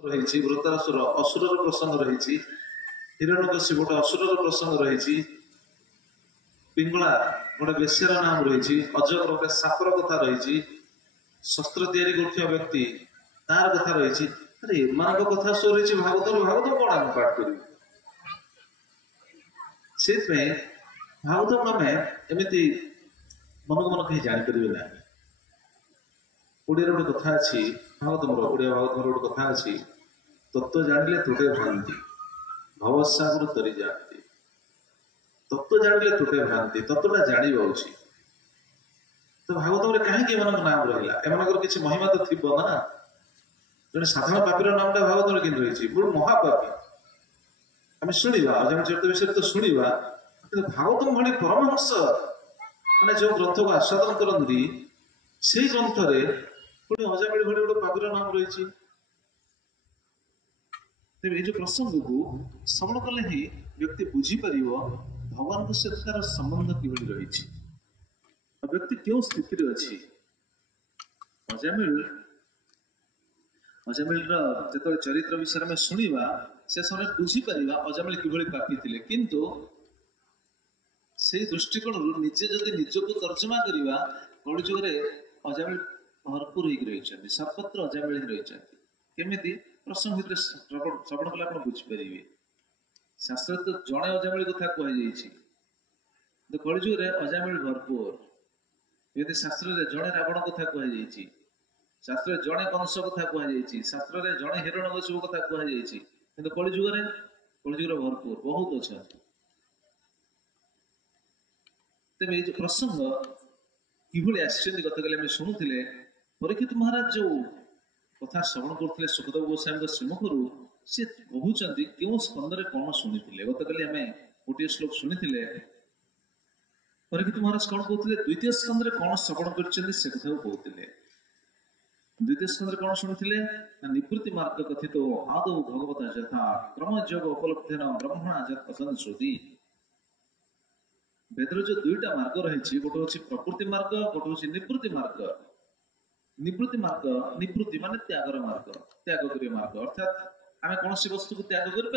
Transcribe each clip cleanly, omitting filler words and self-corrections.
रही वृतासुर असुर प्रसंग रही हिरण्यकशिपु गोटे असुर प्रसंग रही पिंगला गोटे बेश्यर नाम रही अजगर गोटे सापर कथा रही शस्त्र तैयारी कर व्यक्ति तार कथा रही अरे एम कथा सब रही भागवत भागवत कौन आम पाठ कर भागवत आम एमती मन को मन कहीं जापर ना ओडिया गोटे कथा अच्छी भागवतम ओडिया भागवतम गोटे कथा अच्छी तत्व जानिले तुटे भ्रांति भवसागर तरी जाती तत्व जानिले तुटे भ्रांति तत्वटा जाणी पाऊँच तो भागवतम कहीं नाम रहा एम किसी महिमा तो थी ना जड़े साधारण पापीर नामटा भागवत कि रही बड़ महापापी आम शुणा अजाम चरित विषय तो शुणा कि भागवतम भाई परमहंस मैंने जो ग्रंथ को आस्वादन करती से ग्रंथ पुणी अजामिल भाई गोटे पापीर नाम रही तेज ये प्रसंग को श्रवण कले ही व्यक्ति बुझीपर भगवान को सहित संबंध कि रही व्यक्ति क्यों स्थिति अच्छी अजामिल जो चरित्र विषय में शुणा से समय बुझीपर अजामिल कि पापी थे किंतु से दृष्टिकोण निजे जदि निजक तर्जमा करवा कलिजुगे अजामिल भरपूर होती सर्वत्र अजामिल रही केमी प्रसंग भितर श्रवण कले आप बुझीपर शास्त्र तो जड़े अजामिल कथा कहुई तो कलिजुगे अजामिल भरपूर यदि शास्त्र जड़े रावण कथा कहुई शास्त्र जड़े कंस कथा कहुई शास्त्र जड़े हिरण्यकशिपु कथा कहुई कि कलिजुगे भरपूर बहुत अच्छा तेज ये प्रसंग कि आसछन्ति गतकाली आम शुणुले परीक्षित महाराज जो कथा श्रवण करते सुखदेव गोस्वामी श्रीमुखर सी कहते क्यों स्कंदे कौन शुणी गतकाली आम गोटे श्लोक शुणी परीक्षित महाराज कौन कहते द्वितीय स्कंदे कौन श्रवण कर कथा कहते द्वितीय स्कंदे कौन शुणी निवृत्ति मार्ग कथित आदौ भगवता यथा क्रमयोग उपलब्धेन ब्रह्मणा असंश्रुति वेदर जो दुईटा मार्ग रही गोटे हूँ प्रकृति मार्ग गोटे हूँ निवृत्ति मार्ग निवृत्ति मान त्यागर मार्ग त्याग कर मार्ग अर्थात आम कौन वस्तु को त्याग कर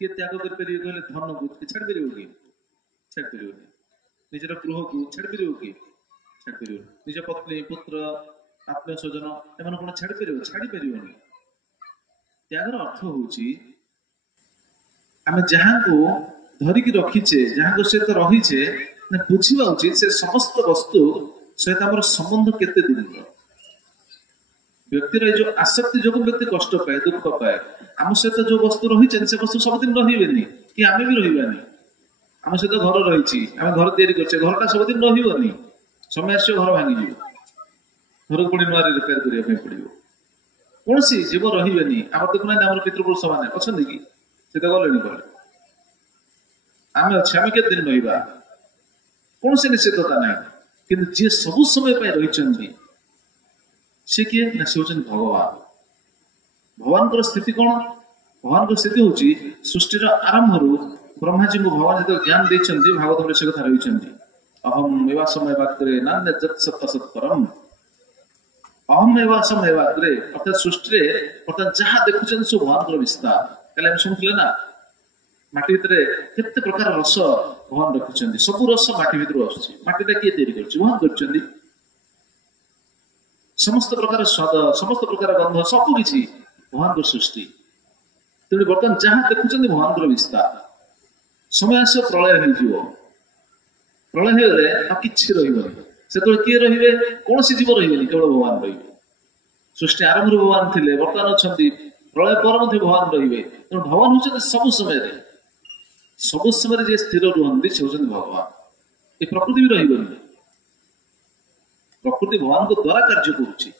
किए त्याग कर धन को छाड़ पार कि छाड़ पार निजर गृह को छाड़ पार कि छाड़ पार निज पत्नी पुत्र आत्मीय स्वजन एम कौन छाड़ पार त्यागर अर्थ हूँ आम जहाँ को धरिकी रखीचे जहाँ सहित रहीचे बुझा उचित से समस्त वस्तु सहित आम संबंध केते दिन व्यक्तिर जो आसक्ति जो व्यक्ति कष्ट पाए दुख पाए आम सहित जो वस्तु रही से वस्तु सबुदिन रही कि आम भी रही आम सहित घर रही आम घर या घरटा सबुदिन रही समय आस घर भांगी घर को पुणी नुआ रिपेयर करने पड़ो कौन सी जीव रही आम देखुना आम पितृपुरुष मैंने अच्छा कि से तो गले गले आम अच्छे आम के दिन रहा कौन सी निश्चितता ना कि जी सबु समय रही सी किए ना सी हूँ भगवान भगवान स्थिति कौन भगवान स्थिति हूँ सृष्टिर आरंभ ब्रह्मा जी को भगवान जो ज्ञान देते भागवत से कथा रही अहम एवा समय वाक्रे नान्य सत्परम अहम एवा समय वाक्रे अर्थात सृष्टि अर्थात जहाँ देखुं सब भगवान विस्तार कल शुणुले ना माटी भितर केते प्रकार रस भगवान रखिंट सब रस माटी भर आसटा किए तैयारी भगवान कर समस्त प्रकार स्वाद समस्त प्रकार गंध सबकि भगवान को सृष्टि तेणु बर्तमान जहाँ देखुं भगवान को विस्तार समय आस प्रलय हो प्रलय होगले आ कि रही किए रे कौन जीव रही केवल भगवान रे सृष्टि आरंभ भगवान थे बर्तमान अच्छा प्रलय पर भगवान रे तेणु भगवान हूँ सब समय जे स्थिर रुहंती से हूँ भगवान ये प्रकृति भी रही प्रकृति भगवान को द्वारा कार्य करुच्ची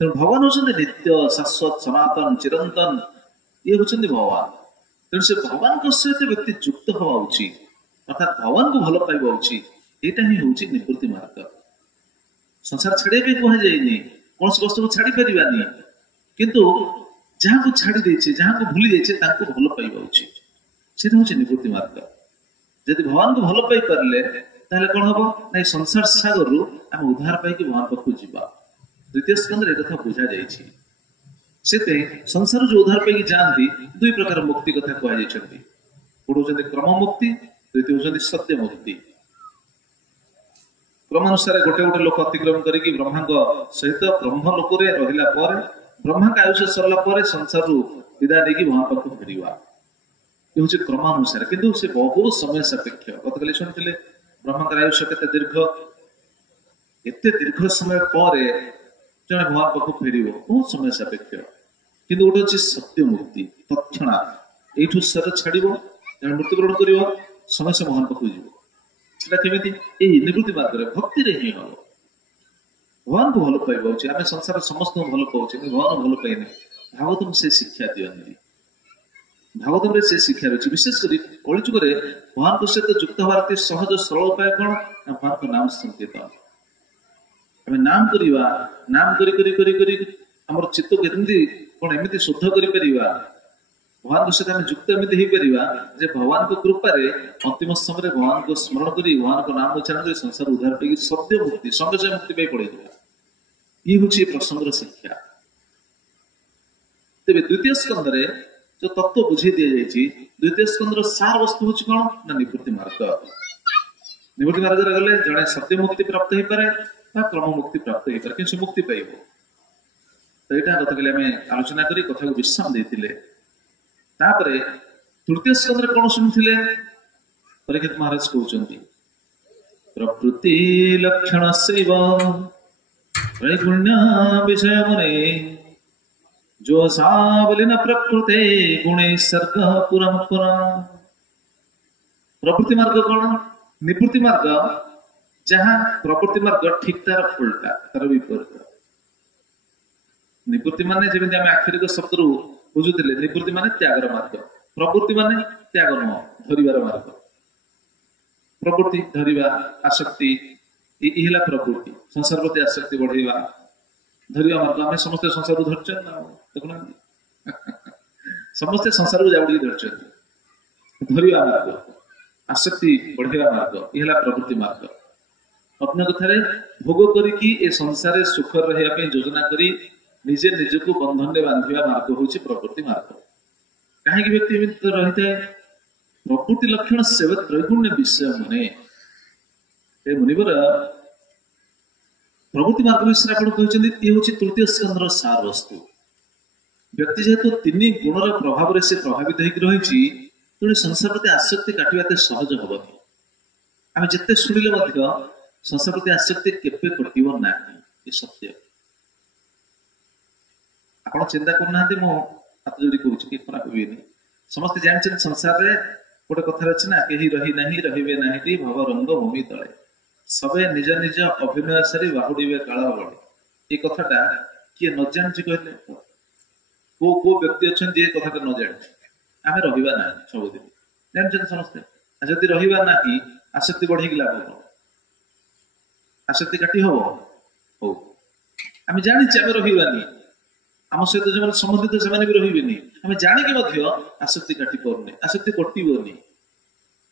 तेणु भगवान हूँ नित्य शाश्वत सनातन चिरंतन ये हूँ भगवान तेणु से भगवान सहित व्यक्ति युक्त हवा उचित अर्थात भगवान को भल पाइबा उचित यहाँ ही हूँ निवृत्ति मार्ग संसार छाड़िया कहुई कौन वस्तु को छाड़ी पारानी किंतु जहाँ को छाड़ी देचे जहाँ को भूली जाइए भल पाइबा उचित से हूँ निवृत्ति मार्ग जदि भगवान को भल पाई पारे कौन हम ना संसार सागर आम उद्धार पाई भगवान पाखु जावा द्वितीय स्कंद एक बुझा जाइए से संसार जो उद्धार पे जाती दुई प्रकार मुक्ति कथा कहुई गोटे हूँ क्रम मुक्ति द्वितीय हूँ सत्य मुक्ति क्रमानुसार गोटे गोटे लोक अतिक्रम करके ब्रह्मा सहित ब्रह्म लोक रहा ब्रह्मा का आयुष सरला संसार विदा नहीं भगवान पाक फेर ये हूँ क्रमानुसार किंतु से बहुत समय सापेक्ष गत काली शुणी ब्रह्मा का आयुष के दीर्घ एते दीर्घ समय पर जड़े भगवान पाक फेर बहुत समय सापेक्ष किंतु गोटे अच्छी सत्य मुक्ति तत्णा यू शरीर छाड़ जब मृत्युवरण कर समय से भगवान पाक जाकि निवृत्ति मार्ग भक्ति ही हम भगवान को भल पाइबा आम संसार समस्त भल पाचे भगवान भल पाइने भागवतम से शिक्षा दिखती भागवतम से शिक्षा रही विशेषकर कलिजुग भगवान सहित युक्त हमारे सहज सरल उपाय कौन भगवान को नाम संकीर्तन आम नाम करवा नाम कर चित्त को कौन एमती शुद्ध कर भगवान सहित आम युक्त एमती हो भगवान को कृपारे अंतिम समय भगवान को स्मरण कर भगवान को नाम उच्चारण कर संसार उद्धार पे सत्य मुक्ति संगय मुक्ति पे पड़े ये हूँ प्रसंगर शिक्षा तेरे द्वितीय स्कंद जो तत्व बुझे दि जाए द्वितीय स्कंदर सार वस्तु हूँ कौन ना निवृत्ति मार्ग गले जड़े सत्य मुक्ति प्राप्त हो पाए क्रम मुक्ति प्राप्त हो पाए कि मुक्ति पाइब तो यहाँ गत काली आम आलोचना कर कथा को विश्राम देते तृतीय स्कंद कौन शुणी परीक्षित महाराज कहते प्रकृति लक्षण से त्रैगुण्य विषय मुने जो सावलिन प्रकृते गुणे सर्ग पुरम पुरम प्रवृत्ति मार्ग कौन निवृत्ति मार्ग जहाँ प्रवृत्ति मार्ग ठीक तार उल्टा तार विपरीत निवृत्ति माने जमी आम आक्षरिक शब्द बुझुले निवृत्ति माने त्यागर मार्ग प्रवृत्ति माने त्याग नुह धरिबार मार्ग प्रवृत्ति धरिबा आसक्ति ये प्रवृत्ति संसार प्रति आसक्ति बढ़ेगा धरिया मार्ग आम समस्त संसार धरचन देखुना समस्ते संसार को जाऊड़ी धरचन धरिया मार्ग आसक्ति बढ़ेगा मार्ग ये प्रवृत्ति मार्ग अपना कथार भोग करी संसार सुख रहा योजना करी निजे निजक बंधन में बांधा मार्ग हूँ प्रवृत्ति मार्ग कहीं व्यक्ति रही है प्रवृत्ति लक्षण सेव त्रैगुण्य विषय मुने मुनिवर प्रवृत्ति मार्ग विषय आप कहते ये हूँ तृतीय स्कंदर सार वस्तु व्यक्ति जेहेतु तीन गुणर प्रभाव से प्रभावित होकर रही तेणु संसार प्रति आसक्ति काटा सहज हेनी आम जिते शुणिले संसार प्रति आसक्ति केवे कटो ना ये सत्य आप चिंता करना मो हाथ जोड़ी कहूँ कि खराब हुए समस्ते जानते संसार में गोटे कथार अच्छी ना कहीं रही ना रे ना भव रंग भूमि तले सबे निज निज अभिनय सारी बाहुड़े काल बड़े ये कथाटा किए न जानी कहले को व्यक्ति अच्छा ये कथा न जानी आम रहा ना सबुदिन जानते समस्ते जदि रहा ना कि आसक्ति बढ़े लाभ कौन आसक्ति काटी हम हो आम जानी आम रही आम सहित जो संबंधित से भी रही आम जाणी आसक्ति काटी पारे आसक्ति कटोनी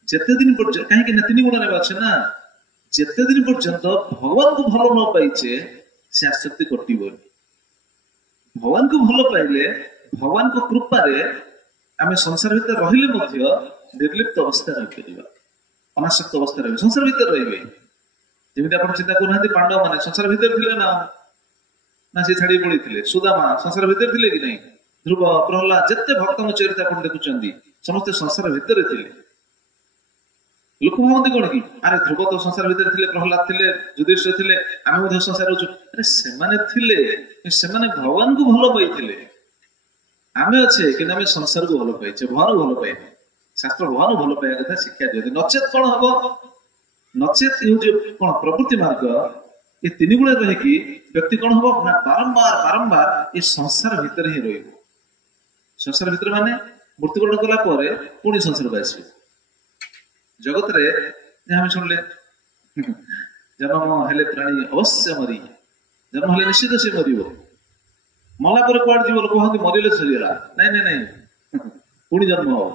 जिते दिन कहीं तीन गुण अच्छे ना जिते दिन पर्यंत भगवान को भल न पाइचे से आसक्ति कटोनी भगवान को भल पाइले भगवान को कृपारे आम संसार भितर रही निर्लिप्त अवस्था रही अनासक्त अवस्था रही संसार भितर रे जमी आप चिंता करना पांडव मैंने संसार भितर थे ना सी छाड़ी पड़ी सुदामा संसार भितर थे कि नहीं ध्रुव प्रहलाद जिते भक्त चरित्र आप देखुं समस्ते संसार भितर थे लोक भावती कौन कि अरे ध्रुव तो संसार भितर थे प्रहलाद थे युधिष्ठिर थे आम संसार अरे से भगवान को भल पाई आम अच्छे कि आम संसार को भल पाइचे भगवान को भल पाए शास्त्र भगवान को भल पाया कथा शिक्षा दिखते नचेत कौन हम नचेत ये कौन प्रवृत्ति मार्ग ये तीन गुण रही व्यक्ति कौन हम ना बारंबार बारंबार ये संसार भितर ही रही संसार भितर माने मृत्युवरण कला पुणी संसार को आसवे जगत रे हम शुणिले जन्म हेले प्राणी अवश्य मरी जन्म हेले निश्चित से मर मला पर कुआड़ जीव लोक कहते मरले सरीगला नाई नाई नाई पुणी जन्म हम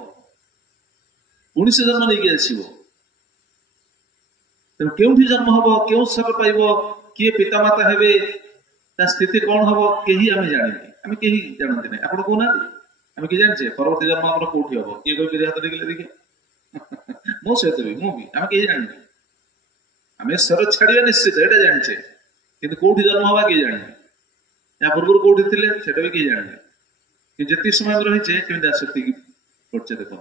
पुणी से जन्म नहीं आसो तेणु के जन्म हम क्यों सर पाइब किए पितामाता हे ତା ସ୍ଥିତି କଣ ହବ କେହି ଆମେ ଜାଣିନି, ଆମେ କେହି ଜାଣନ୍ତି ନାହିଁ। ଆପଣ କହୁନାହାନ୍ତି, ଆମେ କି ଜାଣିଛେ ପରବର୍ତ୍ତୀ ଜନ୍ମ ଆମର କୋଉଠି ହବ? କିଏ କହିପାରିବେ ହାତ ଦେଖିଲେ ଦେଖିଆ? ମୋ ସହିତ ବି ମୁଁ ବି ଆମେ କେହି ଜାଣିନି। ଆମେ ଶରୀର ଛାଡିବା ନିଶ୍ଚିତ ଏଇଟା ଜାଣିଛେ, କିନ୍ତୁ କୋଉଠି ଜନ୍ମ ହବା କିଏ ଜାଣିନି। ଏହା ପୂର୍ବରୁ କୋଉଠି ଥିଲେ ସେଟା ବି କେହି ଜାଣିନି। କିନ୍ତୁ ଯେତିକି ସମୟ ରହିଛେ କେମିତି ସେତିକି ପର୍ଯ୍ୟନ୍ତ ଦେଖ।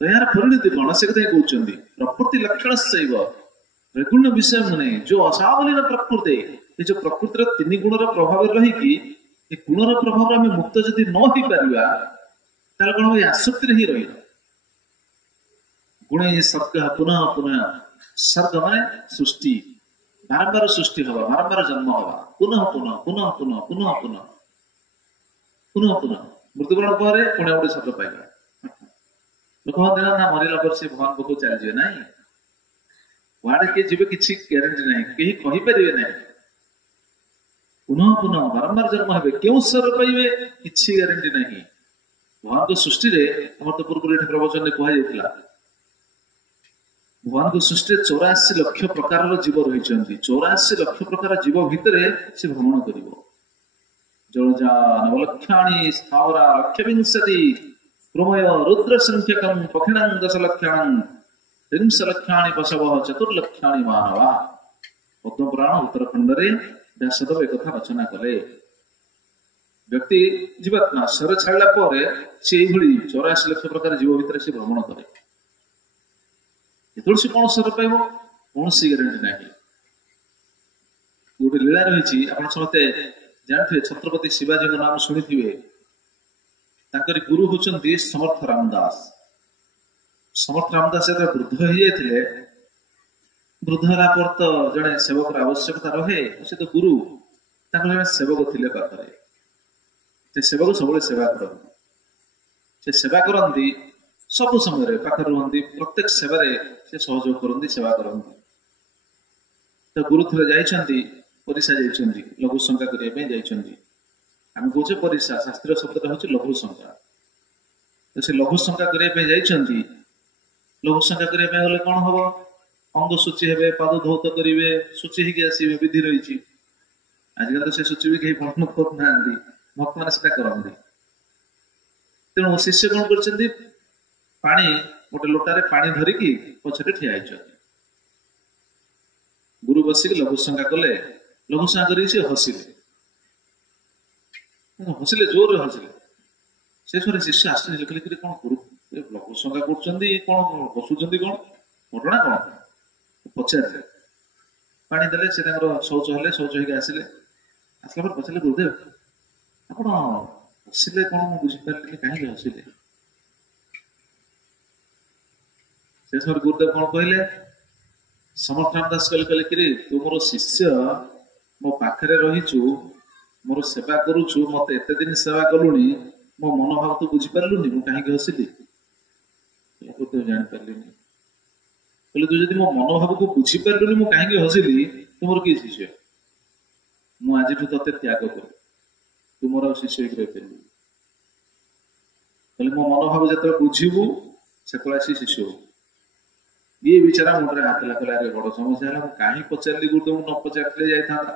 ଏହାର ପରିଣତି କଣ ସେ କଥା କହୁଛନ୍ତି, ପ୍ରକୃତି ଲକ୍ଷଣ ଶୈବ ରେଗୁଣ ବିଷୟ ନାହିଁ ଯୋଉ ଅସାବଳୀର ପ୍ରକୃତି। ଏ ଯୋଉ ପ୍ରକୃତିର ତିନି ଗୁଣର ପ୍ରଭାବରେ ରହିକି ଏ ଗୁଣର ପ୍ରଭାବରେ ଆମେ ମୁକ୍ତ ଯଦି ନ ହେଇପାରିବା ତାହେଲେ କଣ ହବ? ଆସକ୍ତିରେ ହିଁ ରହିବା। ଗୁଣେ ସର୍ଗ ପୁନଃ ପୁନଃ, ସର୍ଗ ମାନେ ସୃଷ୍ଟି, ବାରମ୍ବାର ସୃଷ୍ଟି ହବା, ବାରମ୍ବାର ଜନ୍ମ ହବା, ପୁନଃ ପୁନଃ ପୁନଃ ପୁନଃ ପୁନଃ ପୁନଃ ପୁନଃ ପୁନଃ ମୃତ୍ୟୁବରଣ ପରେ ପୁଣି ଗୋଟେ ଶବ୍ଦ ପାଇବା। ଲୋକମାନେ ନା ମରିଲା ପରେ ସେ ଭଗବାନ ପାଖକୁ ଚାଲିଯିବେ, ନାହିଁ କୁଆଡେ କିଏ ଯିବେ କିଛି ଗ୍ୟାରେଣ୍ଟି ନାହିଁ, କେହି କହିପାରିବେ ନାହିଁ। ପୁନଃ ପୁନଃ ବାରମ୍ବାର ଜନ୍ମ ହେବେ, କେଉଁ ସ୍ୱର ପାଇବେ କିଛି ଗ୍ୟାରେଣ୍ଟି ନାହିଁ। ଭଗବାନଙ୍କ ସୃଷ୍ଟିରେ ଆମର ତ ପୂର୍ବରୁ ଏଠି ପ୍ରବଚନରେ କୁହାଯାଇଥିଲା, ଭଗବାନଙ୍କ ସୃଷ୍ଟିରେ 84 ଲକ୍ଷ ପ୍ରକାରର ଜୀବ ରହିଛନ୍ତି। 84 ଲକ୍ଷ ପ୍ରକାର ଜୀବ ଭିତରେ ସେ ଭ୍ରମଣ କରିବ। ଜଳଜାନବଲକ୍ଷାଣି ସ୍ଥାବରା ଲକ୍ଷବିଂଶତି ପ୍ରମେୟ ରୁଦ୍ର ସଂଖ୍ୟକಂ ପକ୍ଷିଣଂ ଦଶଲକ୍ଷାଣଂ ତ୍ରିଂଶ ଲକ୍ଷାଣି ପଶବ ଚତୁର୍ଲକ୍ଷାଣି ମାନବା। ପଦ୍ମପୁରାଣ ଉତ୍ତରଖଣ୍ଡରେ ବ୍ୟାସଦେବ ଏକଥା ରଚନା କଲେ। ବ୍ୟକ୍ତି ଜୀବାତ୍ମା ଶରୀର ଛାଡ଼ିଲା ପରେ ସେ ଏଇଭଳି 84 ଲକ୍ଷ ପ୍ରକାର ଜୀବ ଭିତରେ ସେ ଭ୍ରମଣ କରେ। ଯେତେବେଳେ ସେ କଣ ଶରୀର ପାଇବ କୌଣସି ଗ୍ୟାରେଣ୍ଟି ନାହିଁ। ଗୋଟେ ଲୀଳା ରହିଛି, ଆପଣ ସମସ୍ତେ ଜାଣିଥିବେ, ଛତ୍ରପତି ଶିବାଜୀଙ୍କ ନାମ ଶୁଣିଥିବେ। ତାଙ୍କରି ଗୁରୁ ହଉଛନ୍ତି ସମର୍ଥ ରାମଦାସ। ସମର୍ଥ ରାମଦାସ ଯେତେବେଳେ ବୃଦ୍ଧ ହେଇଯାଇଥିଲେ, ବୃଦ୍ଧ ହେଲା ପରେ ତ ଜଣେ ସେବକର ଆବଶ୍ୟକତା ରହେ। ସେ ତ ଗୁରୁ, ତାଙ୍କର ଜଣେ ସେବକ ଥିଲେ ପାଖରେ। ସେ ସେବକ ସବୁବେଳେ ସେବା କରନ୍ତି। ସେ ସେବା କରନ୍ତି ସବୁ ସମୟରେ ପାଖରେ ରୁହନ୍ତି, ପ୍ରତ୍ୟେକ ସେବାରେ ସେ ସହଯୋଗ କରନ୍ତି, ସେବା କରନ୍ତି। ତ ଗୁରୁ ଥରେ ଯାଇଛନ୍ତି, ପରିସା ଯାଇଛନ୍ତି, ଲଘୁ ଶଙ୍କା କରିବା ପାଇଁ ଯାଇଛନ୍ତି। ଆମେ କହୁଛେ ପରିସା, ଶାସ୍ତ୍ରୀୟ ଶବ୍ଦଟା ହଉଛି ଲଘୁ ଶଙ୍କା। ତ ସେ ଲଘୁ ଶଙ୍କା କରିବା ପାଇଁ ଯାଇଛନ୍ତି। ଲଘୁ ଶଙ୍କା କରିବା ପାଇଁ ଗଲେ କଣ ହବ? ଅଙ୍ଗ ଶୁଚି ହେବେ, ପାଦ ଧୌତ କରିବେ, ଶୁଚି ହେଇକି ଆସିବେ, ବିଧି ରହିଛି। ଆଜିକାଲି ତ ସେ ଶୁଚି ବି କେହି ପାଳନ କରୁନାହାନ୍ତି, ଭକ୍ତମାନେ ସେଟା କରନ୍ତି। ତେଣୁ ଶିଷ୍ୟ କଣ କରିଛନ୍ତି? ପାଣି ଗୋଟେ ଲୋଟାରେ ପାଣି ଧରିକି ପଛରେ ଠିଆ ହେଇଛନ୍ତି। ଗୁରୁ ବସିକି ଲଘୁ ଶଙ୍କା କଲେ। ଲଘୁ ଶଙ୍କା କରିକି ସେ ହସିଲେ, ହସିଲେ, ଜୋରରେ ହସିଲେ। ସେ ସମୟରେ ଶିଷ୍ୟ ଆଶ୍ଚର୍ଯ୍ୟ କଲେ, କଣ ଗୁରୁ ଲଘୁ ଶଙ୍କା କରୁଛନ୍ତି, କଣ ବସୁଛନ୍ତି, କଣ ଘଟଣା କଣ? ପଚାରିଲେ, ପାଣି ଦେଲେ, ସେ ତାଙ୍କର ଶୌଚ ହେଲେ, ଶୌଚ ହେଇକି ଆସିଲେ। ଆସିଲା ପରେ ପଚାରିଲେ, ଗୁରୁଦେବ ଆପଣ ହସିଲେ କଣ? ମୁଁ ବୁଝିପାରିଲିନି, କାହିଁକି ହସିଲେ? ସେ ସମୟରେ ଗୁରୁଦେବ କଣ କହିଲେ? ସମର୍ଥ ରାମଦାସ କହିଲେ, କିରେ ତୁ ମୋର ଶିଷ୍ୟ, ମୋ ପାଖରେ ରହିଛୁ, ମୋର ସେବା କରୁଛୁ, ମତେ ଏତେ ଦିନ ସେବା କଲୁଣି, ମୋ ମନୋଭାବ ତୁ ବୁଝିପାରିଲୁନି, ମୁଁ କାହିଁକି ହସିଲି? ଗୁରୁଦେବ ଜାଣିପାରିଲିନି। କହିଲେ, ତୁ ଯଦି ମୋ ମନୋଭାବକୁ ବୁଝିପାରିଲୁନି ମୁଁ କାହିଁକି ହସିଲି, ତୁ ମୋର କିଏ ଶିଷ୍ୟ? ମୁଁ ଆଜିଠୁ ତତେ ତ୍ୟାଗ କରେ, ତୁ ମୋର ଆଉ ଶିଷ୍ୟ ହେଇକି ରହିପାରିବୁ। କହିଲେ, ମୋ ମନୋଭାବ ଯେତେବେଳେ ବୁଝିବୁ ସେତେବେଳେ ଆସି ଶିଷ୍ୟ ହବୁ। ଇଏ ବିଚାରା ମୁଣ୍ଡରେ ହାତ ଲାଗିଲା, ଆରେ ବଡ ସମସ୍ୟା ହେଲା, ମୁଁ କାହିଁ ପଚାରିଲି ଗୁରୁଦେବଙ୍କୁ, ନ ପଚାରିଲେ ଯାଇଥାନ୍ତା।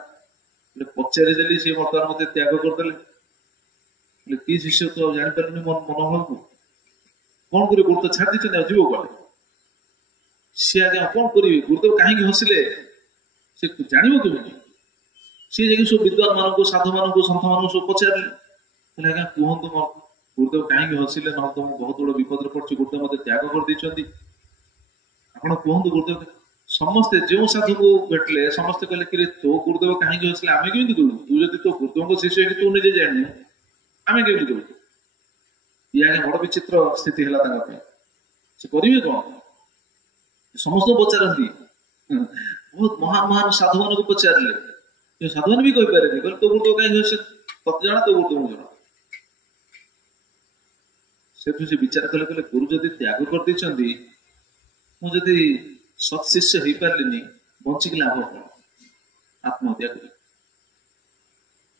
ପଚାରିଦେଲି, ସିଏ ବର୍ତ୍ତମାନ ମତେ ତ୍ୟାଗ କରିଦେଲେ। କି ଶିଷ୍ୟ ତୁ ଆଉ ଜାଣିପାରିଲୁନି ମୋ ମନୋଭାବକୁ? କଣ କରିବେ? ଗୁରୁ ତ ଛାଡି ଦେଇଛନ୍ତି, ଆଉ ଯିବ କୁଆଡେ? ସିଏ ଆଜ୍ଞା କଣ କରିବେ? ଗୁରୁଦେବ କାହିଁକି ହସିଲେ ସେ ଜାଣିବ କେମିତି? ସିଏ ଯାଇକି ସବୁ ବିଦ୍ୱାନ ମାନଙ୍କୁ, ସାଧୁ ମାନଙ୍କୁ, ସନ୍ଥ ମାନଙ୍କୁ ସବୁ ପଚାରିଲେ। କହିଲେ, ଆଜ୍ଞା କୁହନ୍ତୁ ମୋ ଗୁରୁଦେବ କାହିଁକି ହସିଲେ? ନ ତ ମୁଁ ବହୁତ ବଡ ବିପଦରେ ପଡୁଛି, ଗୁରୁଦେବ ମତେ ତ୍ୟାଗ କରିଦେଇଛନ୍ତି, ଆପଣ କୁହନ୍ତୁ ଗୁରୁଦେବ। ସମସ୍ତେ ଯେଉଁ ସାଧୁକୁ ଭେଟିଲେ ସମସ୍ତେ କହିଲେ, କି ତୋ ଗୁରୁଦେବ କାହିଁକି ହସିଲେ ଆମେ କେମିତି କହିବୁ? ତୁ ଯଦି ତୋ ଗୁରୁଦେବଙ୍କ ଶିଷ୍ୟ ହେଇକି ତୁ ନିଜେ ଜାଣିନୁ, ଆମେ କେମିତି କହିବୁ? ଇଏ ଆଜ୍ଞା ବଡ ବିଚିତ୍ର ସ୍ଥିତି ହେଲା ତାଙ୍କ ପାଇଁ। ସେ କରିବେ କଣ? ସମସ୍ତଙ୍କୁ ପଚାରନ୍ତି, ବହୁତ ମହାନ ମହାନ ସାଧୁ ମାନଙ୍କୁ ପଚାରିଲେ, ସାଧୁମାନେ ବି କହିପାରିଲେନି। କହିଲେ, ତୋ ଗୁରୁଦେବ କାହିଁକି ହସିଲେ? ତତେ ଜଣା, ତୋ ଗୁରୁଦେବଙ୍କୁ ଜଣା। ସେଠୁ ସେ ବିଚାର କଲେ, କହିଲେ, ଗୁରୁ ଯଦି ତ୍ୟାଗ କରିଦେଇଛନ୍ତି, ମୁଁ ଯଦି ସତ୍ ଶିଷ୍ୟ ହେଇପାରିଲିନି, ବଞ୍ଚିକି ଲାଭ କଣ? ଆତ୍ମହତ୍ୟା କରି।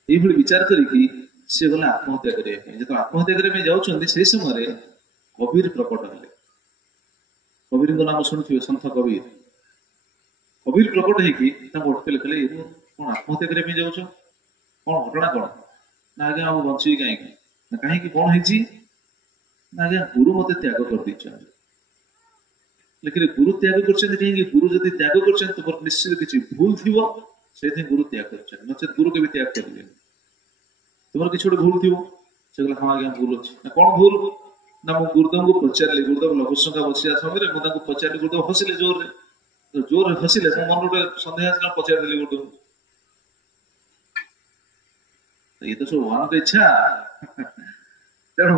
ଏଇଭଳି ବିଚାର କରିକି ସେ ଗଲେ ଆତ୍ମହତ୍ୟା କରିବା ପାଇଁ। ଯେତେବେଳେ ଆତ୍ମହତ୍ୟା କରିବା ପାଇଁ ଯାଉଛନ୍ତି, ସେଇ ସମୟରେ କବିର ପ୍ରକଟ ହେଲେ। କବିରଙ୍କ ନାମ ଶୁଣିଥିବେ, ସନ୍ଥ କବିର। କବିର ପ୍ରକଟ ହେଇକି ତାଙ୍କୁ ଅଟକେଇଲେ, କହିଲେ, कौन आत्महत्या करने जाऊच कौन घटना कौन ना आज्ञा हम बची कहीं ना कहीं कौन है ना आज्ञा गुरु मत त्याग कर दीचन लेकिन गुरु त्याग कर कहीं गुरु जब त्याग कर तुम निश्चित किसी भूल थी से गुरु त्याग कर नचे गुरु के त्याग करेंगे तुम किसी गोटे भूल थी से कहला हाँ आज्ञा भूल अच्छी ना कौन भूल ना मु गुरुदेव को पचारे गुरुदेव लघुशंका बसिया समय मुझे पचारे गुरुदेव हसिले जोर हसिले मो मन गोटे सन्देह आसला पचारि गुरुदेव ये तो सब भगवान इच्छा तेणु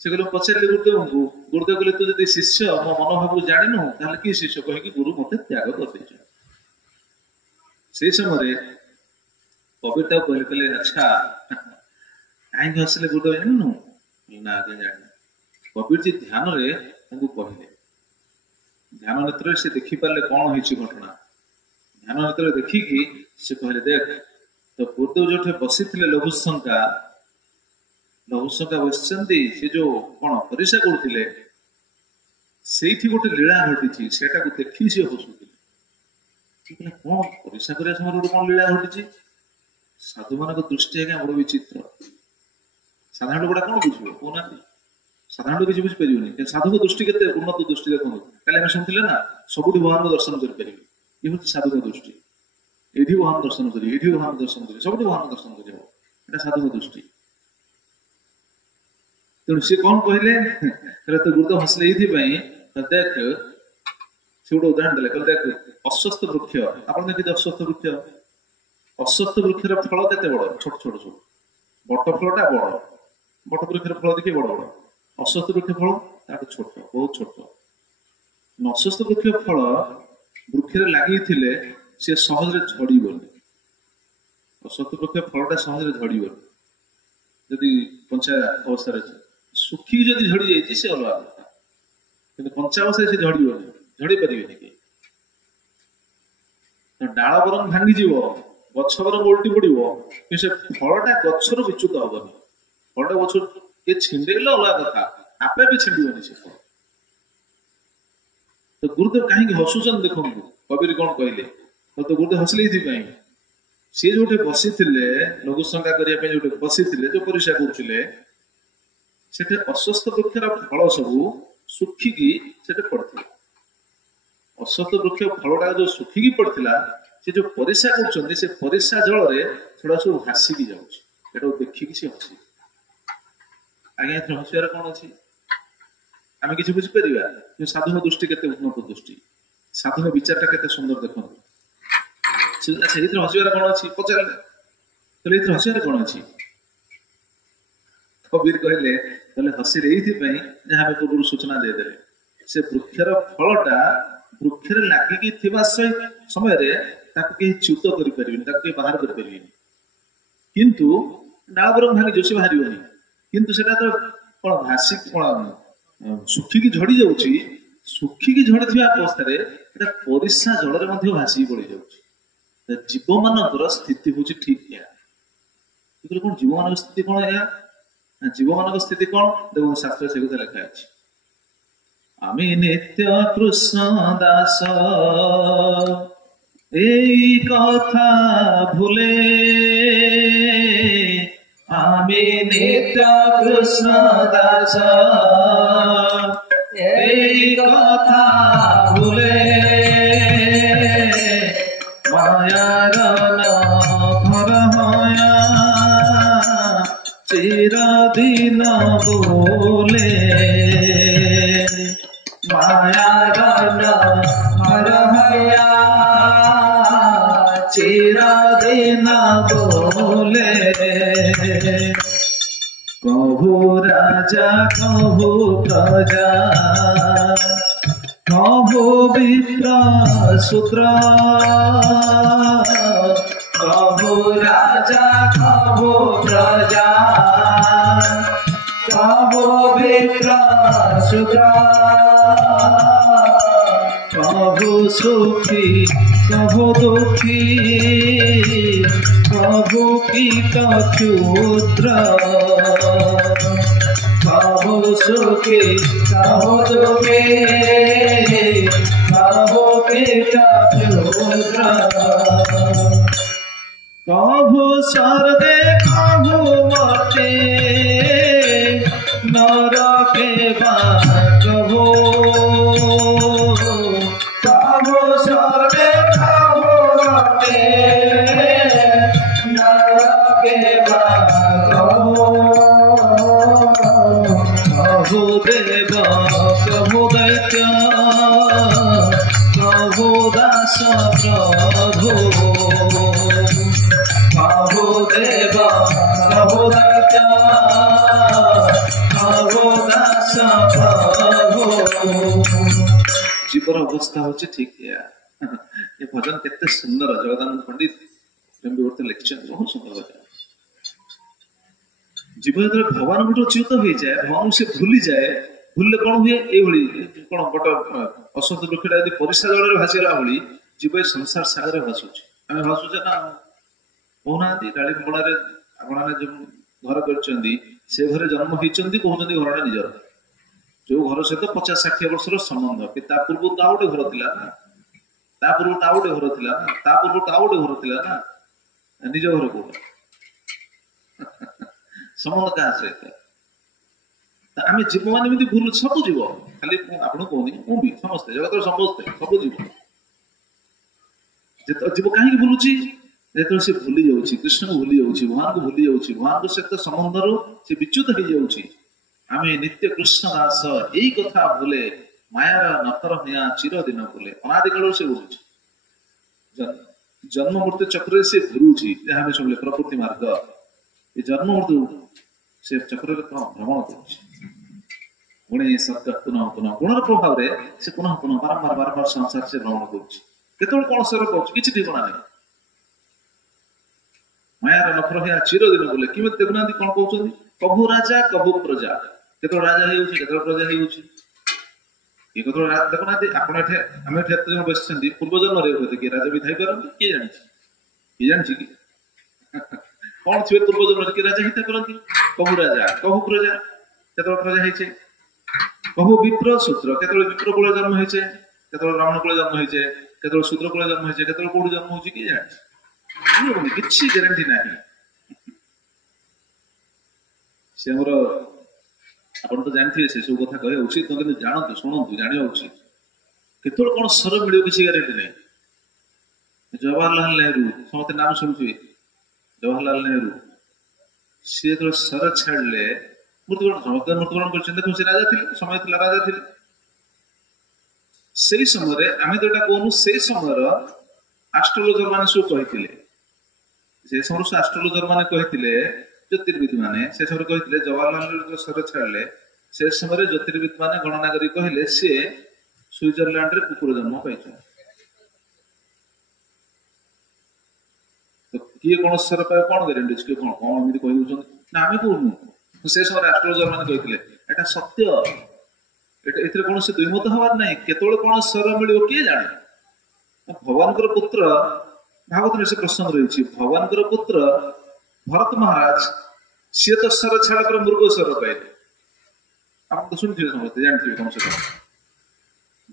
से कहले पचारे गुरुदेव को गुरुदेव कहले तू जब शिष्य मो मनोभाव को जाणिनु ताहले कि शिष्य कहि गुरु मते त्याग कर देछ से समय कविता कहले कहले अच्छा कहीं हसिले गुरुदेव जाणिनु ना आगे जानि कबीर जी ध्यान रे तांको कहले ध्यान नेत्र से देखि पाले कौन होइछि घटना ध्यान नेत्र देखिकी से कहले देख तो गुरुदेव जो बसी लघुशंका बसचंदी से जो कौन परीक्षा करते से गोटे लीला घटी से देखी सी हसुले कौन परीक्षा करने समय गोटे कौन लीला घटी साधु मान दृष्टि आज्ञा बड़ विचित्र साधारण लोक कौन बुझे कहना साधारण लोग किसी बुझीपर साधु दृष्टि के उन्नत दृष्टि देखो कल आम शुणुले ना सबुठ भगवान को दर्शन करेंगे ये हूँ साधु दृष्टि ये भगवान दर्शन करेंगे ये भगवान दर्शन करेंगे सब भगवान दर्शन कर साधु दृष्टि तेणु सी कौन कहले तो गुरुदेव हसले देख से गोटे उदाहरण देले कहले देख अस्वस्थ वृक्ष आप देखिए अस्वस्थ वृक्षर फल के बड़ छोट छोट सब बट फलटा बड़ बट वृक्षर फल देखिए बड़ बड़ अस्वस्थ वृक्ष फल छोट बहुत छोट अस्वस्थ वृक्ष फल वृक्ष लगी सी सहज झड़बन अस्वस्थ वृक्ष फलटा सहज झड़बन जदि कंचा अवस्था सुखी जदि झड़ी जाइए से अलग कथा कि कंचा अवस्था से झड़बन झड़ी पारे कि डाल बरम भांगी गछ बरम उल्टी पड़ो कि से फलटा गचर विच्युत हेनी फलटा गछ ये छिंडेगले अलग कथा आपे भी छिंडन से फल तो गुरुदेव कहीं हसुचन देखो कबीर कौन कहले तो गुरुदेव हसले सी जो बसी लघुशंका करने जो बसी जो परीक्षा करते अस्वस्थ वृक्षर फल सब सुखिकी पड़ता अस्वस्थ वृक्ष फलटा जो सुखिकी पड़ता से जो परीक्षा कर परीक्षा जल से सब भासिकी जाऊँ देखिकी सी हसी आज्ञा हसियार कौन अच्छी आम कि बुझीपर साधु दृष्टि के उन्नत दृष्टि साधु विचारटा के सुंदर देखो अच्छा ये हसियार कौन अच्छी पचारे ये हसियार कौन अच्छी कबीर कहले हसिले जहाँ पूर्व सूचना देदे से वृक्षर फलटा वृक्षर लगिकी समय च्युत कर बाहर कर किंतु डाल भांगी जोशी बाहर किंतु से तो कौन भासी कौन सुखिकी झड़ी जाऊँगी सुखिकी झड़ी थी अवस्था परिस्रा जल भासिकी पड़ जाऊँ जीव मान स्थिति हूँ ठीक या कौन जीव मान स्थिति कौन या जीव मान स्थिति कौन देखो शास्त्र से कथा लिखा है आमी नित्य कृष्ण दास এই কথা ভুলে আমি নিত্য কৃষ্ণ দাস এই কথা ভুলে মায়ার ঘর হয়া চিরদিন বলে মায়ার ঘর হয়া চিরদিন বলে কহু রাজা কহু প্রজা কহু বিপ্র শূদ্র কহু রাজা কহু প্রজা কহু বিপ্র শূদ্র কহু সুখী কহু দুঃখী কহু কীট ক্ষুদ্র কহু সুখী কহু দুঃখী কহু কীট ক্ষুদ্র कभु स्वर्गे कभु मर्ते नरके वा कभु कभु स्वर्गे कभु मर्ते नरके वा कभु कभु देव कभु दैत्य कभु दास प्रभु कभु देव कभु दैत्य कभु दास प्रभु। जीवर अवस्था होची ठीक है। ये भजन केते सुंदर जगदानंद पंडित लिखिछन बहुत सुंदर भजन। जीव जो भगवान गोटे च्युत हो जाए भगवान से भूली जाए भूलले कौन हुए ये कौन गोटे असत वृक्षटा यदि परिस्रा जल भासीगला भाई जीव संसार सागर भासुच आम भासुचे ना कहना डालीबणारे आपने जो घर कर घरे जन्म होती कहते घर निजर जो घर सहित 50-60 वर्षर संबंध कि पूर्व तो आउ गोटे घर थिला ना पूर्व तो आउ गोटे घर थिला ना पूर्व तो आउ गोटे घर थिला ना निज घर कोटा संबंध क्या सहित आम जीव मैंने भूल सब जीव खाली आपको कहनी मुझे समस्ते जगत समस्ते सब जीव जीव कहीं भूलुची जो सी भूली जाऊँगी कृष्ण को भूली जाऊँगी भगवान को भूली जाऊँगी भगवान को सहित संबंध से विच्युत हो जाऊँगी आम नित्य कृष्ण दास यही कथा भूले मायार नतर हिया चिर दिन भूले अनादिकाल से भूलुची जन्म मृत्यु चक्र से घूरुची जहाँ शुणिले प्रकृति मार्ग ये जन्म मृत्यु से चक्र भ्रमण करुणे शब्द पुनः पुनः गुणर प्रभाव से पुनः पुनः बारंबार बारंबार संसार से भ्रमण करुचे कौन सर कर ठिकना नहीं मायार नफर हिया चिर दिन बोले कि देखुना कौन कहते कभु राजा कभु प्रजा केत राजा हो प्रजा हो देखुना आपड़ आम बस पूर्व जन्म किए राजा भी थी पारती किए जानी कि कौन थे पूर्व जन्म किए राजा ही पारती कभु राजा कभु प्रजा केत प्रजा होचे कभु विप्र शूद्र केत विप्र कूल जन्म होचे केत ब्राह्मण कूल जन्म होचे केत शूद्र कूल जन्म होचे केत कौट जन्म हो किए जानी किसी ग्यारंटी ना से मोर आप तो जानते से सब कथा कह उचित न कि जानतु शुणु जाना उचित केत कौन स्वर मिले किसी ग्यारंटी नहीं जवाहरलाल नेहरू समस्त नाम शुणुवे जवाहरलाल नेहरू सी जो स्वर छाड़े मृत्युवरण समस्त मृत्युवरण कर राजा थे समय थी राजा थे से समय आम जोटा कहूँ से समय आस्ट्रोलोजर मैंने सब कहते से समय आस्ट्रोलोजर मैंने कहते ज्योतिर्विद मैंने से समय कहते जवाहरलाल जो स्वर छाड़े से समय ज्योतिर्विद मैंने गणना कर कहले सी स्विट्जरलैंड रे कुकुर जन्म पाई तो किए कौन स्वर पाए कौन गारंटी किए कौन कौन एमती कह ना आम कहूँ से समय आस्ट्रोलोजर मैंने कहते एटा सत्य एथे कौन से दुईमत हबार ना केतोले कौन स्वर मिल किए जाने भगवान पुत्र भागवत में से प्रसंग रही भगवान पुत्र भरत महाराज सी तो स्वर छाड़ कर मृग स्वर पाइले आप तो शुणुवे समझते जानते कम से कम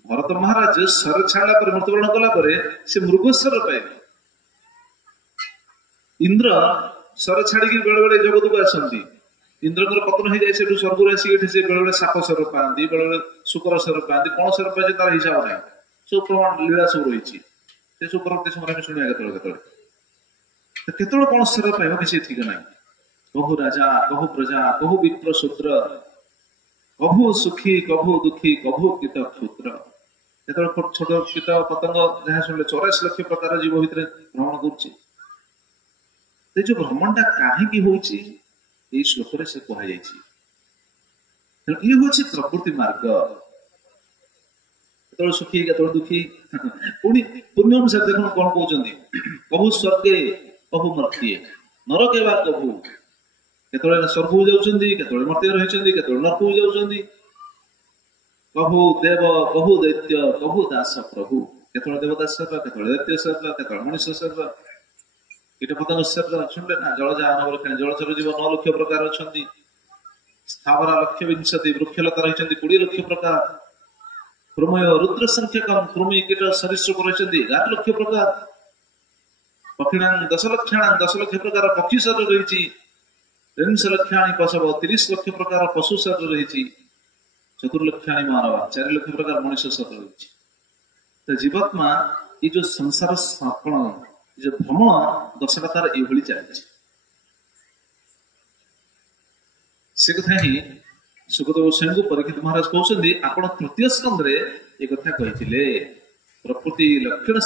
भरत महाराज स्वर छाड़ा पर मृत्युवरण कला से मृग स्वर पाइले इंद्र स्वर छाड़ी बेले बेले जगत को आसती इंद्र पतन हो जाए स्वर्ग आसिक बेले बेले साप स्वर पाती बेले बेले शुक्र स्वर पाती कौन स्वर पाए तार हिसाब ना सब प्रमाण लीला सब रही सब परवर्ती समय शुणा केत कौन स्वर पाइब किसी ठीक ना कहु राजा कहु प्रजा कहु विप्र शूद्र कभु सुखी कभु दुखी कभु कीट क्षुद्र केत छोट कीट पतंग जहाँ शुणिले 84 लाख प्रकार जीव भितर भ्रमण कर भ्रमण टा कहीं हो श्लोक से कहुई ये हूँ प्रकृति मार्ग केत सुखी केत दुखी पुणी पुण्य अनुसार देख कौन कहते कभु स्वर्गे कभु मर्त्ये नरके वा कभु केत स्वर्ग जाऊँगी केत मर्त्य रही केत नरक जाऊँगी कभु देव कभु दैत्य कभु दास प्रभु केत देवता स्वर केत दैत्य स्वर केत मनुष्य स्वर कीट पतंग स्वर शुणिले ना जलजान जलचर जीव 9 लाख प्रकार अच्छा स्थावरा 1,20,000 वृक्षलता रही 20 लाख प्रकार प्रमेय रुद्र संख्यकम कृमि कीट सरीसृप रही 11 लाख प्रकार पक्षिणां 10,00,000 10,00,000 प्रकार पक्षी शरीर रही 3,00,000 पशव 30,00,000 प्रकार पशु शरीर रही 4,00,000 मानव 4,00,000 प्रकार मनुष्य शरीर रही। तो जीवात्मा ये जो संसार स्थापन जो भ्रमण दशटा तार ये चलती से कथा ही सुखदेव गोस्वामी को परीक्षित महाराज कहते आपण तृतीय स्कंद एक कथा कही प्रकृति लक्षण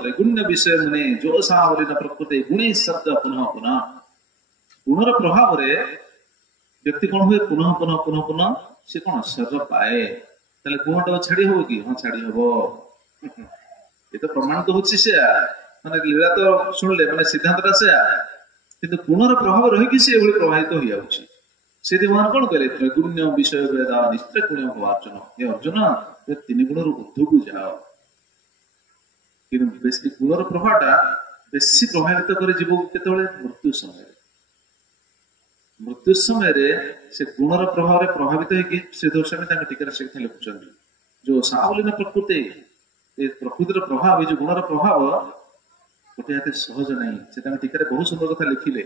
त्रैगुण्य विषय मुने जो सावलीन प्रकृति गुणे शब्द पुनः पुनः गुणर प्रभाव व्यक्ति कौन हुए पुनः पुनः पुनः पुनः से कौन शरीर पाए ताले गुणटा छाड़ी हम कि हाँ छाड़ी हम ये तो प्रमाण तो होची से माने लीला तो सुनले माने सिद्धांतटा से किंतु गुणर प्रभाव रही से एभली प्रभावित हो जाउची से भगवान कौन कहले त्रैगुण्य विषय वेदा निस्त्रैगुण्य अर्जुन ये अर्जुन ये तीन गुणर ऊर्ध्व को जाओ किंतु बेसी गुणर प्रभावटा बेसी प्रभावित करे जीव केतबेले मृत्यु समय से गुणर प्रभाव रे प्रभावित होगी से दोषामी टीका से लिखुंट जो सावलीन प्रकृति प्रकृतिर प्रभाव जो गुणर प्रभाव गोटे हाथ सहज नहीं से टीका बहुत सुंदर कथा लिखिले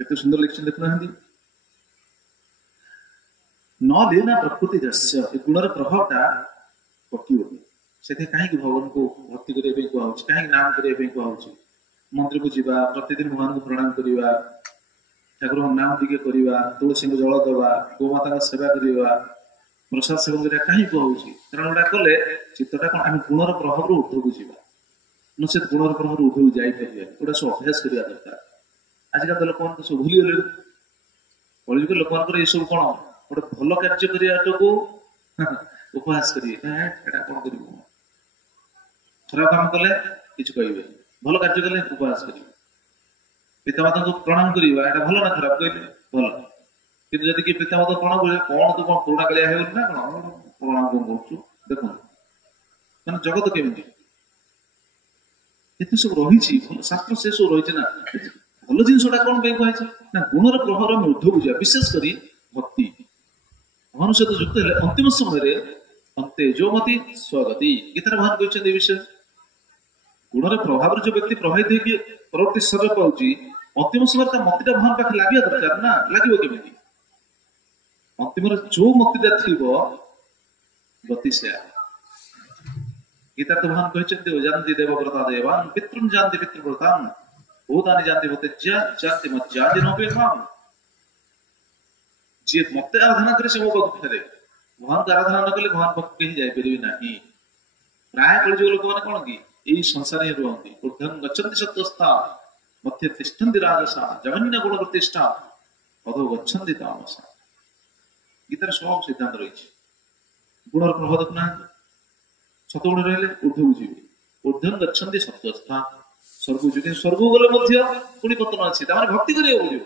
केते सुंदर लिखिन देखुना न लेना प्रकृति दस्य गुणर प्रभावटा पकियो से कहीं भगवान को भक्ति करने कहूँ कहीं नाम करने कहूँ मंदिर को जीवा प्रतिदिन भगवान को प्रणाम करवा ठाकुर नाम दिगे करवा तुलसी को जल दवा गोमाता सेवा करवा प्रसाद सेवन करवा कहीं कहूँ कारण गोटा कले चित्तटा कौन आम गुणर प्रभाव ऊर्ध्व को जीवा नचे गुणर प्रभाव ऊर्ध्व जापर गोटा सब अभ्यास करवा दरकार आजिका लोक मान सब भूली गले कलिजुग लोक मान सब कौन गोटे भल कार्य करने उपहास करें कौन कर खराब काम कले किसी कहे भल कार्य कले उपहास करेंगे पितामाता को प्रणाम करवा भल ना खराब कहले भल कि जदि कि पितामाता प्रणाम करे कौन तू कौन पुराणा कालिया है ना कौन प्रणाम कौन करू देख मैंने जगत केमी ये सब रही शास्त्र से सब रही ना भल जिनसा कौन कही ना गुणर प्रभाव में ऊर्ध्व जाए विशेषकर भक्ति भगवान सहित युक्त है अंतिम समय अंते जो मति स्वगति गीतार भगवान कहते विषय गुणर प्रभाव जो व्यक्ति प्रभावित होगी परवर्ती शरीर पाँच अंतिम समय मतिटा भगवान पाखे लगे दरकार ना लगे केमी अंतिम जो मतिटा थी गति से गीता तो भगवान कहते जानती देवव्रता देवान पितृन जानती पितृव्रतान भूतानि जानती भूते जानती मज्जाति नोपेक्षाम जी मत आराधना करे से मो पाक फेरे भगवान को आराधना न कले भगवान पाक कहीं जाय परिबे नाही प्राय कलिजुग लोक माने कोन की एई संसार रे रहंती ऊर्ध्वं गच्छन्ति सत्वस्था मध्ये तिष्ठन्ति राजसा जघन्य गुण प्रतिष्ठा अधो गच्छन्ति तामसा गीतार सब सिद्धांत रही गुणर प्रभाव देखना सतगुण रहिले ऊर्ध्व जीवे ऊर्ध्वं गच्छन्ति सत्वस्था स्वर्ग जीवे स्वर्ग गले मध्य पुणी पतन अछि तामाने भक्ति करियो बुझियो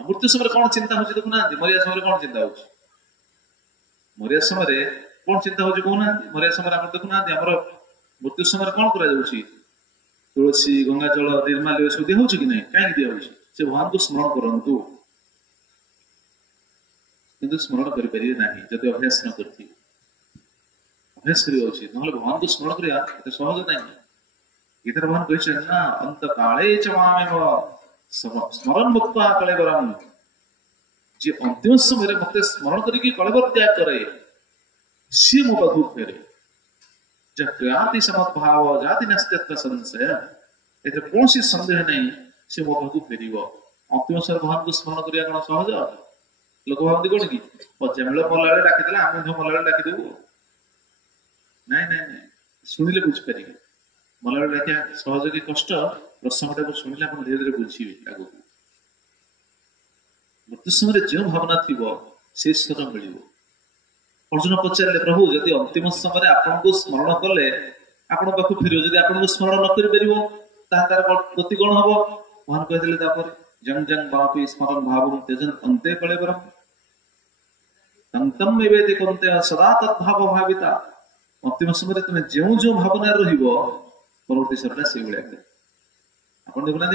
मृत्यु समय कौन चिंता हो देखुना मरिया समय कौन चिंता हो मरिया समय कौन चिंता हो कहना मरिया समय देखुना मृत्यु समय कौन कर तुलसी गंगा जल निर्माल्य सब दिया कि नहीं कहीं दिया से भगवान को स्मरण करंतु किंतु स्मरण करें ना जब अभ्यास न करती अभ्यास करना ना भगवान को स्मरण करवा सहज नहीं गीतार भगवान कहते ना अंत काले च मामेव स्मरण मुक्त कलेवरम जी अंतिम समय मत स्मरण करके कलेवर त्याग करे सी मो पाखु फेरे जाति समत भाव जाति नास्त्यत्व संशय एथे कौन सी संदेह नहीं से मो पाखु फेरिबो अंतिम समय भगवान को स्मरण करिया कौन सहज लोक भावती कौन कि पचामेल मलाले डाकिदेला आम मलाले डाकिदेबू नहीं नहीं नहीं शुणिले बुझिपारे मलाले डाकिया सहज कि कष्ट प्रसंगटा को शुणिले आप धीरे धीरे बुझे आगे मृत्यु समय जो भावना थी से स्वर मिल अर्जुन पचारे प्रभु जदि अंतिम समय आपन को स्मरण कले आपण पाखु फेर जदि आपन को स्मरण न कर तार गति कौन हम भगवान कहते जंग जंग बापी स्मरण भाव त्यजन अंते कलेवरम तंतम वेदी कंते सदा तद्भाव भाविता अंतिम समय तुम्हें जो जो भावना रहिबो परवर्ती सरटा से भाया आप देखुना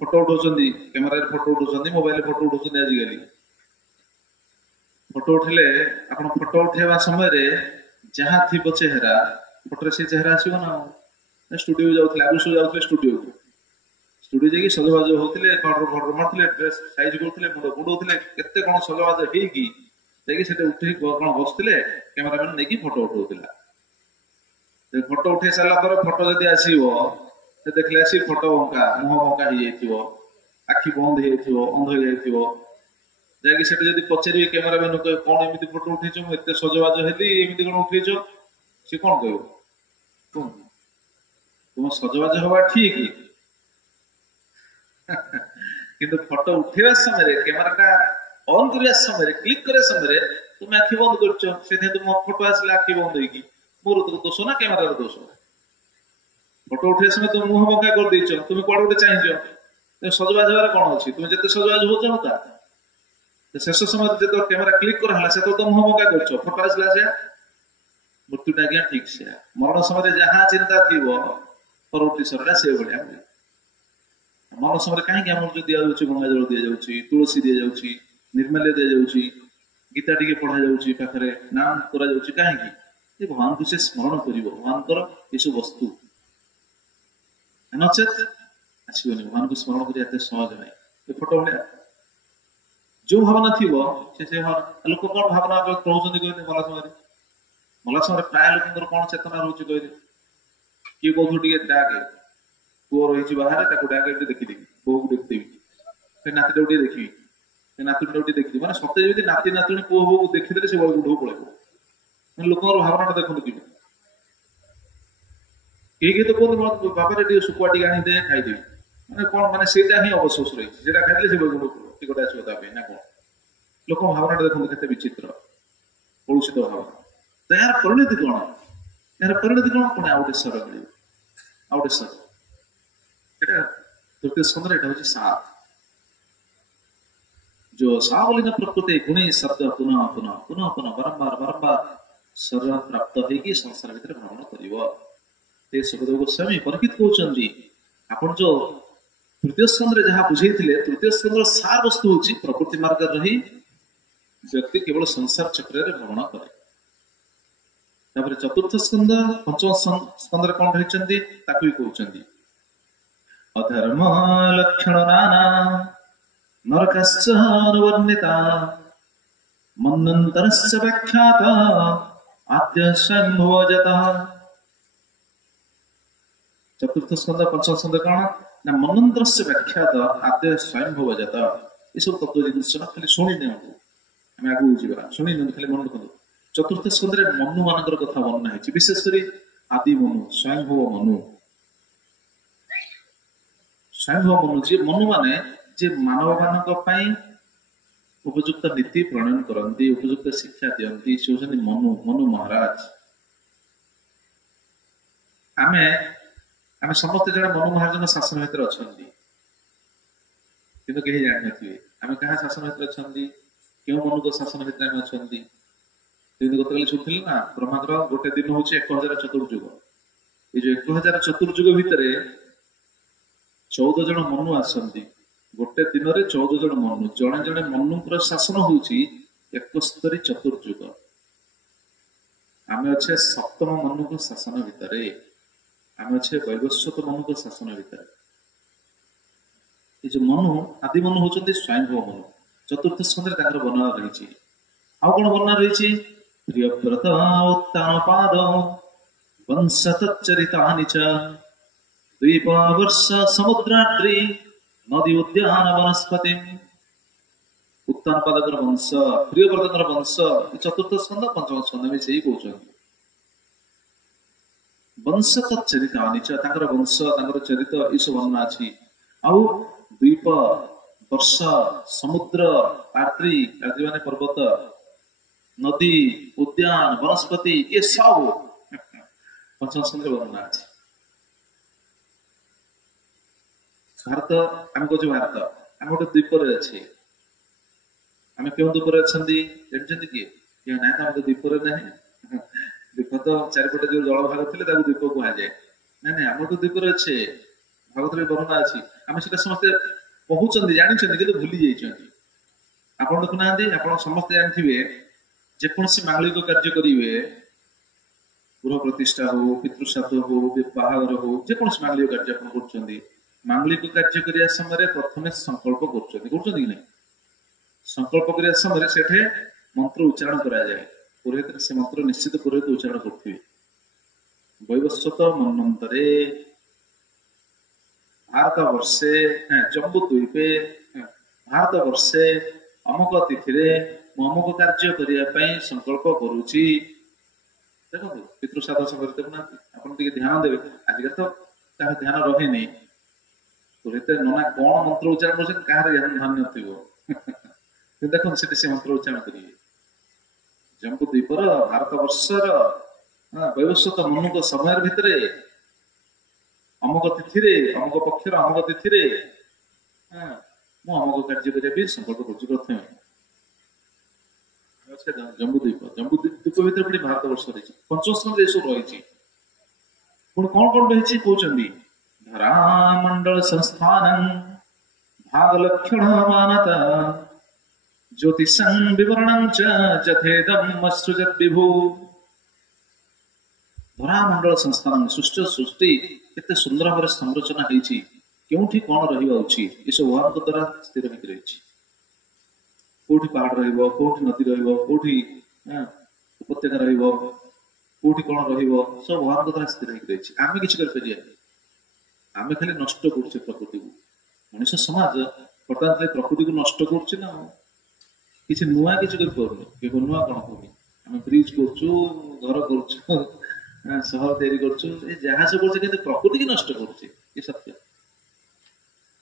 फोटो उठाऊँ कैमेरा फोटो उठाऊँ मोबाइल फोटो उठाऊँ आजिकल फोटो उठे आप फोटो उठेवा समय जहाँ थी चेहरा फोटो से चेहरा आसो ना स्टूडियो जाऊଥିଲେ आगु सब जाऊଥିଲେ स्टूडियो जाइए सजबाज होते पाउडर मारते ड्रेस साइज करते मुंड बुड़ौते केते कौन सजबाज होगी उठे कौन बसते कैमेरामैन नहीं फोटो उठाऊला फोटो उठे सारा पर फोटो जब आसो देखले आसी फोटो बंका मुह बंका हो आखि बंद हो अंध हो जाकि जब पचारे कैमेरामैन कौन एमती फोटो उठेच मुझे सजबाज हेली एमती कौन उठेच सी कौन कह तुम सजबाज हवा ठीक किंतु फोटो उठेवा समय कैमेराटा ऑन करने समय क्लिक करे समय तुम आखि बंद कर तुम फोटो आसले आखि बंद होगी मोर तो दोष ना कैमेरार दोष फोटो उठे समय तुम मुह बंका कर देछ तुम कौन गोटे चाहिए सजबाज हमारे कौन अच्छी तुम जिते सजबाज हो चाहता शेष समय जो कैमेरा क्लिक कराला से तो मुह बंका कर फोटो आसला से मृत्युटा आज्ञा ठीक से मरण समय जहाँ चिंता थी परवर्ती सरटा से भाया मन समय कहीं आम जो दि जाऊँ गंगा जल दि जाऊँ तुलसी दि जाऊँ निर्माल्य दि जाऊँ गीता टी पढ़ा जाऊँ पाखे नाम करा कहीं भगवान को से स्मरण कर भगवान यू वस्तु नचेत आसबनी भगवान को स्मरण कर सहज नहीं फोटो भाया जो भावना थी लोक कौन भावना कहते कहते मला समय प्राय लोक कौन चेतना रोचे कहते किए कौन टे डाके पुओ रही बाहर डाके देखीदेवी बो को देखदेवी नाती टे देखी नातुणी टे देखी मैंने सत्य जमी नाती नातुणी पुओ बो को देखीदे से बड़ उठ पड़े लोक भावना देखते कि कहीं तो कहते बाबा टे शुकुआ टी आनी दे खाईदेवी मैंने कौन मैंने से ही अवशोष रही खाई से टिकट आसो ना कौन लोक भावना देखते केते विचित्र कलुषित भावना तो यार परिणति कौन यार परिणति कौन पुणे आउ गोटे स्वर मिले आउ गोटे स्वर तृतीय स्कंदर एटा हूँ सात जो सावलीन प्रकृति गुणी शब्द पुनः पुनः पुनः पुनः बारंबार बारंबार स्वर प्राप्त होगी संसार भितर भ्रमण कर सुखदेव गोस्वामी परिचित कहते आपण जो तृतीय स्कंदे जहाँ बुझे तृतीय स्कंदर सार वस्तु हूँ प्रकृति मार्ग रही व्यक्ति केवल संसार चक्र भ्रमण करे चतुर्थ स्कंद पंचम स्कंदर कौन रही कहते अधर्म लक्षण नाना नरकश्चनुवर्णिता मन्वन्तरस्य व्याख्यात आद्य स्वयंभुवजतः चतुर्थ स्कंद पंचम स्कंद कौन ना मन्वन्तरस्य व्याख्यात आद्य स्वयंभुवजतः ये सब तत्व जिन खाली शुणी नि आम आगे जा शुणी नि खाली मन रखु चतुर्थ स्कंदे मनु मान कथा वर्णना है विशेषकर आदि मनु स्वयंभुव मनु स्वयंभुव मनु जी मनु माने जे मानव मान उपयुक्त नीति प्रणयन करती उपयुक्त शिक्षा दिखती से होती मनु मनु महाराज आमे आमे समस्त जन मनु महाराज शासन भितर अच्छा कि कहीं जान थे आम क्या शासन भितर अच्छा क्यों मनु को शासन भितर आम अच्छा गत काली शुणी ना ब्रह्मांडर गोटे दिन हूँ 1000 चतुर्युग ये जो 1000 चतुर्युग भितर 14 जन मनु आसती गोटे दिन में 14 जन मनु जड़े जड़े मनु शासन हूँ 71 चतुर्युग आम अच्छे सप्तम मनु को शासन भितर आम अच्छे वैवस्वत मनु को शासन भितर ये जो मनु आदि मनु होती स्वयंभुव मनु चतुर्थ स्कंदे वर्णना रही आउ कौन वर्णना रही प्रियव्रत उत्तान पाद वंश तच्चरितानि च द्वीपवर्ष समुद्राद्रि नदी उद्यान वनस्पति उत्तान पादकर वंश प्रियव्रतर वंश चतुर्थ स्कंद पंचम स्कंद में से कहते वंश तच्चरितानि च वंश चरित ये सब वर्णना अच्छी आउ द्वीप वर्ष समुद्र आर्द्री आर्द्री माने पर्वत नदी उद्यान वनस्पति ये सब पंचम स्कंद वर्णना अच्छी भारत आम कहे भारत आम गोटे द्वीपर अच्छे आम क्यों द्वीपर अच्छा जानते किए ना तो आम तो द्वीपर ना द्वीप तो चारिपटे जो जल भाग थे द्वीप कहुए ना ना आम तो द्वीपर अच्छे भागवत वर्णना अच्छी आम से समस्ते कहते जानते कि भूली जाइए आप देखुना आप समस्ते जानते जेकोसी मांगलिक कार्य करेंगे गृह प्रतिष्ठा हो पितृश्राद्ध हो बाहागर हो जेकोसी मांगलिक कार्य आप कर मांगलिक कार्य करने समय प्रथम संकल्प कर संकल्प करने समय से मंत्र उच्चारण कराए पुरोहित से मंत्र निश्चित पुरोहित उच्चारण करुवे वैवस्वत मन्वंतरे भारत वर्षे जम्बू द्वीपे भारत वर्षे अमुक तिथि अमुक कार्य करने संकल्प करुची देखो पितृश्राद्ध समय देखना आप ध्यान देवे आजिकल तो क्या ध्यान रहे नहीं पुरोहित नना कौन मंत्र उच्चारण कर ध्यान न देखो से मंत्र उच्चारण करेंगे जम्बू द्वीपर भारत वर्षर वैवस्वत मनु समय भितर अमुक तिथि अमुक पक्षर अमुक तिथि अमुक कार्य करने संकल्प कर जम्बू द्वीप भीतर पुणी भारत वर्ष रही पंचम देश रही पुणी कौन कौन रही कहते धरामंडल संस्थान भाग लक्षण मानता ज्योतिषं विवरणं च जथेदम असृजत विभु धरामंडल संस्थान सृष्टि केते सुंदर भाव संरचना होती क्योंठी कौन रहा उचित ये सब भगवान द्वारा स्थिर होकर रही कौटी पहाड़ रौटी नदी रौटी उपत्यका रौटी कौन सब भगवान द्वारा स्थिर होकर रही आम कि आम खाली नष्ट कर प्रकृति को मनुष्य समाज बर्तमान प्रकृति को नष्ट कर किसी नुआ किसी कर नुआ कौन कौन आम ब्रिज कर घर कर सहर तैयारी कर सब कर प्रकृति की नष्ट कर सत्य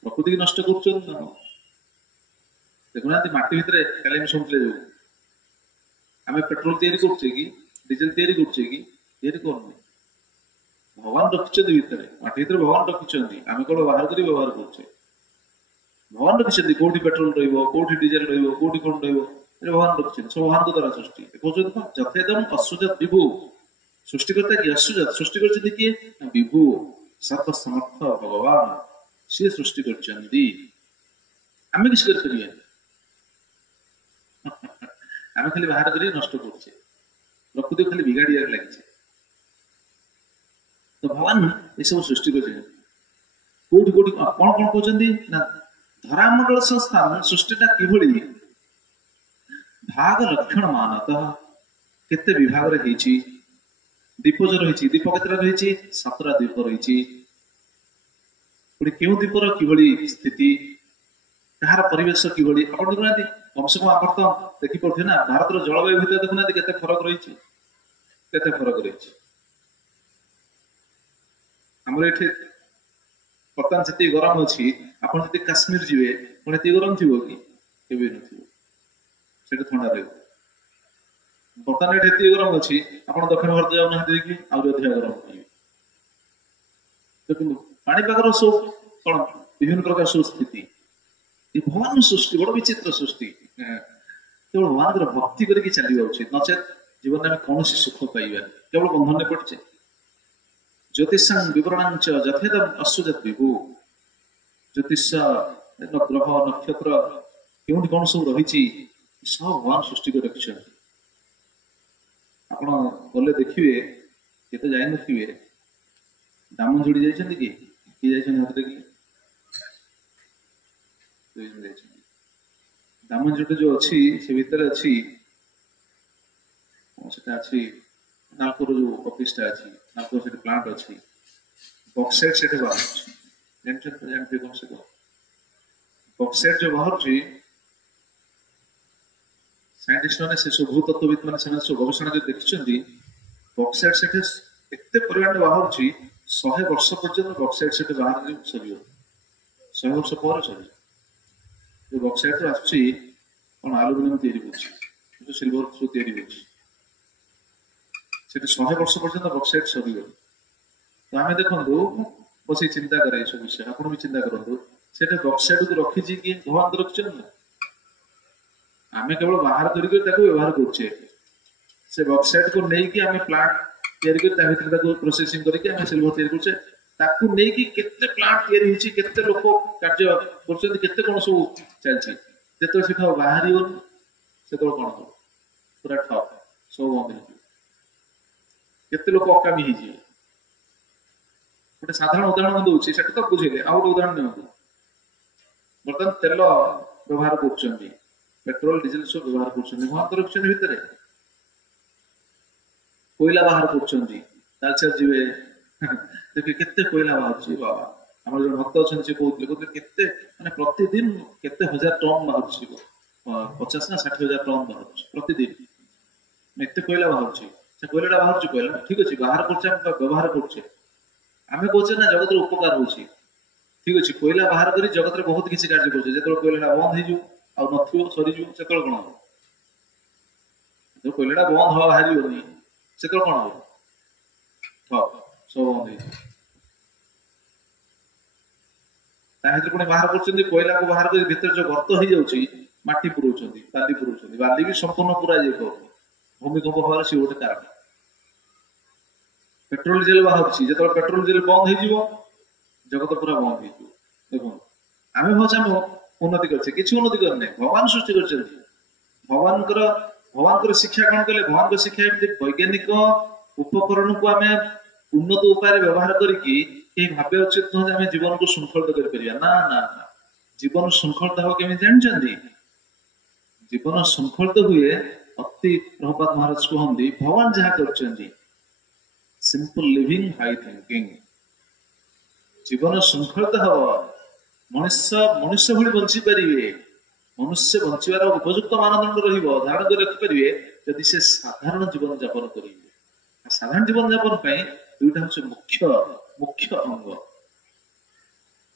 प्रकृति की नष्ट कर देखुना माटी भितर कल शुणुले जो आम पेट्रोल तैयारी करुचे कि डीजेल तैयारी करुचे कि तैयारी करनी भगवान रखिंट भितर माटी भितर भगवान रखिंट आम कौन बाहर कर व्यवहार करुचे भगवान रखिंट कौटी पेट्रोल रौटी डीजेल रौटी कौन भगवान रखिंट सब भगवान द्वारा सृष्टि कहते जथेदम असुजत विभु सृष्टिकर्ता कि असुजत सृष्टि कर किए विभु सर्वसमर्थ भगवान सी सृष्टि कर आम किसी कर आम खाली बाहर कर नष्ट करुचे प्रकृति खाली बिगाड़ लगे तो भगवान ये सब सृष्टि कर कौटी कौटी कौन कौन कहते ना धरामंडल संस्थान सृष्टिटा कि भाग लक्षण मानतः केते विभाग रही दीप जो रही दीप केतटा रही 7टा दीप रही क्यों दीपर कि स्थिति कहार परिवेश कि आप देखुना कम से कम आप तो देखी पड़े ना भारत जलवायु भितर देखुना केते फरक रही आमर ये बर्तमान जी गरम अच्छी आप काश्मीर जी पुणी ये गरम थी कि न थंडा रही बर्तमान ये गरम अच्छी आप दक्षिण भारत जाऊना कि अधिक गरम देखो पाणीपागर सब कौन विभिन्न प्रकार सब स्थिति ये भगवान सृष्टि बड़ विचित्र सृष्टि केवल भगवान भक्ति करके चलवा उचित नचेत जीवन में कौन सुख पाइबा केवल बंधन में पड़चे ज्योतिषं विवरण जथेदम असुजत विभु ज्योतिष ग्रह नक्षत्र क्यों कौन सब रही सब भगवान सृष्टि कर रखिंट आप गले देखिए केते जाई नथिबे दामनझुड़ी जाइछन्ति कि जाइछन्ति हाथ देखिए दामनझुड़ी जो अच्छी से भीतर अच्छी सेटा अच्छी नालकोर जो ऑफिसटा अच्छी नालकोर से प्लांट अच्छी बॉक्साइट से बाहर जानते कम से कम बॉक्साइट जो बाहर साइंटिस्ट मैंने से सब भूतत्वविद मैंने सब गवेषणा जो देखिं बॉक्साइट से एत परिमाण बाहर 100 वर्ष पर्यंत बॉक्साइट से बाहर सर 100 वर्ष पर सर जो बॉक्साइट आसुची कौन आलुमिनियम तैयारी सिल्वर सब तैयारी से 100 वर्ष पर्यंत बॉक्साइट सरीगल तो आम देखो बस चिंता करे सब विषय आप भी चिंता करूँ से बॉक्साइट को रखी कि भगवान रखिंट आम केवल बाहर करके व्यवहार करुचे से बॉक्साइट को लेकिन आम प्लांट तैयारी प्रोसेसिंग करके सिल्वर तैयारी करुचे ताकू नहीं केते प्लांट तैयारी होची केते लोक कार्य करछन केते कोन सब चलछि जेतो सेठा बाहरी से तो कोन पूरा ठप सब बंद କେତେ ଲୋକ ଅକାମୀ ହେଇଯିବେ। ଗୋଟେ ସାଧାରଣ ଉଦାହରଣ ଦଉଛି, ସେଟା ତ ବୁଝିଲେ। ଆଉ ଗୋଟେ ଉଦାହରଣ ନିଅନ୍ତୁ। ବର୍ତ୍ତମାନ ତେଲ ବ୍ୟବହାର କରୁଛନ୍ତି, ପେଟ୍ରୋଲ ଡିଜେଲ ସବୁ ବ୍ୟବହାର କରୁଛନ୍ତି, ବନ୍ଦ ରଖୁଛନ୍ତି ଭିତରେ, କୋଇଲା ବାହାର କରୁଛନ୍ତି, ତାଲଚେର ଯିବେ ଦେଖେ କେତେ କୋଇଲା ବାହାରୁଛି ବାବା। ଆମର ଯୋଉ ଭକ୍ତ ଅଛନ୍ତି ସେ କହୁଥିଲେ କେତେ ମାନେ ପ୍ରତିଦିନ କେତେ ହଜାର ଟନ ବାହାରୁଛି, 50,000 ନା 60,000 ଟନ ବାହାରୁଛି ପ୍ରତିଦିନ, ଏତେ କୋଇଲା ବାହାରୁଛି। ସେ କୋଇଲାଟା ବାହାରୁଛି, କୋଇଲା ଠିକ ଅଛି ବାହାର କରୁଛେ, ଆମେ ବ୍ୟବହାର କରୁଛେ, ଆମେ କହୁଛେ ନା ଜଗତର ଉପକାର ହଉଛି, ଠିକ ଅଛି କୋଇଲା ବାହାର କରି ଜଗତରେ ବହୁତ କିଛି କାର୍ଯ୍ୟ କରୁଛେ। ଯେତେବେଳେ କୋଇଲାଟା ବନ୍ଦ ହେଇଯିବ ଆଉ ନଥିବ, ସରିଯିବ, ସେତେବେଳେ କଣ ହବ? ଯେତେବେଳେ କୋଇଲାଟା ବନ୍ଦ ହବା ବାହାରିବନି, ସେତେବେଳେ କଣ ହବ? ସବୁ ବନ୍ଦ ହେଇଯିବ। ତା ଭିତରେ ପୁଣି ବାହାର କରୁଛନ୍ତି, କୋଇଲାକୁ ବାହାର କରି ଭିତରେ ଯୋଉ ଗର୍ତ୍ତ ହେଇଯାଉଛି ମାଟି ପୁରଉଛନ୍ତି, ବାଲି ପୁରଉଛନ୍ତି, ବାଲି ବି ସମ୍ପୂର୍ଣ୍ଣ ପୁରା ଯାଇପାରୁନି, ଭୂମିକମ୍ପ ହବାର ସେ ଗୋଟେ କାରଣ। ପେଟ୍ରୋଲ ଡିଜେଲ ବାହାରୁଛି, ଯେତେବେଳେ ପେଟ୍ରୋଲ ଡିଜେଲ ବନ୍ଦ ହେଇଯିବ ଜଗତ ପୁରା ବନ୍ଦ ହେଇଯିବ। ଦେଖନ୍ତୁ ଆମେ ଭାବୁଛେ ଆମେ ଉନ୍ନତି କରୁଛେ, କିଛି ଉନ୍ନତି କରିନାହିଁ, ଭଗବାନ ସୃଷ୍ଟି କରିଛନ୍ତି। ଭଗବାନଙ୍କର ଶିକ୍ଷା କଣ କଲେ? ଭଗବାନଙ୍କ ଶିକ୍ଷା ଏମିତି ବୈଜ୍ଞାନିକ ଉପକରଣକୁ ଆମେ ଉନ୍ନତ ଉପାୟରେ ବ୍ୟବହାର କରିକି କେହି ଭାବିବା ଉଚିତ ନୁହଁ ଯେ ଆମେ ଜୀବନକୁ ଶୃଙ୍ଖଳିତ କରିପାରିବା। ନା ନା ନା, ଜୀବନ ଶୃଙ୍ଖଳିତ ହବ କେମିତି ଜାଣିଛନ୍ତି? ଜୀବନ ଶୃଙ୍ଖଳିତ ହୁଏ, ଅତି ପ୍ରଭୁପାଦ ମହାରାଜ କୁହନ୍ତି, ଭଗବାନ ଯାହା କରିଛନ୍ତି ସିମ୍ପଲ ଲିଭିଂ ହାଇ ଥିଙ୍କିଂ। ଜୀବନ ଶୃଙ୍ଖଳିତ ହବ, ମନୁଷ୍ୟ ଭଳି ବଞ୍ଚି ପାରିବେ, ମନୁଷ୍ୟ ବଞ୍ଚିବାର ଉପଯୁକ୍ତ ମାନଦଣ୍ଡ ରହିବ, ଧାରଣ କରି ରଖିପାରିବେ ଯଦି ସେ ସାଧାରଣ ଜୀବନ ଯାପନ କରିବେ। ସାଧାରଣ ଜୀବନ ଯାପନ ପାଇଁ ଦୁଇଟା ହଉଛି ମୁଖ୍ୟ ଅଙ୍ଗ।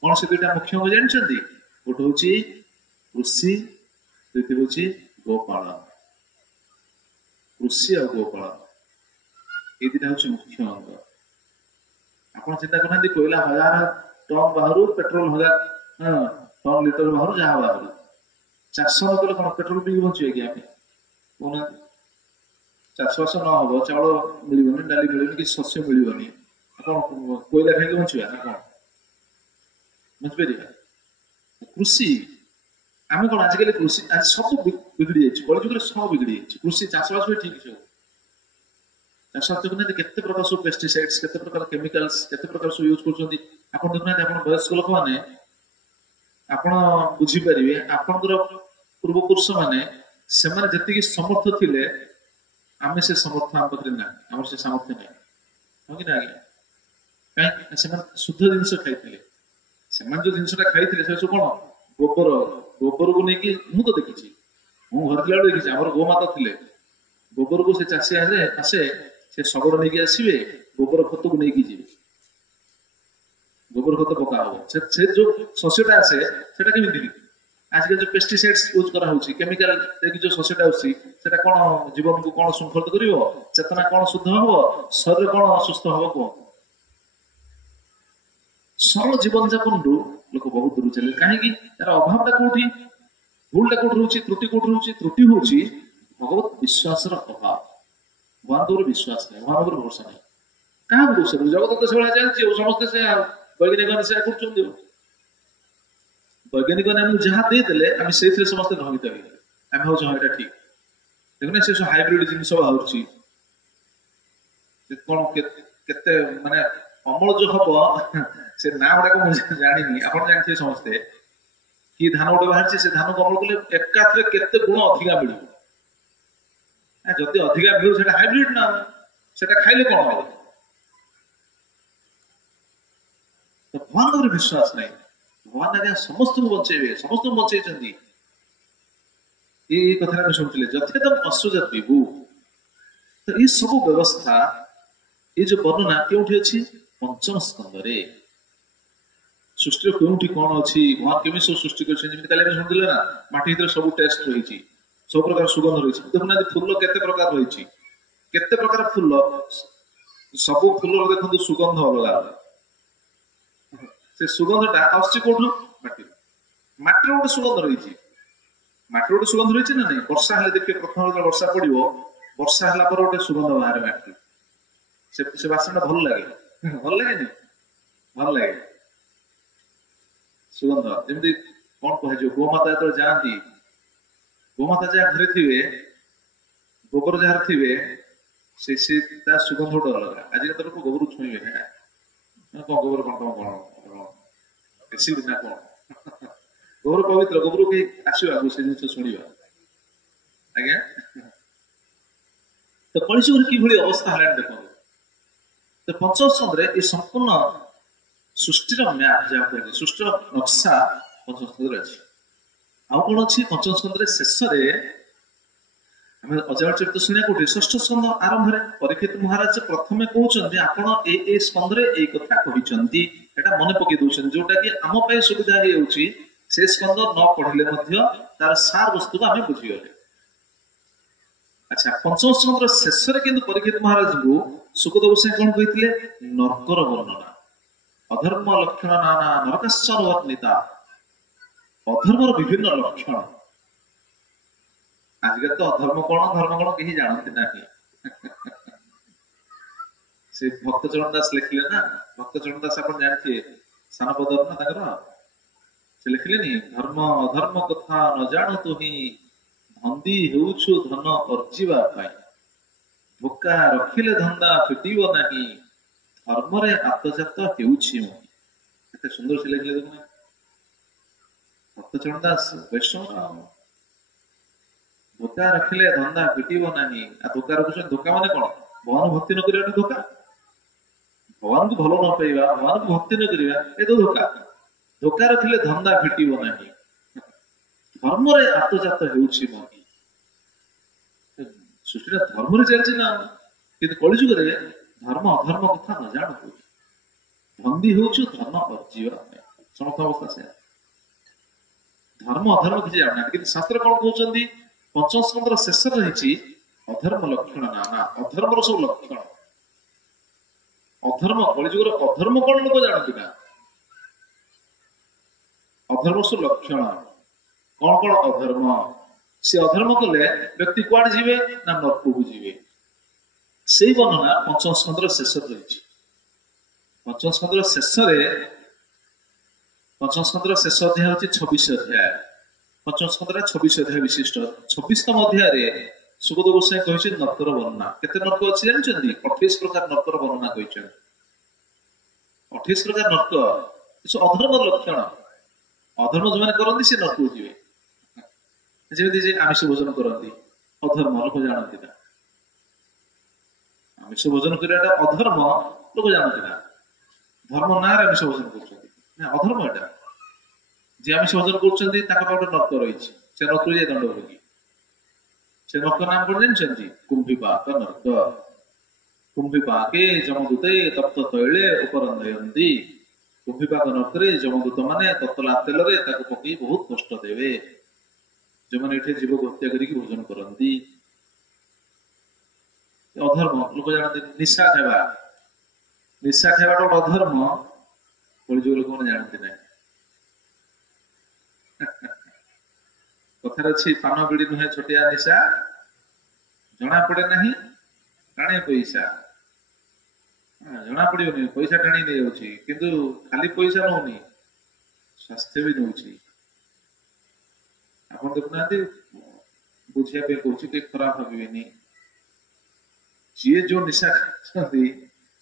କଣ ସେ ଦୁଇଟା ମୁଖ୍ୟ ଅଙ୍ଗ ଜାଣିଛନ୍ତି? ଗୋଟେ ହଉଛି କୃଷି, ଦ୍ୱିତୀୟ ହଉଛି ଗୋପାଳନ। କୃଷି ଆଉ ଗୋପାଳନ, এই দুটা হচ্ছে মুখ্য অঙ্গ। ଆପଣ ଚିନ୍ତା କରୁନାହାନ୍ତି, କୋଇଲା 1000 ଟନ ବାହାରୁ, ପେଟ୍ରୋଲ 1000 ଟନ ଲିଟର ବାହାରୁ, ଯାହା ବାହାରୁ, ଚାଷ ନ କଲେ କଣ ପେଟ୍ରୋଲ ପିଇକି ବଞ୍ଚିବେ କି ଆମେ? କହୁନାହାନ୍ତି, ଚାଷବାସ ନ ହବ, ଚାଉଳ ମିଳିବନି, ଡାଲି ମିଳିବନି, କିଛି ଶସ୍ୟ ମିଳିବନି, ଆପଣ କୋଇଲା ଖାଇକି ବଞ୍ଚିବା ନା କଣ? ବୁଝିପାରିବା? କୃଷି, ଆମେ କଣ ଆଜିକାଲି କୃଷି ଆଜି ସବୁ ବିଗିଡି ଯାଇଛି, କଳିଯୁଗରେ ସବୁ ବିଗିଡି ଯାଇଛି। କୃଷି ଚାଷବାସ ବି ଠିକ ସବୁ, ଚାଷ ଦେଖୁନାହାନ୍ତି କେତେ ପ୍ରକାର ସବୁ ପେଷ୍ଟିସାଇଡ୍ସ, କେତେ ପ୍ରକାର କେମିକାଲ୍ସ, କେତେ ପ୍ରକାର ସବୁ ୟୁଜ କରୁଛନ୍ତି। ଆପଣ ଦେଖୁନାହାନ୍ତି, ଆପଣ ବୟସ୍କ ଲୋକମାନେ ଆପଣ ବୁଝିପାରିବେ, ଆପଣଙ୍କର ପୂର୍ବପୁରୁଷ ମାନେ ସେମାନେ ଯେତିକି ସମର୍ଥ ଥିଲେ, ଆମେ ସେ ସମର୍ଥ ଆମ ପାଖରେ ନାହିଁ, ଆମର ସେ ସାମର୍ଥ୍ୟ ନାହିଁ, ହଁ କି ନା ଆଜ୍ଞା? କାହିଁକି? ସେମାନେ ଶୁଦ୍ଧ ଜିନିଷ ଖାଇଥିଲେ। ସେମାନେ ଯୋଉ ଜିନିଷଟା ଖାଇଥିଲେ ସେ ସବୁ କଣ? ଗୋବରକୁ ନେଇକି, ମୁଁ ତ ଦେଖିଛି, ମୁଁ ଘରେ ଥିଲା ବେଳେ ଦେଖିଛି, ଆମର ଗୋମାତା ଥିଲେ, ଗୋବରକୁ ସେ ଚାଷୀ ଆସେ, ସେ ଶଗଡ଼ ନେଇକି ଆସିବେ, ଗୋବର ଖତକୁ ନେଇକି ଯିବେ, ଗୋବର ଖତ ପକା ହବ, ସେ ଯୋଉ ଶସ୍ୟଟା ଆସେ ସେଟା କେମିତି? ଆଜିକାଲି ଯୋଉ ପେଷ୍ଟିସାଇଡ୍ସ ୟୁଜ କରାହଉଛି, କେମିକାଲ ଦେଇକି ଯୋଉ ଶସ୍ୟଟା ଆସୁଛି, ସେଟା କଣ ଜୀବନକୁ କଣ ଶୃଙ୍ଖଳିତ କରିବ? ଚେତନା କଣ ଶୁଦ୍ଧ ହବ? ଶରୀର କଣ ସୁସ୍ଥ ହବ? କୁହ। ସରଳ ଜୀବନ ଯାପନରୁ ଲୋକ ବହୁତ ଦୂର ଚାଲିଲେ। କାହିଁକି? ତାର ଅଭାବଟା କୋଉଠି, ଭୁଲଟା କୋଉଠି ରହୁଛି, ତ୍ରୁଟି କୋଉଠି ରହୁଛି? ତ୍ରୁଟି ହଉଛି ଭଗବତ ବିଶ୍ୱାସର ଅଭାବ। ଭଗବାନଙ୍କ ଉପରେ ବିଶ୍ୱାସ ନାହିଁ, ଭଗବାନଙ୍କ ଉପରେ ଭରସା ନାହିଁ। କାହାକୁ ଦୋଷ ଦେବୁ? ଜଗତ ତ ସେଭଳିଆ ଚାଲିଛି, ସମସ୍ତେ ସେ ବୈଜ୍ଞାନିକମାନେ ସେୟା କରୁଛନ୍ତି। ବୈଜ୍ଞାନିକମାନେ ଆମକୁ ଯାହା ଦେଇଦେଲେ ଆମେ ସେଇଥିରେ ସମସ୍ତେ ଭ୍ରମିତ ହେଇଗଲେ, ଆମେ ଭାବୁଛୁ ହଁ ଏଇଟା ଠିକ। ଦେଖୁନା ସେ ସବୁ ହାଇବ୍ରିଡ ଜିନିଷ ବାହାରୁଛି, କଣ କେତେ ମାନେ ଅମଳ ଯୋଉ ହବ, ସେ ନାଁ ଗୁଡାକ ମୁଁ ଜାଣିନି, ଆପଣ ଜାଣିଥିବେ ସମସ୍ତେ। କି ଧାନ ଗୋଟେ ବାହାରିଛି, ସେ ଧାନକୁ ଅମଳ କଲେ ଏକାଥରେ କେତେ ଗୁଣ ଅଧିକା ମିଳିବ। ଯଦି ଅଧିକା ମିଳିବ ସେଟା ହାଇବ୍ରିଡ ନା, ସେଟା ଖାଇଲେ କଣ ହବ? ଭଗବାନଙ୍କର ବିଶ୍ୱାସ ନାହିଁ। ଭଗବାନ ଆଜ୍ଞା ସମସ୍ତଙ୍କୁ ବଞ୍ଚେଇବେ, ସମସ୍ତଙ୍କୁ ବଞ୍ଚେଇଛନ୍ତି। ଏଇ କଥାଟା ଆମେ ଶୁଣିଥିଲେ, ଯଥେଦମ ଅସୃଜତ ବିଭୁ। ତ ଏଇ ସବୁ ବ୍ୟବସ୍ଥା, ଏଇ ଯୋଉ ବର୍ଣ୍ଣନା କେଉଁଠି ଅଛି? ପଞ୍ଚମ ସ୍କନ୍ଧରେ। ସୃଷ୍ଟିର କେଉଁଠି କଣ ଅଛି, ଭଗବାନ କେମିତି ସବୁ ସୃଷ୍ଟି କରିଛନ୍ତି? ଯେମିତି କାଲି ଆମେ ଶୁଣିଥିଲେ ନା, ମାଟି ଭିତରେ ସବୁ ଟେଷ୍ଟ ରହିଛି, ସବୁ ପ୍ରକାର ସୁଗନ୍ଧ ରହିଛି। ଦେଖୁନାହାନ୍ତି ଫୁଲ କେତେ ପ୍ରକାର ରହିଛି, କେତେ ପ୍ରକାର ଫୁଲ, ସବୁ ଫୁଲର ଦେଖନ୍ତୁ ସୁଗନ୍ଧ ଅଲଗା ଅଲଗା। ସେ ସୁଗନ୍ଧଟା ଆସୁଛି କୋଉଠୁ? ମାଟିରୁ। ମାଟିର ଗୋଟେ ସୁଗନ୍ଧ ରହିଛି, ମାଟିର ଗୋଟେ ସୁଗନ୍ଧ ରହିଛି ନା ନାଇଁ? ବର୍ଷା ହେଲେ ଦେଖିବେ, ପ୍ରଥମ ଯେତେବେଳେ ବର୍ଷା ପଡିବ, ବର୍ଷା ହେଲା ପରେ ଗୋଟେ ସୁଗନ୍ଧ ବାହାରେ ମାଟିରୁ, ସେ ବାସନାଟା ଭଲ ଲାଗେ, ଭଲ ଲାଗେନି? ଭଲ ଲାଗେ ସୁଗନ୍ଧ। ଯେମିତି କଣ କୁହାଯିବ, ଗୋମାତା ଯେତେବେଳେ ଯାଆନ୍ତି, ଗୋମାତା ଯାହା ଘରେ ଥିବେ, ଗୋବର ଯାହାର ଥିବେ, ସେ ତା ସୁଗନ୍ଧ ଗୋଟେ ଅଲଗା। ଆଜିକା ତ ଲୋକ ଗୋବର ଛୁଇଁବେ ନା, କଣ ଗୋବର କଣ ତମ କଣ ଏସିଡ ନା କଣ? ଗୋବର ପବିତ୍ର, ଗୋବର କେହି ଆସିବା ସେ ଜିନିଷ ଶୁଣିବା। ଆଜ୍ଞା, ତ କଳିଯୁଗରେ କିଭଳି ଅବସ୍ଥା ହେଲାଣି ଦେଖନ୍ତୁ। ତ ପଞ୍ଚମ ସ୍କନ୍ଧରେ ଏ ସମ୍ପୂର୍ଣ୍ଣ ସୃଷ୍ଟିର ମ୍ୟାପ, ଯାହା କୁହାଯାଏ ସୃଷ୍ଟିର ନକ୍ସା ପଞ୍ଚମ ସ୍କନ୍ଧରେ ଅଛି। ଆଉ କଣ ଅଛି ପଞ୍ଚମ ସ୍କନ୍ଧରେ? ଶେଷରେ ଆମେ ଅଜାଗର ଚରିତ୍ର ଶୁଣିବା କୋଉଠି? ଷଷ୍ଠ ସ୍କନ୍ଧ ଆରମ୍ଭରେ ପରୀକ୍ଷିତ ମହାରାଜ ପ୍ରଥମେ କହୁଛନ୍ତି ଆପଣ ଏ ସ୍କନ୍ଧରେ ଏଇ କଥା କହିଛନ୍ତି, ଏଟା ମନେ ପକେଇ ଦଉଛନ୍ତି, ଯୋଉଟା କି ଆମ ପାଇଁ ସୁବିଧା ହେଇଯାଉଛି। ସେ ସ୍କନ୍ଧ ନ ପଢିଲେ ମଧ୍ୟ ତାର ସାର ବସ୍ତୁକୁ ଆମେ ବୁଝିଗଲେ। ଆଚ୍ଛା, ପଞ୍ଚମ ସ୍କନ୍ଧର ଶେଷରେ କିନ୍ତୁ ପରୀକ୍ଷିତ ମହାରାଜଙ୍କୁ ସୁକଦେବ ଗୋସାଇଁ କଣ କହିଥିଲେ? ନର୍କର ବର୍ଣ୍ଣନା, ଅଧର୍ମ ଲକ୍ଷଣ ନାନା ନରକାଶ୍ଚର ବର୍ଣ୍ଣିତା, ଅଧର୍ମର ବିଭିନ୍ନ ଲକ୍ଷଣ। ଆଜିକାଲି ତ ଅଧର୍ମ କଣ ଧର୍ମ କଣ କେହି ଜାଣନ୍ତି ନାହିଁ। ସେ ଭକ୍ତଚରଣ ଦାସ ଲେଖିଲେ ନା, ଭକ୍ତଚରଣ ଦାସ ଆପଣ ଜାଣିଥିବେ, ସାନପଦର ନା ତାଙ୍କର, ସେ ଲେଖିଲେନି ଧର୍ମ ଅଧର୍ମ କଥା ନ ଜାଣୁ ତୁହି, ଧନ୍ଦି ହେଉଛୁ ଧନ ଅର୍ଜିବା ପାଇଁ, ଧୋକା ରଖିଲେ ଧନ୍ଦା ଫିଟିବ ନାହିଁ, ଧର୍ମରେ ଆତଜାତ ହେଉଛି ମୁଁ। କେତେ ସୁନ୍ଦର ସେ ଲେଖିଲେ ଦେଖୁନ ଭକ୍ତଚରଣ ଦାସ, ବୈଷ୍ଣବ। ଧୋକା ରଖିଲେ ଧନ୍ଦା ଫିଟିବ ନାହିଁ। ଆଉ ଧୋକା ରଖୁଛନ୍ତି, ଧୋକା ମାନେ କଣ? ଭଗବାନ ଭକ୍ତି ନ କରିବା ଧୋକା, ଭଗବାନଙ୍କୁ ଭଲ ନ ପାଇବା, ଭଗବାନଙ୍କୁ ଭକ୍ତି ନ କରିବା, ଏ ତ ଧୋକା। ଧୋକା ରଖିଲେ ଧନ୍ଦା ଫିଟିବ ନାହିଁ, ଧର୍ମରେ ଆତଜାତ ହେଉଛି ମହି। ସୃଷ୍ଟିଟା ଧର୍ମରେ ଚାଲିଛି ନା, କିନ୍ତୁ କଳିଯୁଗରେ ଧର୍ମ ଅଧର୍ମ କଥା ନ ଜାଣୁ କହୁଛି, ଧନ୍ଦି ହେଉଛୁ ଧର୍ମ ଅର୍ଜିବା ପାଇଁ। ସମସ୍ତ ଅବସ୍ଥା ସେ ଧର୍ମ ଅଧର୍ମ କିଛି ଜାଣୁନାହାନ୍ତି। କିନ୍ତୁ ଶାସ୍ତ୍ର କଣ କହୁଛନ୍ତି? ପଞ୍ଚମ ସ୍କନ୍ଧର ଶେଷରେ ରହିଛି ଅଧର୍ମ ଲକ୍ଷଣ ନାନା, ଅଧର୍ମର ସବୁ ଲକ୍ଷଣ। ଅଧର୍ମ, କଳିଯୁଗର ଅଧର୍ମ କଣ ଲୋକ ଜାଣନ୍ତି ନା, ଅଧର୍ମ ସବୁ ଲକ୍ଷଣ। କଣ କଣ ଅଧର୍ମ? ସେ ଅଧର୍ମ କଲେ ବ୍ୟକ୍ତି କୁଆଡେ ଯିବେ ନା ନରକକୁ ଯିବେ। ସେଇ ବର୍ଣ୍ଣନା ପଞ୍ଚମ ସ୍କନ୍ଧର ଶେଷରେ ରହିଛି। ପଞ୍ଚମ ସ୍କନ୍ଧର ଶେଷରେ, ପଞ୍ଚମ ସ୍କନ୍ଧର ଶେଷ ଅଧ୍ୟାୟ ହଉଛି 26 ଅଧ୍ୟାୟ। ପଞ୍ଚମ ସ୍କନ୍ଧରେ 26 ଅଧ୍ୟାୟ ବିଶିଷ୍ଟ। 26ତମ ଅଧ୍ୟାୟରେ ସୁକଦେବ ଗୋସାଇଁ କହିଛନ୍ତି ନର୍କର ବର୍ଣ୍ଣନା। କେତେ ନର୍କ ଅଛି ଜାଣିଛନ୍ତି? 28 ପ୍ରକାର ନର୍କର ବର୍ଣ୍ଣନା କହିଛନ୍ତି। 28 ପ୍ରକାର ନର୍କ, ଅଧର୍ମର ଲକ୍ଷଣ। ଅଧର୍ମ ଯୋଉମାନେ କରନ୍ତି ସେ ନର୍କକୁ ଯିବେ। ଯେମିତି ଯେ ଆମିଷ ଭୋଜନ କରନ୍ତି, ଅଧର୍ମ, ଲୋକ ଜାଣନ୍ତି ନା। ଆମିଷ ଭୋଜନ କରିବାଟା ଅଧର୍ମ, ଲୋକ ଜାଣନ୍ତି ନା। ଧର୍ମ ନାଁରେ ଆମିଷ ଭୋଜନ କରୁଛନ୍ତି, ନା ଅଧର୍ମ ଏଟା। ଯିଏ ଆମିଷ ଭୋଜନ କରୁଛନ୍ତି ତାଙ୍କ ଗୋଟେ ନର୍କ ରହିଛି, ସେ ନର୍କ ଯାଇ ଦଣ୍ଡ ଭୋଗୀ। ସେ ନର୍କ ନାମ କଣ ଜାଣିଛନ୍ତି? କୁମ୍ଭୀପାକ ନର୍କ। କୁମ୍ଭୀପାକେ ଯମଦୂତେ ତପ୍ତ ତୈଳେ ଉପରନ୍ଧୟନ୍ତି। କୁମ୍ଭୀପାକ ନର୍କରେ ଯମଦୂତ ମାନେ ତତଲା ତେଲରେ ତାକୁ ପକେଇ ବହୁତ କଷ୍ଟ ଦେବେ, ଯୋଉମାନେ ଏଠି ଜୀବ ହତ୍ୟା କରିକି ଭୋଜନ କରନ୍ତି। ଅଧର୍ମ, ଲୋକ ଜାଣନ୍ତି। ନିଶା ଖାଇବା, ନିଶା ଖାଇବାଟା ଗୋଟେ ଅଧର୍ମ, କଳିଯୁଗ ଲୋକମାନେ ଜାଣନ୍ତି ନାହିଁ। କଥାରେ ଅଛି ପାନ ବିଡି ନୁହେଁ ଛୋଟିଆ ନିଶା, ଜଣା ପଡେ ନାହିଁ ଟାଣେ ପଇସା। ଜଣା ପଡିବନି, ପଇସା ଟାଣି ନେଇଯାଉଛି, କିନ୍ତୁ ଖାଲି ପଇସା ନଉନି, ସ୍ୱାସ୍ଥ୍ୟ ବି ନଉଛି। ଆପଣ ଦେଖୁନାହାନ୍ତି, ବୁଝିବା ପାଇଁ କହୁଛି, ଟିକେ ଖରାପ ଭାବିବେନି। ଯିଏ ଯୋଉ ନିଶା ଖାଉଛନ୍ତି,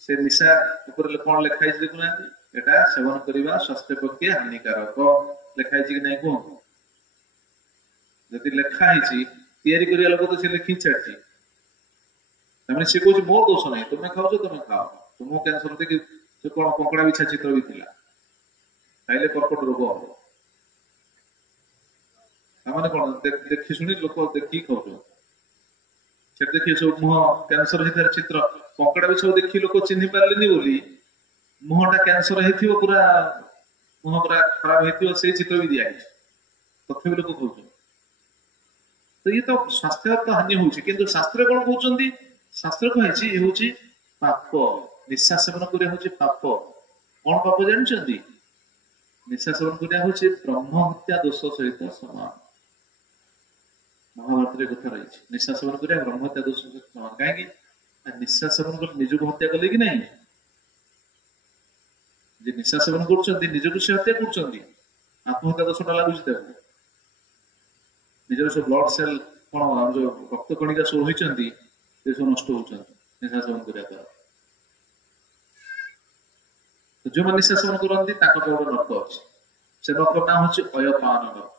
ସେ ନିଶା ଉପରେ କଣ ଲେଖା ହେଇଛି ଦେଖୁନାହାନ୍ତି? ଏଟା ସେବନ କରିବା ସ୍ୱାସ୍ଥ୍ୟ ପକ୍ଷେ ହାନିକାରକ। ଲେଖା ହେଇଛି କି ନାଇଁ କୁହନ୍ତୁ? ଯଦି ଲେଖା ହେଇଛି, ତିଆରି କରିବା ଲୋକ ତ ସେ ଲେଖି ଛାଡିଛି। ତାମାନେ ସେ କହୁଛି ମୋର ଦୋଷ ନାହିଁ, ତମେ ଖାଉଛ ତମେ ଖାଅ। ତୁମ କ୍ୟାନ୍ସର ଦେଖି ସେ କଣ କଙ୍କଡା ବିଛା ଚିତ୍ର ବି ଥିଲା, ଖାଇଲେ କର୍କଟ ରୋଗ ହବ। ତାମାନେ କଣ ଦେଖି ଶୁଣି ଲୋକ ଦେଖିକି ଖାଉଛନ୍ତି। ସେଠି ଦେଖି ସବୁ ମୁହଁ କ୍ୟାନ୍ସର ହେଇଥିବାର ଚିତ୍ର, କଙ୍କଡା ବିଛା ଦେଖି ଲୋକ ଚିହ୍ନି ପାରିଲେନି ବୋଲି ମୁହଁଟା କ୍ୟାନ୍ସର ହେଇଥିବ, ପୁରା ମୁହଁ ପୁରା ଖରାପ ହେଇଥିବ, ସେଇ ଚିତ୍ର ବି ଦିଆହେଇଛି, ତଥାପି ଲୋକ କହୁଛନ୍ତି। ତ ଇଏ ତ ସ୍ୱାସ୍ଥ୍ୟ ତ ହାନି ହଉଛି। କିନ୍ତୁ ଶାସ୍ତ୍ର କଣ କହୁଛନ୍ତି? ଶାସ୍ତ୍ର କହିଛି ଇଏ ହଉଛି ପାପ। ନିଶା ସେବନ କରିବା ହଉଛି ପାପ। କଣ ପାପ ଜାଣିଛନ୍ତି? ନିଶା ସେବନ କରିବା ହଉଛି ବ୍ରହ୍ମ ହତ୍ୟା ଦୋଷ ସହିତ ସମାନ। ମହାଭାରତରେ କଥା ରହିଛି, ନିଶା ସେବନ କରିବା ବ୍ରହ୍ମ ହତ୍ୟା ଦୋଷ ସହିତ ସମାନ। କାହିଁକି? ନିଶା ସେବନ କରି ନିଜକୁ ହତ୍ୟା କଲେ କି ନାହିଁ? ଯେ ନିଶା ସେବନ କରୁଛନ୍ତି ନିଜକୁ ସେ ହତ୍ୟା କରୁଛନ୍ତି, ଆତ୍ମହତ୍ୟା ଦୋଷଟା ଲାଗୁଛି ତାକୁ। ନିଜର ସବୁ ବ୍ଲଡ ସେଲ, କଣ ଯୋଉ ରକ୍ତ କଣିକା ସବୁ ହୋଇଛନ୍ତି, ସେ ସବୁ ନଷ୍ଟ ହଉଛନ୍ତି। निशा सेवन करिया द्वारा जो मैंने निशा सेवन करती गोटे नर्क अच्छे से नर्क ना हूँ अयपान नर्क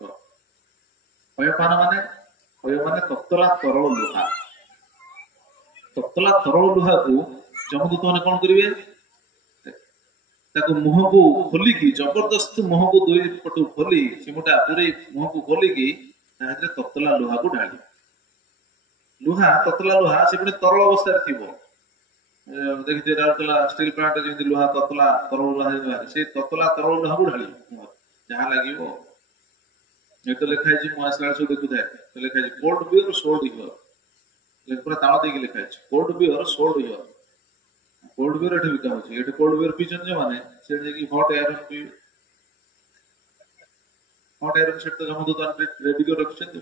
अयपान माने अय माने ततला तरल लुहा ततला तरल लुहा को जमदूत मैंने कौन करेंगे मुह को खोलिकी जबरदस्त मुह को दुई पटू खोली चिमुटा पूरे मुह को खोलिकी ततला लुहा को ढाली लुहा ततला लुहा से पुणी तरल अवस्था थी देखिए राउरकेला स्टील प्लांट जमी लुहा ततला तरल लुहा से ततला तरल लुहा को ढाली जहाँ लगे ये तो लिखाई मुआसला सब देखुए तो लिखाई कोल्ड बियर सोल्ड हियर पूरा ताल देकी लिखाई cold beer sold here cold beer एठे बिका होची एठे कोल्ड बियर पीछन जे माने से जे हॉट एयर पी हॉट एयर सेट तो जमदूत रेडी कर रखछन तो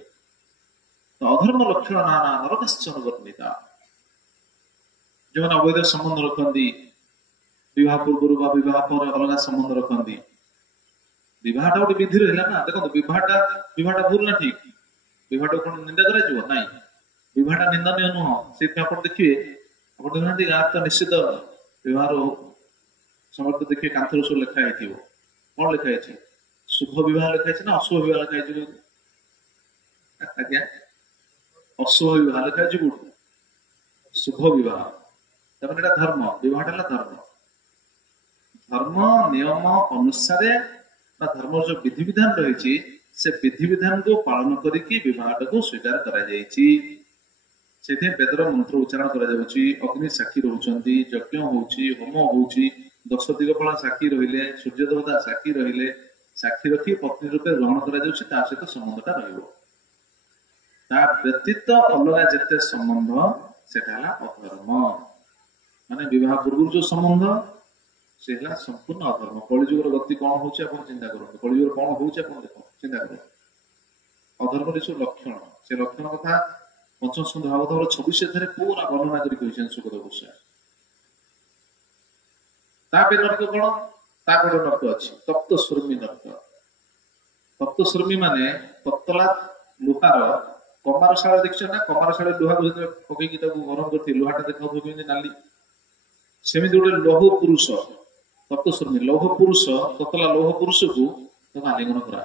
अधर्म लक्षण नाना नरकश्चन वर्णिता जो माने अवैध संबंध रखंदी विवाह पूर्व बा विवाह पर अलग संबंध रखंदी विवाहटा गोटे विधि रहा ना देखो विवाहटा भूल ना ठीक विवाहटा कौन निंदा कर विवाहटा निंदनीय नुह से देखिए गाँव तो निश्चित विवाह समर्थ देखिए कांथर सब लिखाई कौन लिखाई शुभ विवाह लिखाई ना अशुभ विवाह लिखाई आज्ञा अशुभ विवाह लिखाई कौट शुभ विवाह तमें धर्म विवाहटा धर्म धर्म नियम अनुसार धर्म जो विधि विधान रही से विधि विधान को पालन करके विवाहटा को स्वीकार करा वेदर मंत्र उच्चारण अग्नि साक्षी रोचंती यज्ञ होउची होम होउची 10 दिगफला साक्षी रहिले सूर्य देवता साक्षी रहिले साक्षी रखी पत्नी रूपे ग्रहण करा सहित संबंधटा ता व्यतीत अलग जिते संबंध से अधर्म माने विवाह पूर्व जो संबंध से संपूर्ण अधर्म कलिजुगर गति कौन हो चिंता करूँ कलिजुगर कौन हो चिंता कर अधर्म सब लक्षण से लक्षण कथा पंचम स्कंद भागवत 26 अध्याय पूरा वर्णना करी सुखदेव गोस्वामी नर्क कौन गोटे नर्क अच्छी तप्त सुर्मी नर्क तप्त सुर्मी माने ततला लुहार कमारशाला देखिए ना कमारशाला लुहा को पकईकी गरम करती लुहाटा देखा नाली सेमती गोटे लौह पुरुष तप्त सुर्मी लौह पुरुष ततला लौह पुरुष को आलिंगन करा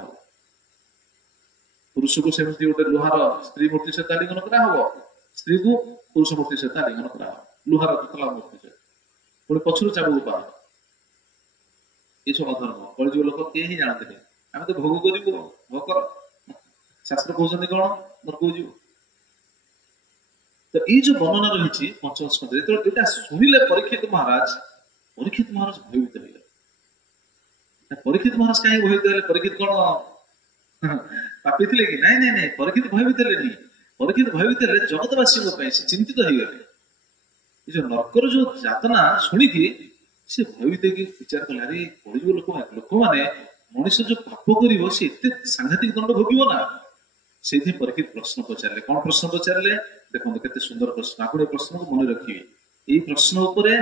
पुरुष को सेमती गोटे लुहार स्त्री मूर्ति सहित आलिंगन करा स्त्री को पुरुष मूर्ति सहित आलिंगन करा लुहार ततला मूर्ति सहित पुणी पछरू चाबुक पा ये सब अधर्म कलिजुग लोक किए जानते आम तो भोग कर भोग कर शास्त्र कहते कौन नर्क जीव तो ये जो वर्णना रही पंचम स्कंद जो शुणिले परीक्षित महाराज भयभीत हो परीक्षित महाराज कहीं भयभीत है परीक्षित कौन पापी थे कि नहीं नहीं नहीं परीक्षित भयभीत है परीक्षित भयभीत है जगतवासी चिंतित हो गए जो नर्कर जो यातना शुणिकी से भयभीत विचार कले अरे कलिजुग लोक मैंने मनुष्य जो पाप कर सांघातिक दंड भोग ना से परीक्षित प्रश्न पचारे कौन प्रश्न पचारे देखो केते सुंदर प्रश्न आप प्रश्न को मन रखिए ये प्रश्न उपरे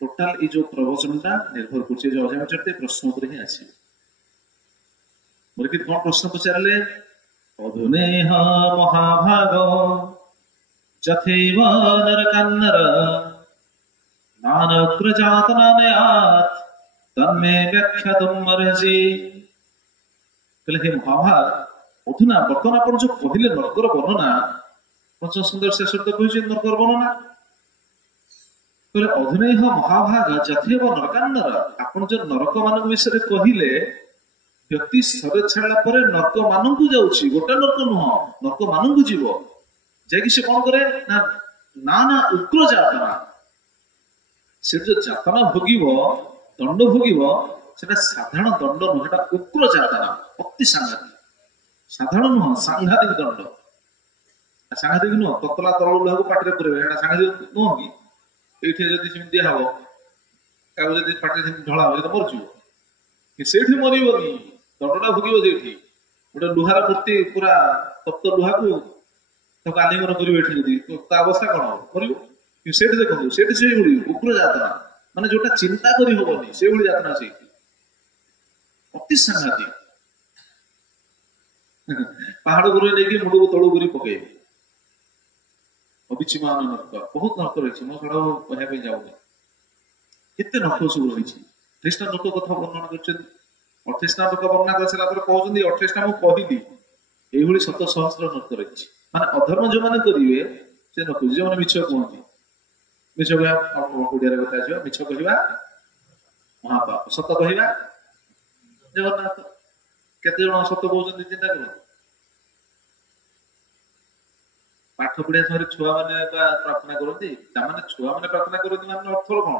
टोटाल ये जो प्रवचन निर्भर कर अजाम चढ़ते प्रश्न उपर ही आस परीक्षित कौन प्रश्न पचारे अधुनेह महाभाग जथैव नरकान्नर नानग्रजातनानयात् तन्मे व्याख्यातुम् अर्हसि कहले हे महाभाग अधुना बर्तमान आप जो कहले नरकर वर्णना पंचम सुंदर शेष नरकर वर्णना कहले अधुनेह महाभाग जथैव नरकान्नर आप जो नरक मान विषय कहले व्यक्ति शरीर छाड़ा पर नरक मान जाऊँगी गोटे नरक नुह नरक मान जीव जाकि से कौन करे ना ना उग्र जातना से जो जातना भोगिब दंड भोगिब से साधारण दंड नुह उग्र जातना अति सांघातिक साधारण नुह सांघातिक दंड सांघातिक नुह ततला तरल लुहा को पाटे पूरे सांघातिक नुह कि ये दिया हम क्या पाटे ढला हो मरज से मरबनी दंडा भोग से गोटे लुहार मूर्ति पूरा तप्त लुहा को आलिंगन कर अवस्था कौन हम मर से देखो से उग्र जातना माने जोटा चिंता करी हबनी से जातना से अति सांघातिक पहाड़ गुरे नहीं मुंड को तलू गुरी पकड़े ଅବିଚ୍ଛିନ୍ନ ନର୍କ ବହୁତ ନର୍କ ରହିଛି ମୁଁ ସେଟା କହିବା ପାଇଁ ଯାଉନି କେତେ ନର୍କ ସବୁ ରହିଛି 28ଟା ନର୍କ କଥା ବର୍ଣ୍ଣନା କରିଛନ୍ତି 28ଟା ନର୍କ ବର୍ଣ୍ଣନା କରିସାରିଲା ପରେ କହୁଛନ୍ତି 28ଟା ମୁଁ କହିଲି এইভଳି শত সহস্র নর্ক রয়েছে মানে অধর্ম ଯୋଉମାନେ କରିବେ ସେ ନର୍କ ଯୋଉମାନେ ମିଛ କୁହନ୍ତି ମିଛ କହିବା ଓଡ଼ିଆରେ କଥା ଆସିବ ମିଛ କହିବା ମହାପାପ ସତ କହିବା ଜଗନ୍ନାଥ କେତେ ଜଣ ସତ କହୁଛନ୍ତି ଚିନ୍ତା କରନ୍ତୁ ପାଠ ପଢିବା ସମୟରେ ଛୁଆମାନେ ପ୍ରାର୍ଥନା କରନ୍ତି ତାମାନେ ଛୁଆମାନେ ପ୍ରାର୍ଥନା କରନ୍ତି ମାନେ ଅର୍ଥ କଣ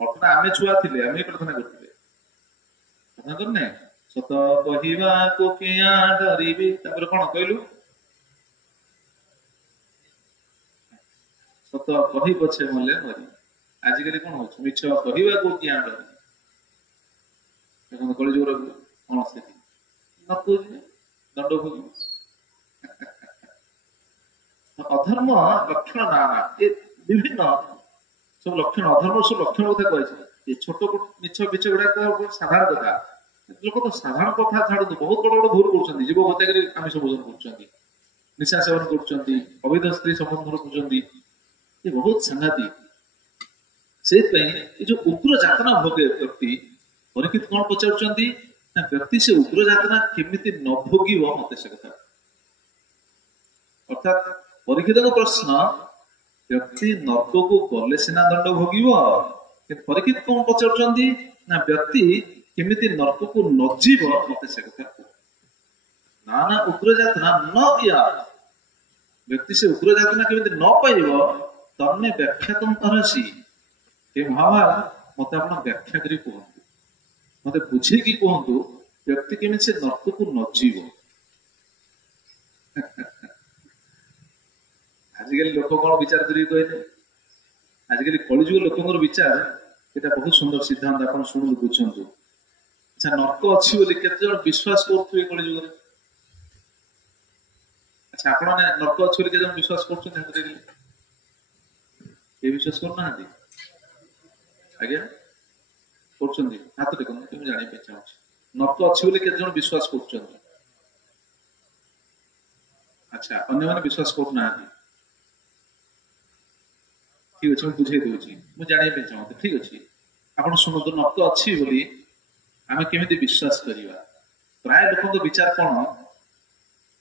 ଅର୍ଥଟା ଆମେ ଛୁଆ ଥିଲେ ଆମେ ପ୍ରାର୍ଥନା କରୁଥିଲେ ପ୍ରାର୍ଥନା କରୁନେ ସତ କହିବାକୁ କିଆଁ ଡରିବି ତାପରେ କଣ କହିଲୁ ସତ କହି ପଛେ ମଲେ ମରି ଆଜିକାଲି କଣ ହଉଛି ମିଛ କହିବାକୁ କିଆଁ ଡରିବି ଦେଖନ୍ତୁ କଳିଯୁଗର କଣ ସ୍ଥିତି ନ କହୁଛି ଦଣ୍ଡ ଭୋଗିବ ଅଧର୍ମ ଲକ୍ଷଣ ନା ଏ ବିଭିନ୍ନ ସବୁ ଲକ୍ଷଣ ଅଧର୍ମ ସବୁ ଲକ୍ଷଣ କଥା କହିଛି ଏ ଛୋଟ ମିଛ ବିଛ ଗୁଡାକ ସାଧାରଣ କଥା ଲୋକ ତ ସାଧାରଣ କଥା ଛାଡନ୍ତୁ ବହୁତ ବଡ ବଡ ଭୁଲ କରୁଛନ୍ତି ଯୁବ ହତ୍ୟାକାରୀ ଆମିଷ ଭୋଜନ କରୁଛନ୍ତି ନିଶା ସେବନ କରୁଛନ୍ତି ଅବୈଧ ସ୍ତ୍ରୀ ସମ୍ବନ୍ଧ ରଖୁଛନ୍ତି ଏ ବହୁତ ସାଂଘାତିକ ସେଇଥିପାଇଁ ଏ ଯୋଉ ଉଗ୍ର ଯାତନା ଭୋଗେ ବ୍ୟକ୍ତି ପରୀକ୍ଷିତ କଣ ପଚାରୁଛନ୍ତି ନା ବ୍ୟକ୍ତି ସେ ଉଗ୍ର ଯାତନା କେମିତି ନ ଭୋଗିବ ମତେ ସେ କଥା ଅର୍ଥାତ ପରୀକ୍ଷିତଙ୍କ ପ୍ରଶ୍ନ ବ୍ୟକ୍ତି ନର୍କକୁ ଗଲେ ସିନା ଦଣ୍ଡ ଭୋଗିବ ପରୀକ୍ଷିତ କଣ ପଚାରୁଛନ୍ତି ନା ବ୍ୟକ୍ତି କେମିତି ନର୍କକୁ ନ ଯିବ ମତେ ସେ କଥା କୁହ ନା ନା ଉଗ୍ର ଯାତନା ନ ଦିଆ ବ୍ୟକ୍ତି ସେ ଉଗ୍ର ଯାତନା କେମିତି ନ ପାଇବ ତମେ ବ୍ୟାଖ୍ୟା ତମ କରସି ଏ ମହାଭାର ମତେ ଆପଣ ବ୍ୟାଖ୍ୟା କରି କୁହନ୍ତୁ ମତେ ବୁଝେଇକି କୁହନ୍ତୁ ବ୍ୟକ୍ତି କେମିତି ସେ ନର୍କକୁ ନ ଯିବ ଆଜିକାଲି ଲୋକ କଣ ବିଚାର କରିକି କହିଲେ ଆଜିକାଲି କଳିଯୁଗ ଲୋକଙ୍କର ବିଚାର এটা ବହୁତ ସୁନ୍ଦର ସିଦ୍ଧାନ୍ତ ଆପଣ ଶୁଣନ୍ତୁ ବୁଝନ୍ତୁ ଆଚ୍ଛା ନର୍କ ଅଛି ବୋଲି କେତେ ଜଣ ବିଶ୍ୱାସ କରୁଥିବେ କଳିଯୁଗରେ ଆଚ୍ଛା ଆପଣ ନର୍କ ଅଛି ବୋଲି କେତେ ଜଣ ବିଶ୍ୱାସ କରୁଛନ୍ତି ହାତରେ ଏ ବିଶ୍ୱାସ କରୁନାହାନ୍ତି ଆଜ୍ଞା କରୁଛନ୍ତି ହାତ ଦେଖନ୍ତୁ ମୁଁ ଜାଣିବା ପାଇଁ ଚାହୁଁଛି ନର୍କ ଅଛି ବୋଲି କେତେ ଜଣ ବିଶ୍ୱାସ କରୁଛନ୍ତି ଆଚ୍ଛା ଅନ୍ୟମାନେ ବିଶ୍ୱାସ କରୁନାହାନ୍ତି ଠିକ ଅଛି ମୁଁ ବୁଝେଇ ଦଉଛି ମୁଁ ଜାଣିବା ପାଇଁ ଚାହୁଁଛି ଠିକ ଅଛି ଆପଣ ଶୁଣନ୍ତୁ ନର୍କ ଅଛି ବୋଲି ଆମେ କେମିତି ବିଶ୍ୱାସ କରିବା ପ୍ରାୟ ଲୋକଙ୍କ ବିଚାର କଣ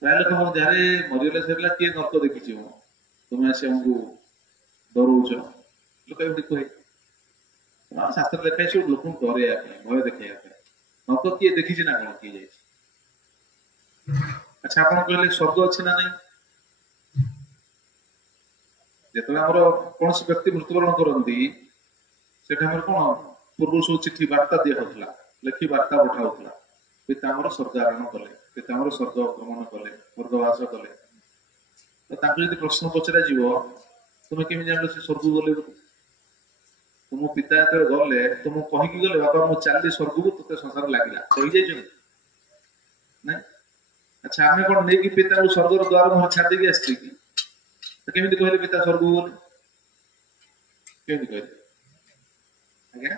ପ୍ରାୟ ଲୋକ ଯାରେ ମରିଗଲେ ସରିଲା କିଏ ନର୍କ ଦେଖିଯିବ ତୁମେ ଆସି ଆମକୁ ଡରଉଛ ଲୋକ ଏମିତି କହେ ଶାସ୍ତ୍ର ଲେଖା ସବୁ ଲୋକଙ୍କୁ ଡରେଇବା ପାଇଁ ଭୟ ଦେଖେଇବା ପାଇଁ ନର୍କ କିଏ ଦେଖିଛି ନା କଣ କିଏ ଯାଇଛି ଆଚ୍ଛା ଆପଣ କହିଲେ ସ୍ୱର୍ଗ ଅଛି ନା ନାଇଁ ଯେତେବେଳେ ଆମର କୌଣସି ବ୍ୟକ୍ତି ମୃତ୍ୟୁବରଣ କରନ୍ତି ସେଟା ଆମର କଣ ପୂର୍ବରୁ ସବୁ ଚିଠି ବାର୍ତ୍ତା ଦିଆହଉଥିଲା ଲେଖି ବାର୍ତ୍ତା ପଠାଉଥିଲା ପିତା ଆମର ସ୍ୱର୍ଗ ଆରୋହଣ କଲେ ପିତା ଆମର ସ୍ୱର୍ଗ ଭ୍ରମଣ କଲେ ସ୍ୱର୍ଗବାସ କଲେ ତ ତାଙ୍କୁ ଯଦି ପ୍ରଶ୍ନ ପଚରା ଯିବ ତୁମେ କେମିତି ଜାଣିଲ ସେ ସ୍ୱର୍ଗ ଗଲେ ତୁମ ପିତା ଯେତେବେଳେ ଗଲେ ତୁମକୁ କହିକି ଗଲେ ବାବା ମୁଁ ଚାଲିଲି ସ୍ୱର୍ଗକୁ ତୋତେ ସଂସାର ଲାଗିଲା କହିଯାଇଛନ୍ତି ନାଇଁ ଆଚ୍ଛା ଆମେ କଣ ନେଇକି ପିତାଙ୍କୁ ସ୍ୱର୍ଗର ଦ୍ୱାର ମୁହଁ ଛାଡ଼ି ଦେଇକି ଆସିଛି କି କେମିତି କହିଲେ ପିତା ସ୍ୱର୍ଗକୁ ଗଲେ କେମିତି କହିଲେ ଆଜ୍ଞା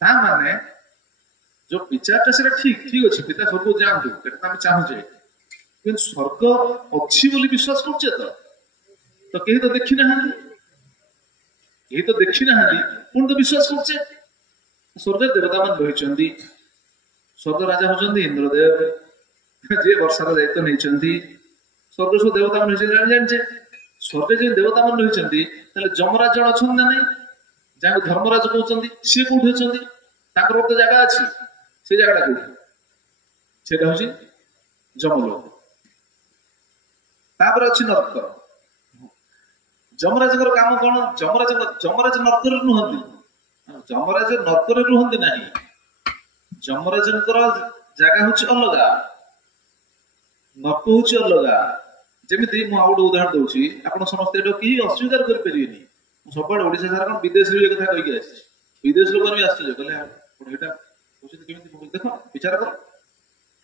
ତା ମାନେ ଯୋଉ ବିଚାରଟା ସେଟା ଠିକ ଅଛି ପିତା ସ୍ୱର୍ଗକୁ ଯାଆନ୍ତୁ ସେଟା ଆମେ ଚାହୁଁଛେ କିନ୍ତୁ ସ୍ୱର୍ଗ ଅଛି ବୋଲି ବିଶ୍ୱାସ କରୁଛେ ତ କେହି ତ ଦେଖି ନାହାନ୍ତି ପୁଣି ତ ବିଶ୍ୱାସ କରୁଛେ ସ୍ୱର୍ଗରେ ଦେବତା ମାନେ ରହିଛନ୍ତି ସ୍ୱର୍ଗ ରାଜା ହଉଛନ୍ତି ଇନ୍ଦ୍ରଦେବ ଯିଏ ବର୍ଷାର ଦାୟିତ୍ୱ ନେଇଛନ୍ତି ସ୍ୱର୍ଗ ସବୁ ଦେବତା ମାନେ ରହିଛନ୍ତି ଜାଣିଛେ ସ୍ୱର୍ଗରେ ଯେ ଦେବତା ମାନେ ରହିଛନ୍ତି ତାହେଲେ ଯମରାଜ ଜଣେ ଅଛନ୍ତି ନା ନାଇଁ ଯାହାକୁ ଧର୍ମରାଜ କହୁଛନ୍ତି ସିଏ କୋଉଠି ଅଛନ୍ତି ତାଙ୍କର ଗୋଟେ ଜାଗା ଅଛି ସେ ଜାଗାଟା କୋଉଠି ସେଟା ହଉଛି ଯମଲୋକ ତାପରେ ଅଛି ନର୍କ ଯମରାଜଙ୍କର କାମ କଣ ଯମରାଜ ନର୍କରେ ରୁହନ୍ତି ଯମରାଜ ନର୍କରେ ରୁହନ୍ତି ନାହିଁ ଯମରାଜଙ୍କର ଜାଗା ହଉଛି ଅଲଗା ନର୍କ ହଉଛି ଅଲଗା ଯେମିତି ମୁଁ ଆଉ ଗୋଟେ ଉଦାହରଣ ଦଉଛି ଆପଣ ସମସ୍ତେ ଏଇଟା କେହି ଅସ୍ୱୀକାର କରିପାରିବେନି ମୁଁ ସବୁଆଡେ ଓଡିଶା ସାରା କଣ ବିଦେଶରେ ଏ କଥା କହିକି ଆସିଛି ବିଦେଶ ଲୋକମାନେ ବି ଆଶ୍ଚର୍ଯ୍ୟ କହିଲେ ଏଇଟା କହୁଛନ୍ତି କେମିତି ଦେଖ ବିଚାର କର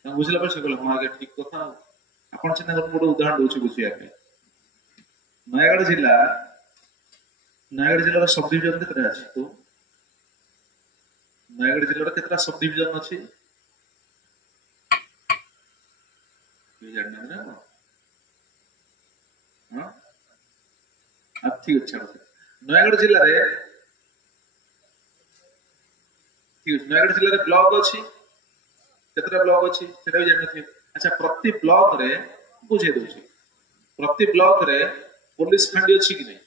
ତାଙ୍କୁ ବୁଝିଲା ପରେ ସେ କହିଲେ ହଁ ଆଜ୍ଞା ଠିକ କଥା ଆପଣ ଚିନ୍ତା କରନ୍ତୁ ଗୋଟେ ଉଦାହରଣ ଦଉଛି ବୁଝିବା ପାଇଁ ନୟାଗଡ଼ ଜିଲ୍ଲାର ସବ୍ ଡିଭିଜନ କେତେଟା ଅଛି ତୁ ନୟାଗଡ଼ ଜିଲ୍ଲାର କେତେଟା ସବ୍ ଡିଭିଜନ ଅଛି ଜାଣିନାହାନ୍ତି ନା ঠিক ଅଛି ଛାଡ଼। ନୟାଗଡ଼ ଜିଲ୍ଲାରେ ନୟାଗଡ଼ ଜିଲ୍ଲାରେ ବ୍ଲକ ଅଛି, କେତେଟା ବ୍ଲକ ଅଛି ସେଟା ବି ଜାଣିନଥିବେ। ଆଚ୍ଛା, ପ୍ରତି ବ୍ଲକରେ ବୁଝେଇ ଦଉଛି, ପ୍ରତି ବ୍ଲକରେ ପୋଲିସ ଫାଣ୍ଡି ଅଛି କି ନାହିଁ?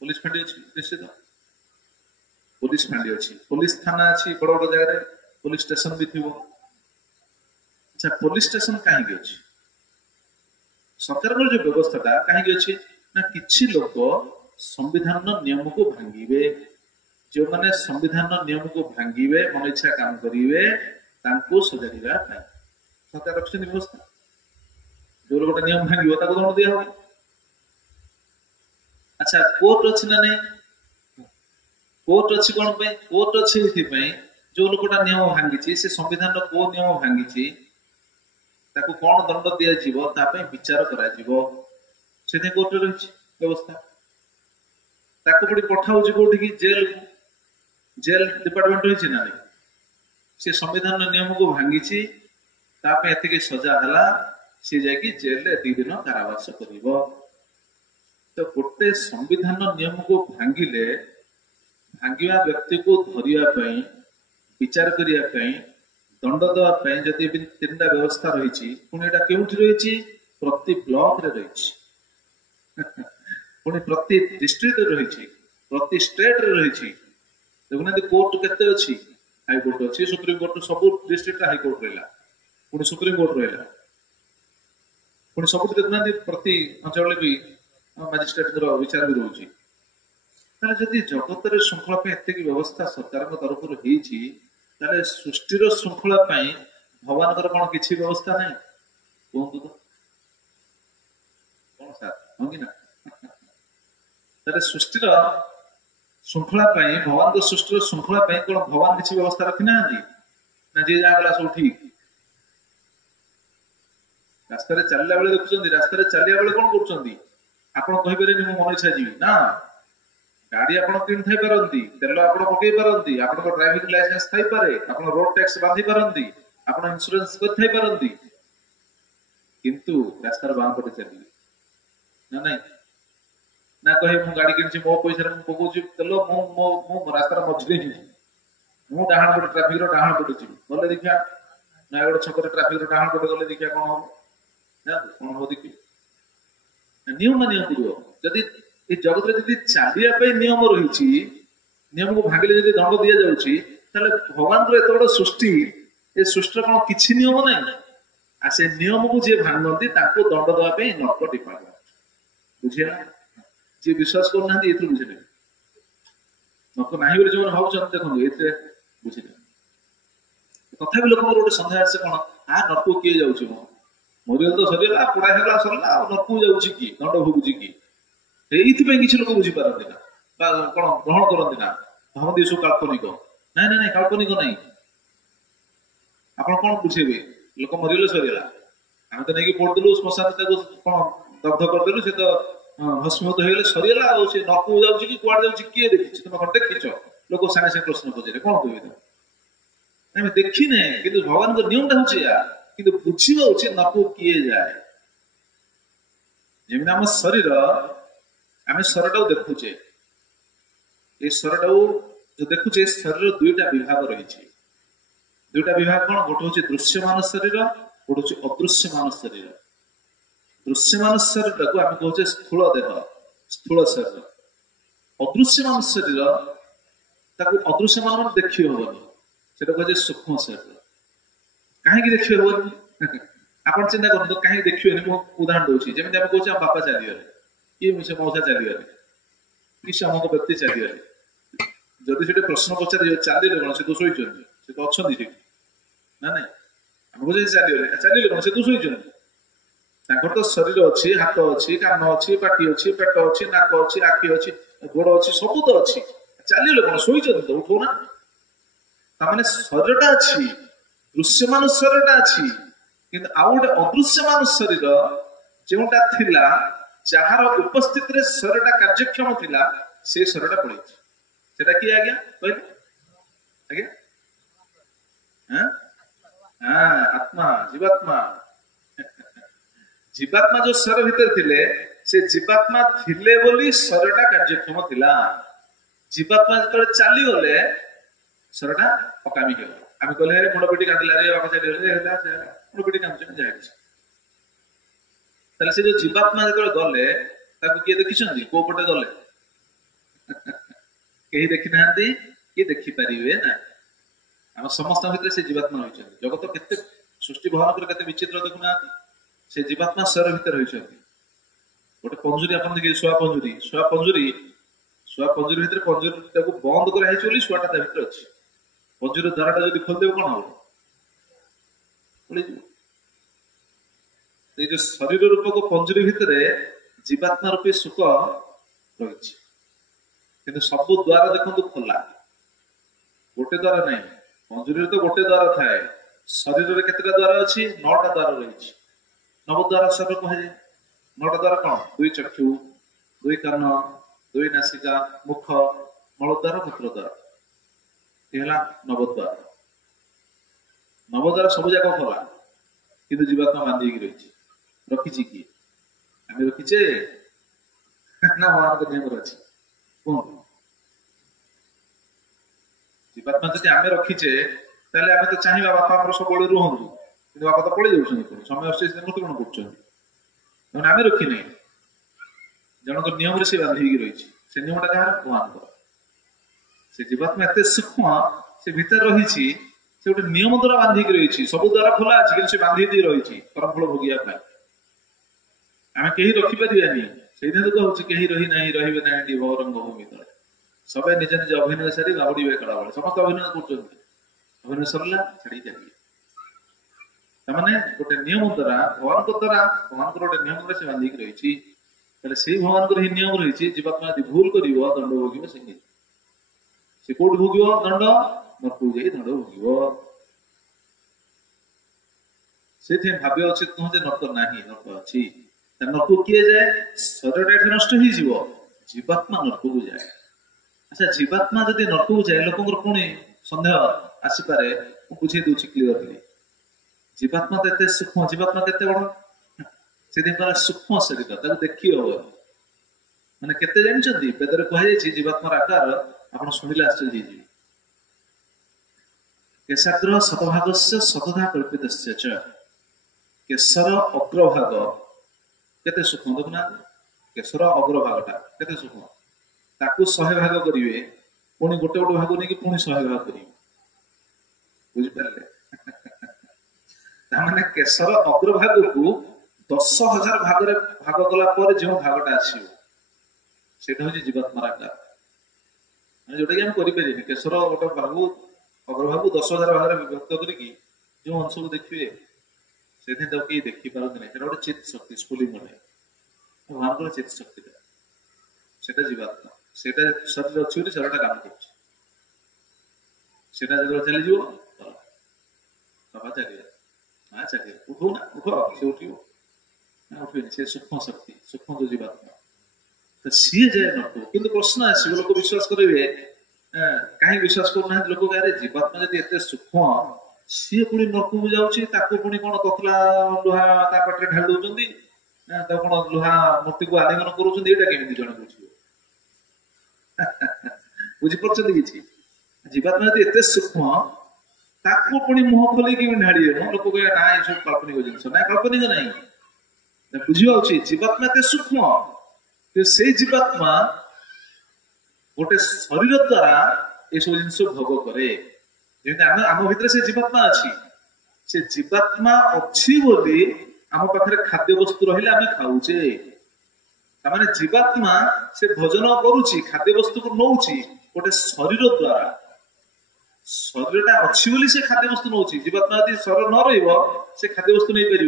ପୋଲିସ ଫାଣ୍ଡି ଅଛି ନିଶ୍ଚିତ, ପୋଲିସ ଫାଣ୍ଡି ଅଛି, ପୋଲିସ ଥାନା ଅଛି, ବଡ ବଡ ଜାଗାରେ ପୋଲିସ ଷ୍ଟେସନ ବି ଥିବ। ଆଚ୍ଛା, ପୋଲିସ ଷ୍ଟେସନ କାହିଁକି ଅଛି? ସରକାରଙ୍କର ଯୋଉ ବ୍ୟବସ୍ଥାଟା କାହିଁକି ଅଛି ନା କିଛି ଲୋକ ସମ୍ବିଧାନର ନିୟମକୁ ଭାଙ୍ଗିବେ, ଯେଉଁମାନେ ସମ୍ବିଧାନର ନିୟମକୁ ଭାଙ୍ଗିବେ, ମନ ଇଚ୍ଛା କାମ କରିବେ, ତାଙ୍କୁ ସଜାଡ଼ିବା ପାଇଁ ସରକାର ରଖିଛନ୍ତି ବ୍ୟବସ୍ଥା। ଯୋଉ ଲୋକଟା ନିୟମ ଭାଙ୍ଗିବ ତାକୁ ଦଣ୍ଡ ଦିଆ ହବ। ଆଚ୍ଛା, କୋର୍ଟ ଅଛି ନା ନାହିଁ? କୋର୍ଟ ଅଛି କଣ ପାଇଁ? କୋର୍ଟ ଅଛି ଏଥିପାଇଁ ଯୋଉ ଲୋକଟା ନିୟମ ଭାଙ୍ଗିଛି, ସେ ସମ୍ବିଧାନର କୋଉ ନିୟମ ଭାଙ୍ଗିଛି, ତାକୁ କଣ ଦଣ୍ଡ ଦିଆଯିବ ତା ପାଇଁ ବିଚାର କରାଯିବ, ସେଥିପାଇଁ କୋର୍ଟରେ ରହିଛି ବ୍ୟବସ୍ଥା। ତାକୁ ପୁଣି ପଠା ହଉଛି କୋଉଠିକି? ଜେଲକୁ। ଜେଲ ଡିପାର୍ଟମେଣ୍ଟ ରହିଛି ନା ନାହିଁ? ସେ ସମ୍ବିଧାନର ନିୟମକୁ ଭାଙ୍ଗିଛି, ତା ପାଇଁ ଏତିକି ସଜା ହେଲା, ସେ ଯାଇକି ଜେଲରେ 2 ଦିନ କାରାବାସ କରିବ। ତ ଗୋଟେ ସମ୍ବିଧାନ ନିୟମକୁ ଭାଙ୍ଗିଲେ, ଭାଙ୍ଗିବା ବ୍ୟକ୍ତିକୁ ଧରିବା ପାଇଁ, ବିଚାର କରିବା ପାଇଁ, ଦଣ୍ଡ ଦେବା ପାଇଁ ଯଦି 3ଟା ବ୍ୟବସ୍ଥା ରହିଛି, ପୁଣି ଏଟା କେଉଁଠି ରହିଛି? ପ୍ରତି ବ୍ଲକରେ ରହିଛି, ପୁଣି ପ୍ରତି ଡିଷ୍ଟ୍ରିକ୍ଟରେ ରହିଛି, ପ୍ରତି ଷ୍ଟେଟରେ ରହିଛି। ଦେଖୁନାହାନ୍ତି କୋର୍ଟ କେତେ ଅଛି? ହାଇକୋର୍ଟ ଅଛି, ସୁପ୍ରିମକୋର୍ଟ, ସବୁ ଡିଷ୍ଟ୍ରିକ୍ଟରେ ହାଇକୋର୍ଟ ରହିଲା, ପୁଣି ସୁପ୍ରିମକୋର୍ଟ ରହିଲା, ପୁଣି ସବୁଠି ଦେଖୁନାହାନ୍ତି ପ୍ରତି ଅଞ୍ଚଳରେ ବି ମାଜିଷ୍ଟ୍ରେଟଙ୍କର ବିଚାର ବି ରହୁଛି। ତାହେଲେ ଯଦି ଜଗତରେ ଶୃଙ୍ଖଳା ପାଇଁ ଏତିକି ବ୍ୟବସ୍ଥା ସରକାରଙ୍କ ତରଫରୁ ହେଇଛି, ତାହେଲେ ସୃଷ୍ଟିର ଶୃଙ୍ଖଳା ପାଇଁ ଭଗବାନଙ୍କର କଣ କିଛି ବ୍ୟବସ୍ଥା ନାହିଁ? କୁହନ୍ତୁ ତ କଣ ସାର୍, ହଁ କି ନା? ତାହେଲେ ସୃଷ୍ଟିର ଶୃଙ୍ଖଳା ପାଇଁ, ଭଗବାନଙ୍କ ସୃଷ୍ଟିର ଶୃଙ୍ଖଳା ପାଇଁ କଣ ଭଗବାନ କିଛି ବ୍ୟବସ୍ଥା ରଖିନାହାନ୍ତି? ନା ଯିଏ ଯାହା ଗଲା ସବୁ ଠିକ? ରାସ୍ତାରେ ଚାଲିଲା ବେଳେ ଦେଖୁଛନ୍ତି, ରାସ୍ତାରେ ଚାଲିବା ବେଳେ କଣ କରୁଛନ୍ତି? ଆପଣ କହିପାରିବେନି ମୁଁ ମନ ଇଚ୍ଛା ଯିବି ନା। ଗାଡି ଆପଣ କିଣିଥାଇ ପାରନ୍ତି, ତେଲ ଆପଣ ପକେଇ ପାରନ୍ତି, ଆପଣଙ୍କ ଡ୍ରାଇଭିଂ ଲାଇସେନ୍ସ ଥାଇପାରେ, ଆପଣ ରୋଡ ଟ୍ୟାକ୍ସ ବାନ୍ଧି ପାରନ୍ତି, ଆପଣ ଇନ୍ସୁରାନ୍ସ କରିଥାଇ ପାରନ୍ତି, କିନ୍ତୁ ରାସ୍ତାର ବାମ ପଟେ ଚାଲିବେ ନା ନାଇଁ? ନା କହିବେ ମୁଁ ଗାଡି କିଣିଛି, ମୋ ପଇସାରେ ମୁଁ ପକଉଛି ତେଲ, ମୁଁ ରାସ୍ତାର ମଝିରେ ହିଁ ଯିବି, ମୁଁ ଡାହାଣ ପଟେ ଟ୍ରାଫିକର ଡାହାଣ ପଟେ ଯିବି। ଗଲେ ଦେଖିବା ନୟାଗଡ଼ ଛକରେ ଟ୍ରାଫିକର ଡାହାଣ ପଟେ ଗଲେ ଦେଖିବା କଣ ହବ, କଣ ହବ ଦେଖିବି। ନିୟମ ମାନିବାକୁ ପଡିବ। ଯଦି ଏ ଜଗତରେ ଯଦି ଚାଲିବା ପାଇଁ ନିୟମ ରହିଛି, ନିୟମକୁ ଭାଙ୍ଗିଲେ ଯଦି ଦଣ୍ଡ ଦିଆଯାଉଛି, ତାହେଲେ ଭଗବାନଙ୍କର ଏତେ ବଡ ସୃଷ୍ଟି, ଏ ସୃଷ୍ଟିର କଣ କିଛି ନିୟମ ନାହିଁ? ଆଉ ସେ ନିୟମକୁ ଯିଏ ଭାଙ୍ଗନ୍ତି ତାଙ୍କୁ ଦଣ୍ଡ ଦେବା ପାଇଁ ନର୍କ ଡିପାର୍ଟମେଣ୍ଟ। ବୁଝିଲା? ଯିଏ ବିଶ୍ୱାସ କରୁନାହାନ୍ତି ଏଥିରୁ ବୁଝିନେବେ। ନର୍କ ନାହିଁ ବୋଲି ଯୋଉମାନେ ଭାବୁଛନ୍ତି, ଦେଖନ୍ତୁ ଏଥିରେ ବୁଝିନେବେ। ତଥାପି ଲୋକଙ୍କର ଗୋଟେ ସନ୍ଦେହ ଆସେ, କଣ ନର୍କକୁ କିଏ ଯାଉଛି? ମରିଗଲେ ତ ସରିଗଲା, ପୋଡା ହେଇଗଲା ସରିଲା, ଆଉ ନର୍କକୁ ଯାଉଛି କିଏ, ଦଣ୍ଡ ଭୋଗୁଛି କିଏ? ଏଇଥିପାଇଁ କିଛି ଲୋକ ବୁଝିପାରନ୍ତି ନା, ବା କଣ ଗ୍ରହଣ କରନ୍ତି ନା, ଭାବନ୍ତି ଏସବୁ କାଳ୍ପନିକ। ନାଇଁ ନାଇଁ ନାଇଁ, କାଳ୍ପନିକ ନାହିଁ। ଆପଣ କଣ ବୁଝେଇବେ? ଲୋକ ମରିଗଲେ ସରିଗଲା, ଆମେ ତ ନେଇକି ପୋଡିଦେଲୁ ଶ୍ମଶାନ, ତାକୁ କଣ ଦଗ୍ଧ କରିଦେଲୁ, ସେ ତ ଭସ୍ମୀଭୂତ ହେଇଗଲେ ସରିଗଲା, ଆଉ ସେ ନର୍କକୁ ଯାଉଛି କି କୁଆଡେ ଯାଉଛି କିଏ ଦେଖିଛି? ତମେ କଣ ଦେଖିଛ? ଲୋକ ସାଙ୍ଗେ ସାଙ୍ଗେ ପ୍ରଶ୍ନ ପଚାରେ, କଣ କହିବେ? ଆମେ ଦେଖିନେ, କିନ୍ତୁ ଭଗବାନଙ୍କ ନିୟମଟା ହଉଛି ଏୟା। କିନ୍ତୁ ବୁଝିବା ଉଚିତ ନର୍କକୁ କିଏ ଯାଏ। ଯେମିତି ଆମ ଶରୀର, ଆମେ ଶରୀରଟାକୁ ଦେଖୁଛେ, ଏ ଶରୀରଟାକୁ ଯୋଉ ଦେଖୁଛେ, ଶରୀରର 2ଟା ବିଭାଗ ରହିଛି। 2ଟା ବିଭାଗ କଣ? ଗୋଟେ ହଉଛି ଦୃଶ୍ୟମାନ ଶରୀର, ଗୋଟେ ହଉଛି ଅଦୃଶ୍ୟମାନ ଶରୀର। ଦୃଶ୍ୟମାନ ଶରୀରଟାକୁ ଆମେ କହୁଛେ ସ୍ଥୂଳ ଦେହ, ସ୍ଥୂଳ ଶରୀର। ଅଦୃଶ୍ୟମାନ ଶରୀର, ତାକୁ ଅଦୃଶ୍ୟମାନ ମାନେ ଦେଖି ହବନି, ସେଟା କହୁଛେ ସୂକ୍ଷ୍ମ ଶରୀର। କାହିଁକି ଦେଖି ହବନି? ଆପଣ ଚିନ୍ତା କରନ୍ତୁ, କାହିଁକି ଦେଖିବେନି? ମୁଁ ଉଦାହରଣ ଦଉଛି, ଯେମିତି ଆମେ କହୁଛେ ଆମ ବାପା ଚାଲିଗଲେ, କିଏ ମିଶେ ମଉସା ଚାଲିଗଲେ, କି ଅମକ ବ୍ୟକ୍ତି ଚାଲିଗଲେ, ଯଦି ସେଠି ପ୍ରଶ୍ନ ପଚାରିବେ ଚାଲିଲେ କଣ, ସେ ତ ଶୋଇଛନ୍ତି, ସେ ତ ଅଛନ୍ତି ସେଠି ନା ନାଇଁ? ଆମେ କହୁଛେ ଚାଲିଗଲେ, ଚାଲିଲେ କଣ, ସେ ତ ଶୋଇଛନ୍ତି। ତାଙ୍କର ତ ଶରୀର ଅଛି, ହାତ ଅଛି, କାନ ଅଛି, ପାଟି ଅଛି, ପେଟ ଅଛି, ନାକ ଅଛି, ଆଖି ଅଛି, ଗୋଡ ଅଛି, ସବୁ ତ ଅଛି, ଚାଲିଗଲେ କଣ, ଶୋଇଛନ୍ତି ତ, ଉଠଉନା। ତାମାନେ ଶରୀରଟା ଅଛି, ଦୃଶ୍ୟମାନ ଶରୀରଟା ଅଛି, କିନ୍ତୁ ଆଉ ଗୋଟେ ଅଦୃଶ୍ୟମାନ ଶରୀର ଯେଉଁଟା ଥିଲା, ଯାହାର ଉପସ୍ଥିତିରେ ଶରୀରଟା କାର୍ଯ୍ୟକ୍ଷମ ଥିଲା, ସେ ଶରୀରଟା ପଳେଇଛି। ସେଟା କିଏ ଆଜ୍ଞା କହିଲେ? ଆଜ୍ଞା ଆତ୍ମା, ଜୀବାତ୍ମା। ଜୀବାତ୍ମା ଯୋଉ ଶରୀର ଭିତରେ ଥିଲେ, से जीवात्मा थिले बोली शरीरटा कार्यक्षम थिला जीवात्मा जो चली गले शरीरटा अकामी हो आम कहले मुंड पिटी कांदिला रे बाबा चली मुंड पिटी कांदुछ जाए से जो जीवात्मा जो गले किए देखी को पटे गले कहीं देखी ना किए देखिपारे ना आम समस्त भर से जीवात्मा रही जगत के सृष्टि भवन कर विचित्र देखुना से जीवात्मा शरीर भितर रही गोटे पंजुरी आप देखिए शुआ पंजुरी भितर पंजुरी बंद कराई शुआटा भर अच्छी पंजुरी द्वारा जब खोलदेव कौन हम जो शरीर रूपक पंजुरी भितर जीवात्मा रूपी सुख रही सब द्वार देखो खोला गोटे द्वार नहीं पंजुरी तो गोटे द्वार थाए शरीर में केतटा द्वार अच्छी 9टा द्वार रही नवद्वार शरीर कह 9टा द्वार कौन 2 चक्षु 2 कान 2 नासिका मुख मलद्वार मूत्रद्वार ये नवद्वार नवद्वार सब जाक खोला किंतु जीवात्मा बांधी रही रखी किए आम रखीचे ना भगवान नियम अच्छी कहूँ जीवात्मा जब आम रखीचे ताले आम तो चाहिए बापा सब रुहतु कि बापा तो पड़े जाऊँ समय मृत्यु कौन कर आम रखी नहीं जनक नियम से बांधिकी रही से नियमटा कह भगवान से जीवात्मा एत सूक्ष्म से भीतर रही से गोटे नियम द्वारा बांधिकी रही सब द्वारा खोला अच्छी कि बांधी दी रही परम फल भोगिया आम कहीं रखिपारानी से तो कहूँ कहीं रही ना रे ना भवरंग भूमि तले सब निज निज अभिनय सारी बाबड़ी कड़ा बड़े समस्त अभिनय कर अभिनय सरला छाड़ी चलिए मैंने गोटे नियम द्वारा भगवान गोटे नियम द्वारा से बांधिक रही से भगवान ही नियम रही जीवात्मा यदि भूल कर दंड भोग से कौट भोग दंड नरक जा दंड भोग से भाव्य उचित नुह नरक ना नरक अच्छी नरक किए जाए शरीर नष्ट हो जीवात्मा नरक को जाए अच्छा जीवात्मा जब नरक को जाए लोक पुणी सन्देह आसपे बुझे दूसरी क्लीयरली जीवात्मा तो एत सूक्ष्म जीवात्मा केते बड़ से सूक्ष्म शरीर देखी हम मैंने केते जानते वेदर कहुई जीवात्मार आकार आप शुणिले आश्चर्य केशाग्र शतभाग से शतधा कल्पित केशर अग्रभाग केते सूक्ष्म देखना केशर अग्रभागटा केते सूक्ष्म ताकू 100 भाग करेंगे पुणी गोटे गोटे भाग नहीं पुणी 100 भाग करेंगे बुझिपारे केशर अग्रभाग को 10,000 भाग भाग कला जो भागटा आसो हूँ जीवात्मार आकार जोटा कि आम करें केशर गोटे भाग अग्रभाग 10,000 भाग विभक्त करके जो अंश को देखिए से देखी पारती नहीं गोटे चित शक्ति स्फुलिंग भगवान चित शक्ति से जीवात्मा से शरीर अच्छी शरीर काम कर चली बाबा चाहिए हाँ चाहिए उठो ना उठ से उठो से सूक्ष्म शक्ति सूक्ष्म जो जीवात्मा तो सी जाए नरक किंतु प्रश्न आस लोक विश्वास करेंगे कहीं विश्वास करना लोक कहे जीवात्मा जब एत सूक्ष्म सी पुणी नरक को जाऊँगी पुणी कौन ततला लुहा पेटे ढाल दौरान कौन लुहा मूर्ति को आलिंगन करें जन बुझे बुझीपार कि जीवात्मा यदि एत सूक्ष्म ताको पुणी मुह खोल ढाड़ी लोक कहे ना ये सब काल्पनिक जिन ना काल्पनिक ना बुझा उचित जीवात्मा एत सूक्ष्म से जीवात्मा गोटे शरीर द्वारा ये सब जिन भोग करे आम भीतर से जीवात्मा अच्छी से जीवात्मा अच्छी बोली आम पाखे खाद्य वस्तु रही आम खाऊचे मैंने जीवात्मा से भोजन करुच्ची खाद्य वस्तु को नौ गोटे शरीर द्वारा शरीरटा अच्छी बोली से खाद्य वस्तु नौ जीवात्मा यदि शरीर न रे खाद्य वस्तु नहीं पार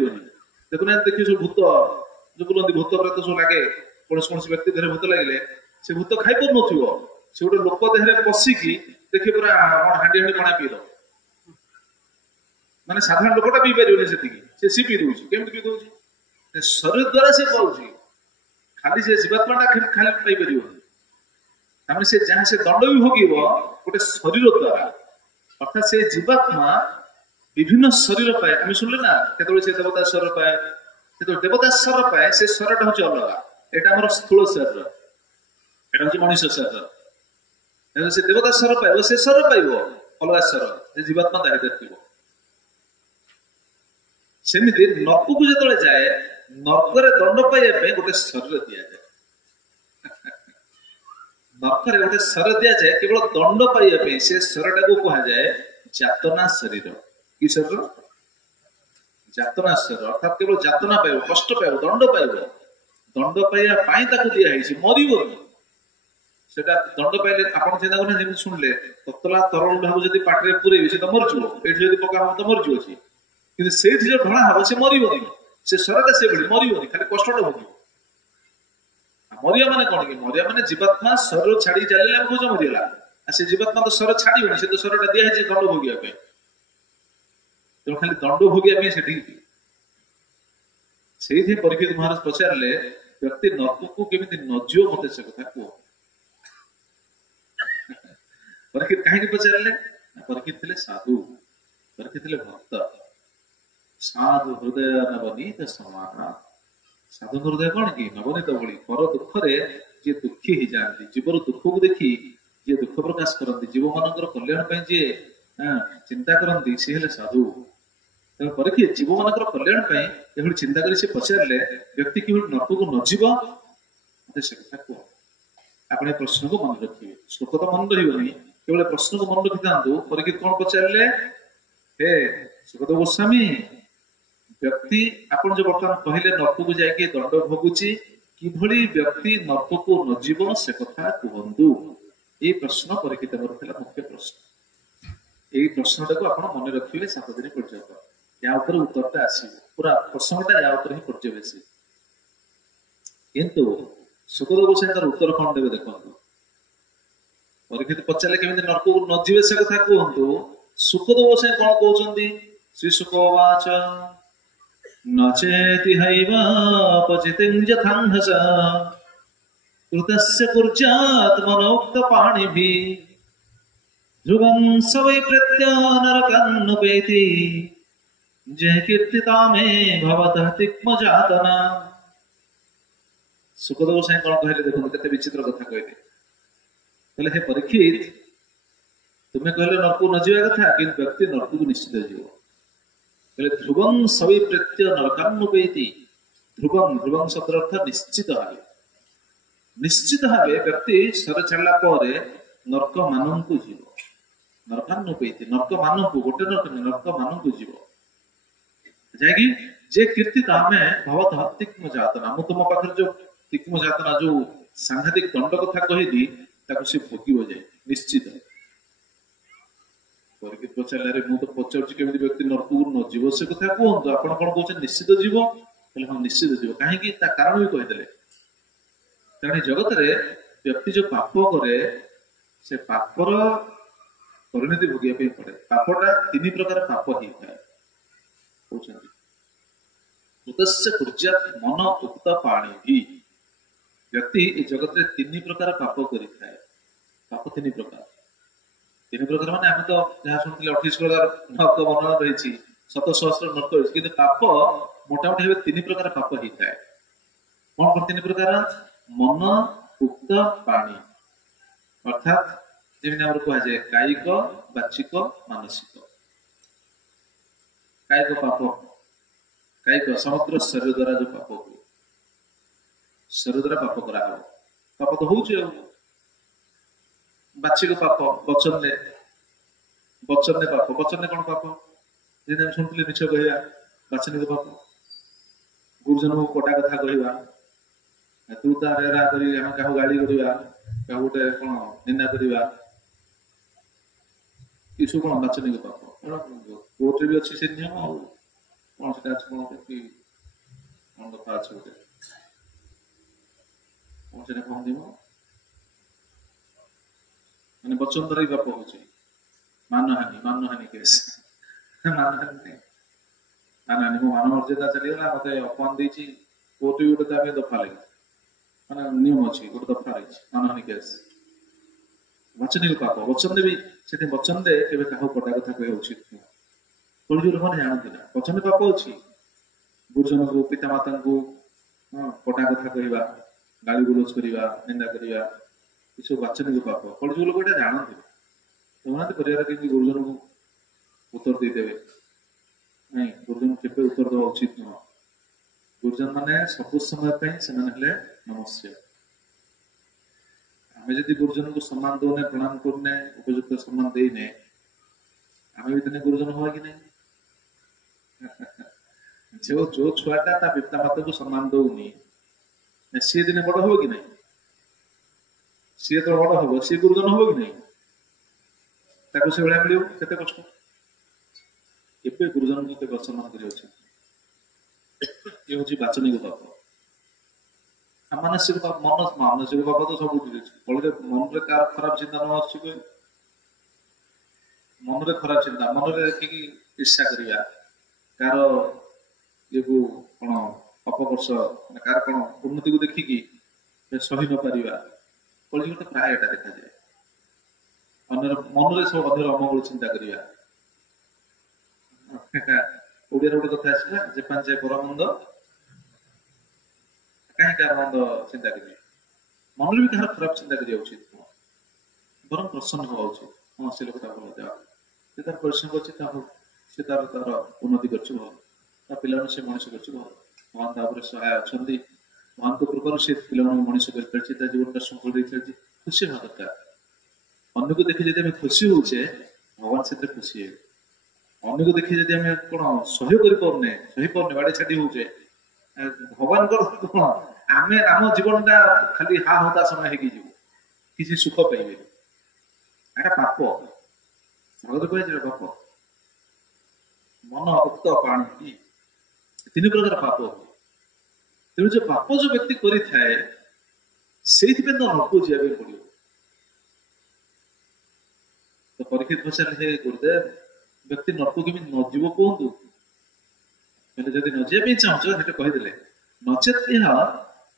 देखुना देखिए सब भूत जो बोलते भूत प्रेत सब लगे कौन कौन व्यक्ति देह भूत लगे से भूत खाई पार न से गोटे लोक देह पशिकी देखिए पूरा हांडी हांडी कणा पीद माने साधारण लोकटा पी पारे से पी दूसरी केमती पी दूसरी शरीर द्वारा से पाऊँ खाली से जीवात्मा खाली पाइपर से जहाँ से दंड भी भोग गोटे शरीर द्वारा अर्थात से जीवात्मा विभिन्न शरीर पाए आम शुणिले ना केत से देवता स्वर पाए देवता स्वर पाए से स्वरटा हूँ अलग এটা আমার স্থূଳ ଶରୀର, এটা হচ্ছে ମଣିଷ ଶରୀର। ସେ ଦେବତା ସ୍ୱର ପାଇବ, ସେ ସ୍ୱର ପାଇବ ଅଲଗା ସ୍ୱର, ଯେ ଜୀବାତ୍ମା ତା ଭିତରେ ଥିବ। ସେମିତି ନର୍କକୁ ଯେତେବେଳେ ଯାଏ, ନର୍କରେ ଦଣ୍ଡ ପାଇବା ପାଇଁ ଗୋଟେ ଶରୀର ଦିଆଯାଏ। ନର୍କରେ ଗୋଟେ ଶରୀର ଦିଆଯାଏ କେବଳ ଦଣ୍ଡ ପାଇବା ପାଇଁ। ସେ ଶରୀରଟାକୁ କୁହାଯାଏ ଯାତନା ଶରୀର। କି ଶରୀର? ଯାତନା ଶରୀର। ଅର୍ଥାତ୍ କେବଳ ଯାତନା ପାଇବ, କଷ୍ଟ ପାଇବ, ଦଣ୍ଡ ପାଇବ। ଦଣ୍ଡ ପାଇବା ପାଇଁ ତାକୁ ଦିଆହେଇଛି, ମରିବନି। ସେଟା ଦଣ୍ଡ ପାଇଲେ ଆପଣ ଚିନ୍ତା କରୁନା, ଯେମିତି ଶୁଣିଲେ ତତଲା ତରଳ ଭାବ ଯଦି ପାଟିରେ ପୁରେଇବେ ସେ ତ ମରିଯିବ, ଏଇଠି ଯଦି ପକା ହବ ତ ମରିଯିବ ସିଏ। କିନ୍ତୁ ସେଇଠି ଯୋଉ ଢଳା ହବ ସେ ମରିବନି। ସେ ଶରୀରଟା ସେଭଳି ମରିବନି, ଖାଲି କଷ୍ଟଟା ଭୋଗିବ। ମରିବା ମାନେ କଣ କି? ମରିବା ମାନେ ଜୀବାତ୍ମା ଶରୀର ଛାଡି ଚାଲିଲେ ଆମେ କହୁଛ ମରିଗଲା। ଆଉ ସେ ଜୀବାତ୍ମା ତ ଶରୀର ଛାଡିବନି, ସେ ତ ଶରୀରଟା ଦିଆହେଇଛି ଦଣ୍ଡ ଭୋଗିବା ପାଇଁ। ତେଣୁ ଖାଲି ଦଣ୍ଡ ଭୋଗିବା ପାଇଁ ସେଠିକି। ସେଇଠି ପରୀକ୍ଷିତ ମହାରାଜ ପଚାରିଲେ, ବ୍ୟକ୍ତି ନର୍କକୁ କେମିତି ନଯିବ ମତେ ସେ କଥା କୁହ। ପରୀକ୍ଷିତ କାହିଁକି ପଚାରିଲେ? ପରୀକ୍ଷିତ ଥିଲେ ସାଧୁ, ପରୀକ୍ଷିତ ଥିଲେ ଭକ୍ତ। ସାଧୁ ହୃଦୟ ନବନୀତ ସମାନ। ସାଧୁଙ୍କ ହୃଦୟ କଣ କି? ନବନୀତ ଭଳି। ପର ଦୁଃଖରେ ଯିଏ ଦୁଃଖୀ ହେଇଯାଆନ୍ତି, ଜୀବର ଦୁଃଖକୁ ଦେଖି ଯିଏ ଦୁଃଖ ପ୍ରକାଶ କରନ୍ତି, ଜୀବମାନଙ୍କର କଲ୍ୟାଣ ପାଇଁ ଯିଏ ଚିନ୍ତା କରନ୍ତି, ସେ ହେଲେ ସାଧୁ। ତେଣୁ ପରୀକ୍ଷିତ ଜୀବମାନଙ୍କର କଲ୍ୟାଣ ପାଇଁ ଏଭଳି ଚିନ୍ତା କରି ସେ ପଚାରିଲେ, ବ୍ୟକ୍ତି କିଭଳି ନର୍କକୁ ନଯିବ ମତେ ସେ କଥା କୁହ। ଆପଣ ଏ ପ୍ରଶ୍ନକୁ ମନେ ରଖିବେ। ଶ୍ଲୋକ ତ ମନେ ରହିବନି, କେବଳ ପ୍ରଶ୍ନକୁ ମନେ ରଖିଥାନ୍ତୁ। ପରୀକ୍ଷିତ କଣ ପଚାରିଲେ? ହେ ସୁଖଦେବ ଗୋସ୍ୱାମୀ, ବ୍ୟକ୍ତି ଆପଣ ଯୋଉ ବର୍ତ୍ତମାନ କହିଲେ ନର୍କକୁ ଯାଇକି ଦଣ୍ଡ ଭୋଗୁଛି, କିଭଳି ବ୍ୟକ୍ତି ନର୍କକୁ ନଯିବ ସେ କଥା କୁହନ୍ତୁ। ଏଇ ପ୍ରଶ୍ନ ପରୀକ୍ଷିତଙ୍କର ଥିଲା ମୁଖ୍ୟ ପ୍ରଶ୍ନ। ଏଇ ପ୍ରଶ୍ନଟାକୁ ଆପଣ ମନେ ରଖିବେ 7 ଦିନ ପର୍ଯ୍ୟନ୍ତ। ୟା ଉପରେ ଉତ୍ତରଟା ଆସିବ, ପୁରା ପ୍ରଶ୍ନଟା ୟା ଉପରେ ହିଁ ପର୍ଯ୍ୟବେସିତ। କିନ୍ତୁ ସୁଖଦେବ ଗୋସ୍ୱାମୀ ତାର ଉତ୍ତର କଣ ଦେବେ ଦେଖନ୍ତୁ। ପରୀକ୍ଷିତ ପଚାରିଲେ କେମିତି ନର୍କକୁ ନଯିବେ ସେ କଥା କୁହନ୍ତୁ। ସୁଖଦେବ ଗୋସ୍ୱାମୀ କଣ କହୁଛନ୍ତି? ଶ୍ରୀ ଶୁକବାଚ ନଚେତି ହୈବାପଚିତିଂ ଯଥାଂହସ କୃତସ୍ୟ କୁର୍ଯାତ୍ ମନୋକ୍ତ ପାଣିଭି ଧ୍ରୁବଂ ସ ବୈ ପ୍ରତ୍ୟ ନରକାନ୍ନୁପେତି ଯେ କୀର୍ତିତା ମେ ଭବତଃ ତିକ୍ମ ଯାତନା। ସୁଖଦେବ ଗୋସ୍ୱାମୀ କଣ କହିଲେ ଦେଖନ୍ତୁ, କେତେ ବିଚିତ୍ର କଥା କହିଲେ। କହିଲେ ହେ ପରୀକ୍ଷିତ, ତୁମେ କହିଲେ ନର୍କକୁ ନ ଯିବା କଥା, କିନ୍ତୁ ବ୍ୟକ୍ତି ନର୍କକୁ ନିଶ୍ଚିତ ଯିବ। କହିଲେ ଧ୍ରୁବଂ ସବି ପ୍ରତ୍ୟ ନରକାନ୍ନୁପେତି। ଧ୍ରୁବଂ, ଧ୍ରୁବଂ ଶବ୍ଦର ଅର୍ଥ ନିଶ୍ଚିତ ଭାବେ। ନିଶ୍ଚିତ ଭାବେ ବ୍ୟକ୍ତି ଶରୀର ଛାଡ଼ିଲା ପରେ ନର୍କ ମାନଙ୍କୁ ଯିବ। ନରକାନ୍ନୁପେତି, ନର୍କ ମାନଙ୍କୁ, ଗୋଟେ ନର୍କ ନର୍କ ମାନଙ୍କୁ ଯିବ। ଯାହାକି ଯେ କୀର୍ତ୍ତି ତାମେ ଭବତଃ ତିକ୍ମ ଯାତନା। ମୁଁ ତୁମ ପାଖରେ ଯୋଉ ତିକ୍ମ ଯାତନା, ଯୋଉ ସାଂଘାତିକ ଦଣ୍ଡ କଥା କହିଲି, ତାକୁ ସେ ଭୋଗିବ ଯାଏ ନିଶ୍ଚିତ। ପରୀକ୍ଷିତ ପଚାରିଲେ, ମୁଁ ତ ପଚାରୁଛି କେମିତି ବ୍ୟକ୍ତି ନର୍କକୁ ନ ଯିବ ସେ କଥା କୁହନ୍ତୁ। ଆପଣ କଣ କହୁଛନ୍ତି ନିଶ୍ଚିତ ଯିବ? କହିଲେ ହଁ ନିଶ୍ଚିତ ଯିବ। କାହିଁକି? ତା କାରଣ ବି କହିଦେଲେ। କାରଣ ଏ ଜଗତରେ ବ୍ୟକ୍ତି ଯୋଉ ପାପ କରେ, ସେ ପାପର ପରିଣତି ଭୋଗିବା ପାଇଁ ପଡେ। ପାପଟା 3 ପ୍ରକାର ପାପ ହେଇଥାଏ କହୁଛନ୍ତି। କୃତସ୍ୟ କୁର୍ଯାତ୍ ମନ ଉକ୍ତ ପାଣିଭି। ବ୍ୟକ୍ତି ଏ ଜଗତରେ 3 ପ୍ରକାର ପାପ କରିଥାଏ। ପାପ 3 ପ୍ରକାର। 3 ପ୍ରକାର ମାନେ ଆମେ ତ ଯାହା ଶୁଣିଥିଲେ 28 ପ୍ରକାର ନର୍କ ବର୍ଣ୍ଣନା ରହିଛି, 7,000 ନର୍କ ରହିଛି। କିନ୍ତୁ ପାପ ମୋଟାମୋଟି ଭାବେ 3 ପ୍ରକାର ପାପ ହେଇଥାଏ। କଣ କଣ 3 ପ୍ରକାର? ମନ ଉକ୍ତ ପାଣି, ଅର୍ଥାତ୍ ଯେମିତି ଆମର କୁହାଯାଏ କାୟିକ, ବାଚିକ, ମାନସିକ। କାୟିକ ପାପ, କାୟିକ ସମଗ୍ର ଶରୀର ଦ୍ୱାରା ଯୋଉ ପାପ ହୁଏ, ଶରୀର ଦ୍ୱାରା ପାପ କରାହବ, ପାପ ତ ହଉଛି ଆଉ। ବାଚିକ ପାପ ବଚନରେ, ବଚନରେ ପାପ। ବଚନରେ କଣ ପାପ? ଯେମିତି ଆମେ ଶୁଣିଥିଲେ ମିଛ କହିବା, ବାଚନିକ ପାପ। ଗୁରୁଜନଙ୍କୁ କଟା କଥା କହିବା, ତୁ ତା ରେରା କରି ଆମେ କାହାକୁ ଗାଳି କରିବା, କାହାକୁ ଗୋଟେ କଣ ନିନ୍ଦା କରିବା, ଏସବୁ କଣ ବାଚନିକ ପାପ। କୋର୍ଟରେ ବି ଅଛି ସେ ନିୟମ। ଆଉ କଣ ସେଟା ଅଛି, କଣ କଣ କଥା ଅଛି ଗୋଟେ, କଣ ସେଟା କହନ୍ତି ମ, ମାନେ ବଚନ ଦ୍ୱାରା ବି ପାପ ହଉଛି। ମାନହାନି, ମାନହାନି କେସ୍। ମାନହାନି, ମାନହାନି। ମୋ ମାନ ମର୍ଯ୍ୟାଦା ଚାଲିଗଲା, ମତେ ଅପମାନ ଦେଇଛି, କୋର୍ଟ ବି ଗୋଟେ ତା ପାଇଁ ଦଫା ଲାଗିଛି, ମାନେ ନିୟମ ଅଛି, ଗୋଟେ ଦଫା ରହିଛି, ମାନହାନି କେସ୍। ବାଚନିକ ପାପ, ବଚନରେ ବି ସେଠି ବଚନରେ କେବେ କାହାକୁ କଟା କଥା କହିବା ଉଚିତ ନୁହଁ। କଳିଯୁଗ ଲୋକମାନେ ଜାଣନ୍ତି ନା ବଚନରେ ପାପ ଅଛି। ଗୁରୁଜନଙ୍କୁ, ପିତାମାତାଙ୍କୁ କଟା କଥା କହିବା, ଗାଳି ଗୁଲଜ କରିବା, ନିନ୍ଦା କରିବା, ଏସବୁ ବାଚନିକ ପାପ। କଳିଯୁଗ ଲୋକ ଏଇଟା ଜାଣନ୍ତି, ସେମାନେ ପରିବାର କେମିତି ଗୁରୁଜନଙ୍କୁ ଉତ୍ତର ଦେଇଦେବେ। ନାଇଁ, ଗୁରୁଜନ କେବେ ଉତ୍ତର ଦେବା ଉଚିତ ନୁହଁ। ଗୁରୁଜନ ମାନେ ସବୁ ସମୟ ପାଇଁ ସେମାନେ ହେଲେ ନମସ୍ୟ। ଆମେ ଯଦି ଗୁରୁଜନଙ୍କୁ ସମ୍ମାନ ଦଉନେ, ପ୍ରଣାମ କରୁନେ, ଉପଯୁକ୍ତ ସମ୍ମାନ ଦେଇନେ, ଆମେ ବି ଦିନେ ଗୁରୁଜନ ହବା କି ନାହିଁ? ଯୋଉ ଛୁଆଟା ତା ପିତା ମାତାକୁ ସମ୍ମାନ ଦଉନି, ସିଏ ଦିନେ ବଡ ହବ କି ନାହିଁ? ସିଏ ତ ବଡ ହବ, ସିଏ ଗୁରୁଜନ ହବ କି ନାହିଁ? ତାକୁ ସେଭଳିଆ ମିଳିବ, କେତେ କଷ୍ଟ। ଏବେ ଗୁରୁଜନଙ୍କୁ କେବେ ଅସମ୍ମାନ କରିଅଛି, ଇଏ ହଉଛି ବାଚନିକ ପାପ। ମାନସିକ ପାପ, ମାନସିକ ପାପ ତ ସବୁଠି ଅଛି। ଫଳରେ ମନରେ କାହାର ଖରାପ ଚିନ୍ତା ନ ଆସୁଛି କି? ମନରେ ଖରାପ ଚିନ୍ତା, ମନରେ ଦେଖିକି ଈର୍ଷା କରିବା, କାହାର ଇଏକୁ କଣ ଅପକର୍ଷ, କାହାର କଣ ଉନ୍ନତିକୁ ଦେଖିକି ସହି ନ ପାରିବା, କଳିଯୁଗରେ ପ୍ରାୟ ଏଟା ଦେଖାଯାଏ। ଅନ୍ୟର ମନରେ ସବୁ ଅନ୍ୟର ଅମଙ୍ଗଳ ଚିନ୍ତା କରିବା। ଓଡିଆରେ ଗୋଟେ କଥା ଆସିଲା, ଯେ ପାଞ୍ଚେ ପରମନ୍ଦ କାହିଁ କାହାର ମନ୍ଦ ଚିନ୍ତା କରିବେ। ମନରେ ବି କାହାର ଖରାପ ଚିନ୍ତା କରିବା ଉଚିତ ନୁହଁ, ବରଂ ପ୍ରସନ୍ନ ହବା ଉଚିତ। ହଁ, ସେ ଲୋକଟା ଭଲ, ଯାଅ, ସେ ତାର ପରିଶ୍ରମ କରୁଛି, ସେ ତାର ଉନ୍ନତି କରୁଛି, ଭଲ, ତା ପିଲାମାନଙ୍କୁ ସେ ମଣିଷ କରୁଛି, ଭଲ, ଭଗବାନ ତା ଉପରେ ସହାୟ ଅଛନ୍ତି, ଭଗବାନଙ୍କ କୃପାରୁ ସେ ପିଲାମାନଙ୍କୁ ମଣିଷ କରିପାରିଛି, ତା ଜୀବନଟା ଶୃଙ୍ଖଳ ଦେଇପାରିଛି। ଖୁସି ହେବା ଦରକାର। ଅନ୍ୟକୁ ଦେଖି ଯଦି ଆମେ ଖୁସି ହଉଛେ, ଭଗବାନ ସେଥିରେ ଖୁସି ହେବେ। ଅନ୍ୟକୁ ଦେଖି ଯଦି ଆମେ କଣ ସହ୍ୟ କରିପାରୁନେ, ସହିପାରୁନେ, ବାଡି ଛାଟି ହଉଛେ, ଭଗବାନଙ୍କର କଣ, ଆମେ ଆମ ଜୀବନଟା ଖାଲି ହା ହତାଶମୟ ହେଇକି ଯିବ, କିଛି ସୁଖ ପାଇବେନି। ଏଟା ପାପ, ଭଗବତ କହିଛି ପାପ। ମନ, ଉକ୍ତ, ପାଣି, ତିନି ପ୍ରକାର ପାପ। ତେଣୁ ଯୋଉ ପାପ ଯୋଉ ବ୍ୟକ୍ତି କରିଥାଏ, ସେଇଥିପାଇଁ ତ ନରକକୁ ଯିବା ପାଇଁ ପଡିବ। ତ ପରୀକ୍ଷିତ ପଚାରିଲେ, ହେ ଗୁରୁଦେବ, ବ୍ୟକ୍ତି ନରକକୁ କେମିତି ନ ଯିବ କୁହନ୍ତୁ? ହେଲେ ଯଦି ନ ଯିବା ପାଇଁ ଚାହୁଁଛ, ସେଟା କହିଦେଲେ, ନଚେତ୍ ଏହା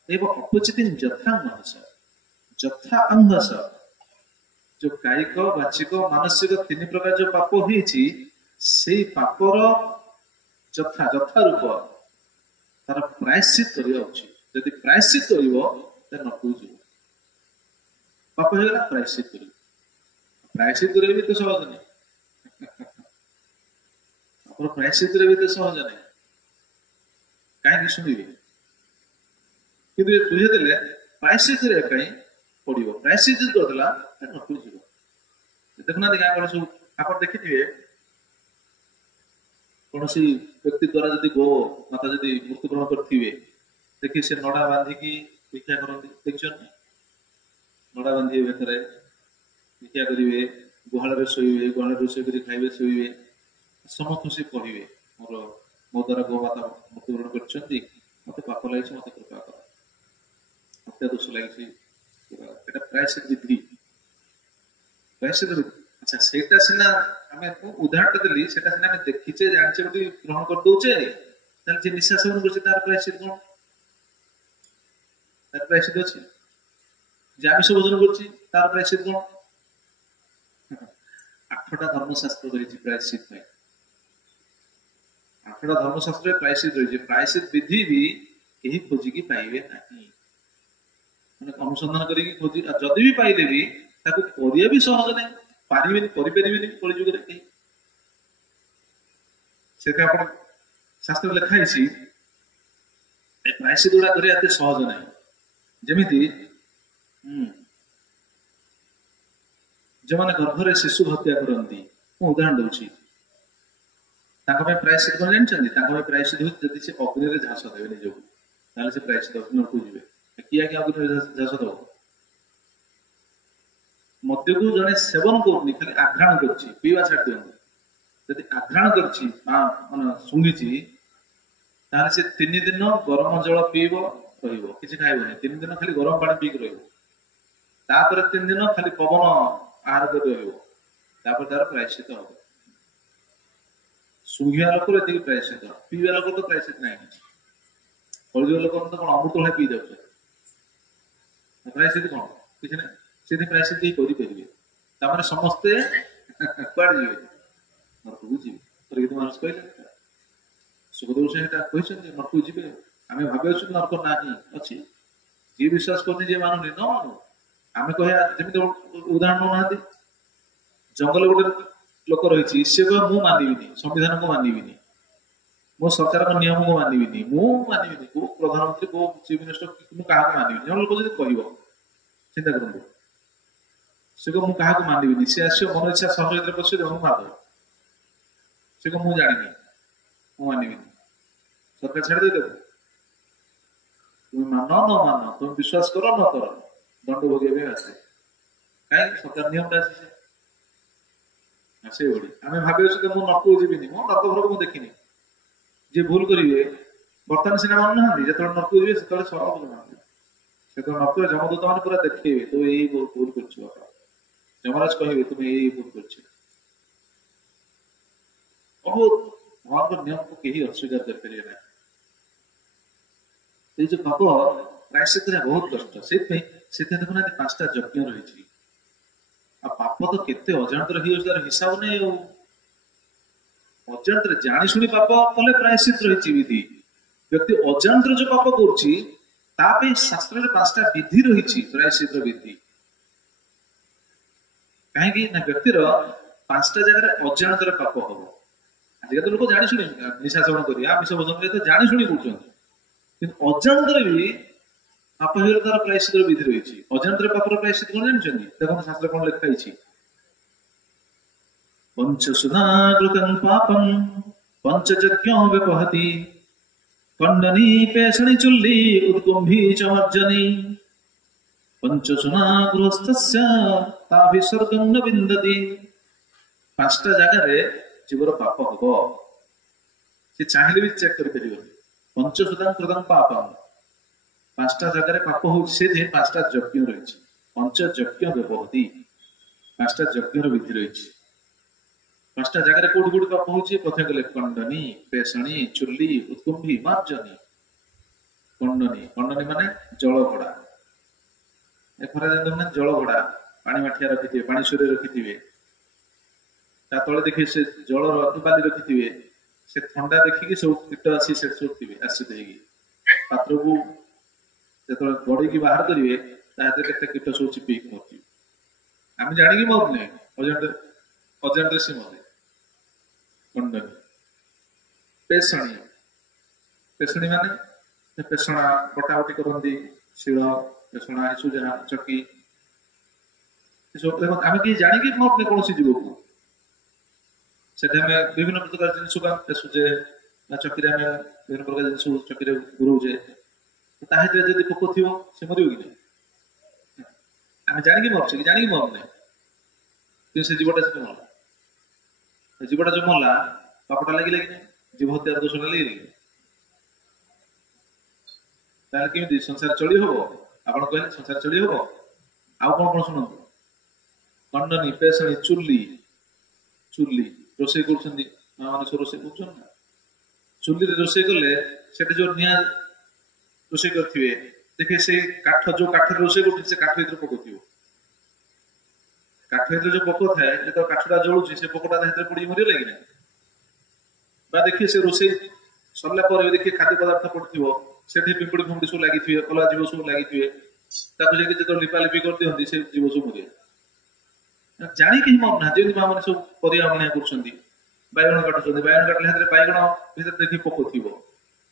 ଏବ ଅପଚିତି ଯଥା ମନସ ଯଥା ଅଙ୍ଗସ। ଯୋଉ କାୟିକ, ବାଚିକ, ମାନସିକ ତିନି ପ୍ରକାର ଯୋଉ ପାପ ହେଇଛି, ସେଇ ପାପର ଯଥା ରୂପ ତାର ପ୍ରାୟଶ୍ଚିତ କରିବା ଉଚିତ। ଯଦି ପ୍ରାୟଶ୍ଚିତ କରିବ, ତାହେଲେ ନରକକୁ ଯିବ। ପାପ ହେଇଗଲା, ପ୍ରାୟଶ୍ଚିତ କରିବ। ପ୍ରାୟଶ୍ଚିତ କରିବା ବି ତ ସହଜ ନାହିଁ। ଆପଣ ପ୍ରାୟଶ୍ଚିତ କରିବା ବି ତ ସହଜ ନାହିଁ। କାହିଁକି ଶୁଣିବେ? କିନ୍ତୁ ବୁଝେଇଦେଲେ ପ୍ରାୟଶ୍ଚିତ କରିବା ପାଇଁ ପଡିବ। ପ୍ରାୟଶ୍ଚିତ କରିଦେଲା, ନରକକୁ ଯିବ। ଦେଖୁନାହାନ୍ତି ଗାଁ ଗହଳି ସବୁ, ଆପଣ ଦେଖିଥିବେ, କୌଣସି ବ୍ୟକ୍ତି ଦ୍ଵାରା ଯଦି ଗୋ ମାତା ଯଦି ମୃତ୍ୟୁବରଣ କରିଥିବେ, ଦେଖି ସେ ନଡା ବାନ୍ଧିକି ଭିକ୍ଷା କରନ୍ତି, ଦେଖିଛନ୍ତି? ନଡା ବାନ୍ଧିବେ, ଭିତରେ ଭିକ୍ଷା କରିବେ, ଗୁହାଳରେ ଶୋଇବେ, ଗୁହାଳରେ ରୋଷେଇ କରି ଖାଇବେ, ଶୋଇବେ, ସମସ୍ତଙ୍କୁ ସେ କହିବେ, ମୋ ଦ୍ଵାରା ଗୋ ମାତା ମୃତ୍ୟୁବରଣ କରିଛନ୍ତି, ମତେ ପାପ ଲାଗିଛି, ମତେ କୃପା କର, ହତ୍ୟା ଦୋଷ ଲାଗିଛି। এটা প্রায়শ্চিত বিধি, ପ୍ରାୟଶ୍ଚିତ ବିଧି। ଆଚ୍ଛା, ସେଇଟା ସିନା ଆମେ ଉଦାହରଣ ଦେଲି, ସେଟା ସିନା ଆମେ ଦେଖିଛେ, ଜାଣିଛେ, ବୋଲି ଗ୍ରହଣ କରିଦଉଛେ। ତାହେଲେ ଯେ ନିଶା ସେବନ କରୁଛି, ତାର ପ୍ରାୟଶ୍ଚିତ କଣ? ତାର ପ୍ରାୟଶ୍ଚିତ ଅଛି। ଯେ ଆମିଷ ଭୋଜନ କରୁଛି, ତାର ପ୍ରାୟଶ୍ଚିତ କଣ? 8ଟା ଧର୍ମଶାସ୍ତ୍ର ରହିଛି ପ୍ରାୟଶ୍ଚିତ ପାଇଁ। 8ଟା ଧର୍ମଶାସ୍ତ୍ରରେ ପ୍ରାୟଶ୍ଚିତ ରହିଛି। ପ୍ରାୟଶ୍ଚିତ ବିଧି ବି କେହି ଖୋଜିକି ପାଇବେ ନାହିଁ, ମାନେ ଅନୁସନ୍ଧାନ କରିକି ଖୋଜି, ଯଦି ବି ପାଇଲେ ବି ତାକୁ କରିବା ବି ସହଜ ନାହିଁ, ପାରିବେନି, କରିପାରିବେନି କଳିଯୁଗରେ କେହି। ସେଥିପାଇଁ ଆପଣ ଶାସ୍ତ୍ର ଲେଖା ହେଇଛି, ଏ ପ୍ରାୟଶ୍ଚିତ ଗୁଡା କରିବା ଏତେ ସହଜ ନାହିଁ। ଯେମିତି ଯେଉଁମାନେ ଗର୍ଭରେ ଶିଶୁ ହତ୍ୟା କରନ୍ତି, ମୁଁ ଉଦାହରଣ ଦଉଛି, ତାଙ୍କ ପାଇଁ ପ୍ରାୟଶ୍ଚିତ କଣ ଜାଣିଛନ୍ତି? ତାଙ୍କ ପାଇଁ ପ୍ରାୟଶ୍ଚିତ ହେଉଛି, ଯଦି ସେ ଅଗ୍ନିରେ ଝାସ ଦେବେ ନିଜକୁ, ତାହେଲେ ସେ ପ୍ରାୟଶ୍ଚିତ ନରକକୁ ଯିବେ। କିଏ ଆଜ୍ଞା ଅଗ୍ନିରେ ଝାସ ଦବ? ମଦ୍ୟକୁ ଜଣେ ସେବନ କରୁନି, ଖାଲି ଆଘ୍ରାଣ କରୁଛି, ପିଇବା ଛାଡି ଦିଅନ୍ତୁ। ଯଦି ଆଘ୍ରାଣ କରୁଛି, ମାନେ ଶୁଙ୍ଘିଛି, ତାହେଲେ ସେ 3 ଦିନ ଗରମ ଜଳ ପିଇବ, ରହିବ, କିଛି ଖାଇବନି। 3 ଦିନ ଖାଲି ଗରମ ପାଣି ପିଇକି ରହିବ। ତାପରେ 3 ଦିନ ଖାଲି ପବନ ଆହାର କରି ରହିବ। ତାପରେ ତାର ପ୍ରାୟଶ୍ଚିତ ହବ। ଶୁଙ୍ଘିବା ଲୋକର ଏତିକି ପ୍ରାୟଶ୍ଚିତ, ପିଇବା ଲୋକ ତ ପ୍ରାୟଶ୍ଚିତ ନାହିଁ। କଳିଯୁଗ ଲୋକ ତ କଣ ଅମୃତ ଭଳିଆ ପିଇ ଯାଉଛନ୍ତି, ପ୍ରାୟଶ୍ଚିତ କଣ? କିଛି ନାହିଁ। ସେଠି ପ୍ରାୟଶ୍ଚିତ କେହି କରିପାରିବେ। ତାମାନେ ସମସ୍ତେ କୁଆଡେ ଯିବେ? ନରକକୁ ଯିବେ। ପରୀକ୍ଷିତ ମହାରାଜ କହିଲେ, ସୁଖଦେବ ସେଟା କହିଛନ୍ତି, ନରକକୁ ଯିବେ। ଆମେ ଭାବି ଅଛୁ ନରକ ନାହିଁ, ଅଛି। जी विश्वास करनी जी मानुनी न मानु आम कह जमी उदाहरण ना जंगल गोटे लोक रही सी कह मु मानविनी संविधान को मानविनी मो सरकार नियम को मानविनी मु मानविनी को प्रधानमंत्री को चीफ मिनिस्टर क्या मानविनी जन लोक जो कह चिंता करूँ से कह मुझे मानविनी सी आस मन इच्छा सहयोग पशु जन मारद से कह मुझे जानी मु मानविनी सरकार छाड़देदेव तुम मान न मान तुम विश्वास कर न कर दंड भोगे आसे कहीं सरकार नियम आसे आम भाव मुझे नर्क जीविनी मो नर्क घर को देखनी जी भूल करेंगे बर्तमान सीना मान ना जो नर्क जी से सरल मान से नर्क जमदूत मैंने पूरा देखे तो यही भूल कर जमराज कहे तुम यही भूल कर बहुत भगवान नियम को कहीं अस्वीकार कर पारे ना ये जो पाप प्रायश्चित बहुत कष्ट से देखुना 5टा यज्ञ रही पाप तो केते अजाणत तार हिसाब नहीं अजाणत जानी शुणी पाप कले प्रायश्चित रही विधि व्यक्ति अजाणत जो पाप कर शास्त्र 5टा विधि रही प्रायश्चित विधि कहीं व्यक्तिर 5टा जगह अजाणत पाप हम आजिका तो लोग जानी शुणी निशा सेवन कर आमिष भोजन तो जानी शुणी कर अजाणत भी पाप तार प्रायश्चित विधि रही अजाणत पापर प्रायश्चित कौन जानते देखो शास्त्र कौन लिखाई पंचसुधाकृतं पापं पंचयज्ञो व्यपहति खंडनी पेषणी चुल्ली उत्कुंभी च वर्जनी पंचसुनागृहस्थस्य ताभिसर्गं न विन्दति 5टा जगह जीवर पाप हम से चाहिए भी चेक कर पंचसुधाकृतं पापं 5टा जगह पाप हो 5टा यज्ञ रही पंचयज्ञ व्यपहति 5टा यज्ञ विधि रही 5टा जगह कोटी कोटी पाप हो प्रथम कहले खंडनी पेषणी चुल्ली उत्कुंभी मार्जनी खंडनी माने जल घड़ा खरा दिन जल घड़ा पानी माठिया रखि पानी सुरे रखि तले देखिए से जल बाली रखि से थंडा देखिकी सब कीट आसी से सब आश्रित होगी पात्र को जो गड़े बाहर करेंगे के कीट सब चिपिक मर आम जाणी मरने अजाणत से मरे खंडनी पेषणी पेषणी माने पेषणा कटाकटी करती शिल पेषणा ये जहाँ चकी सब आम कि जाणी मरने कौन जीव को से विभिन्न प्रकार जिन पेशुचे चकी विभिन्न प्रकार जिन चकी गुरुचे जदि पोक थी से मर कि नहीं आम जाणी मरचे कि जाणी मरने कि से जीवटा से मरला जीवटा जो मरला पापटा लगे कि जीव हत्यार दोष लगे कि संसार चली हम आप कहले संसार चली हम आउ कौन कौन शुणु खंडनी पेषणी चुल्ली चुल्ली रोसे कर सब रोसे कर चुल्ली रोसे कले जो निया रोसे करेंगे देखिए से काठ जो काठ रोसे कर काठ भर पोक थी काठ भर जो पोक थाए जो काठटा जलुची से पोकटा पड़ी मर लगे ना देखिए से रोसे सरला देखिए खाद्य पदार्थ पड़ो से पिंपड़ी फिंपड़ी सब लगी कला जीव सब लगी जो लिपालिपि कर दिखती से जीव सब मर जाणी मरना जमी माँ मैंने सब परिया कर बैगण काटुच्च बैगण काटिले बैगण भर देखिए पोक थी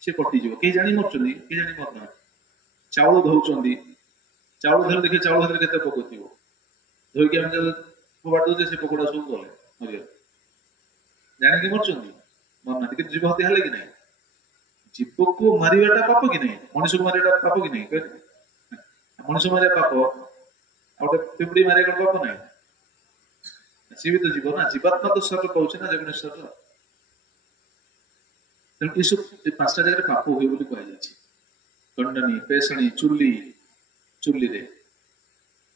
सी कटिज कहीं जाणी मरुच्च कहीं जाणी मरना चाउल धोउं चाउल धर देखिए चाउल धर के पोक थी धोईक आम फोपाड़ दौचे से पोकटा सब गले मर जाणी मरुच्च मरना कि जीव हत्या है कि ना जीव को मारिवाटा पाप कि नहीं मनीष को मारिवाटा पाप कि नहीं मनीष मारे पाप आ पिंपड़ी मारे कौन पाप ना सी भी तो जीव ना जीवात्मा तो स्वर कहे ना जगनेश्वर तेणु ये सब 5टा जगह पाप हुए कहुई खंडनी पेषणी चुल्ली चुल्ली रे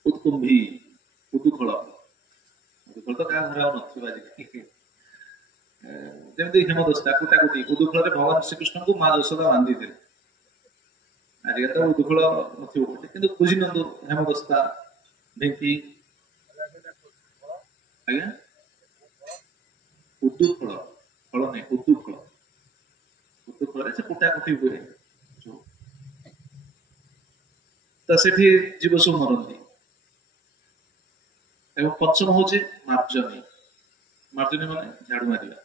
उत्कुंभी उदुखल उदुखल तो क्या घर नजि हेमदस्ता कुटाकुटी उदुखल भगवान श्रीकृष्ण को माँ यशोदा बांधी थे आजिका तो उदुखल नथी बुझी नु हेमदस्ता ढेंकी आज्ञा उदुखल फल नहीं उदुखल उदुखल से कुटाकुटी हुए ତ ସେଠି ଜୀବ ସବୁ ମରନ୍ତି। ଏବଂ ପଞ୍ଚମ ହଉଛି ମାର୍ଜନୀ। ମାର୍ଜନୀ ମାନେ ଝାଡୁ ମାରିବା।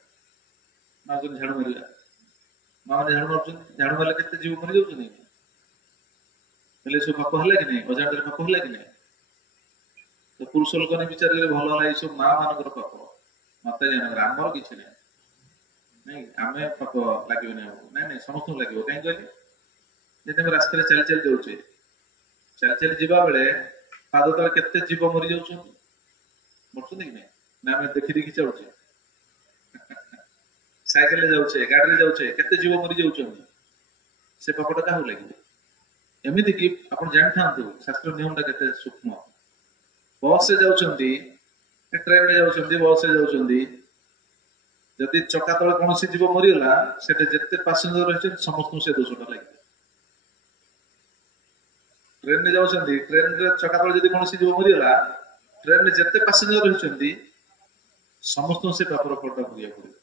ମାର୍ଜନୀ ଝାଡୁ ମାରିବା। ମା ମାନେ ଝାଡୁ ମାରୁଛନ୍ତି, ଝାଡୁ ମାରିଲେ କେତେ ଜୀବ ମରି ଯାଉଛନ୍ତି। ହେଲେ ସବୁ ପାପ ହେଲା କି ନାହିଁ? ଅଜାଣତରେ ପାପ ହେଲା କି ନାହିଁ? ତ ପୁରୁଷ ଲୋକମାନେ ବିଚାର କଲେ ଭଲ ହେଲା, ଏଇସବୁ ମା ମାନଙ୍କର ପାପ, ମାତା ଜାଣଙ୍କର, ଆମର କିଛି ନାହିଁ। ନାଇଁ ଆମେ ପାପ ଲାଗିବନି ଆମକୁ, ନାଇଁ ନାଇଁ ସମସ୍ତଙ୍କୁ ଲାଗିବ। କାହିଁକି କହିଲେ, ଯଦି ଆମେ ରାସ୍ତାରେ ଚାଲି ଚାଲି ଯାଉଛେ, ଚାଲି ଚାଲି ଯିବା ବେଳେ ପାଦ ତଳେ କେତେ ଜୀବ ମରି ଯାଉଛନ୍ତି, ମରୁଛନ୍ତି କି ନାହିଁ? ନା ଆମେ ଦେଖି ଦେଖି ଚାଲୁଛେ? ସାଇକେଲରେ ଯାଉଛେ, ଗାଡିରେ ଯାଉଛେ, କେତେ ଜୀବ ମରି ଯାଉଛନ୍ତି, ସେ ପାପଟା କାହାକୁ ଲାଗିବ? ଏମିତି କି ଆପଣ ଜାଣିଥାନ୍ତୁ ଶାସ୍ତ୍ର ନିୟମଟା କେତେ ସୂକ୍ଷ୍ମ। ବସରେ ଯାଉଛନ୍ତି, ଟ୍ରେନରେ ଯାଉଛନ୍ତି, ବସରେ ଯାଉଛନ୍ତି, ଯଦି ଚକା ତଳେ କୌଣସି ଜୀବ ମରିଗଲା, ସେଠି ଯେତେ ପାସେଞ୍ଜର ରହିଛନ୍ତି ସମସ୍ତଙ୍କୁ ସେ ଦୋଷଟା ଲାଗିବ। ଟ୍ରେନରେ ଯାଉଛନ୍ତି, ଟ୍ରେନରେ ଚକା ତଳେ ଯଦି କୌଣସି ଜୀବ ମରିଗଲା, ଟ୍ରେନରେ ଯେତେ ପାସେଞ୍ଜର ରହିଛନ୍ତି ସମସ୍ତଙ୍କୁ ସେ ପାପର ଫଳଟା ଭୋଗିବାକୁ ପଡିବ।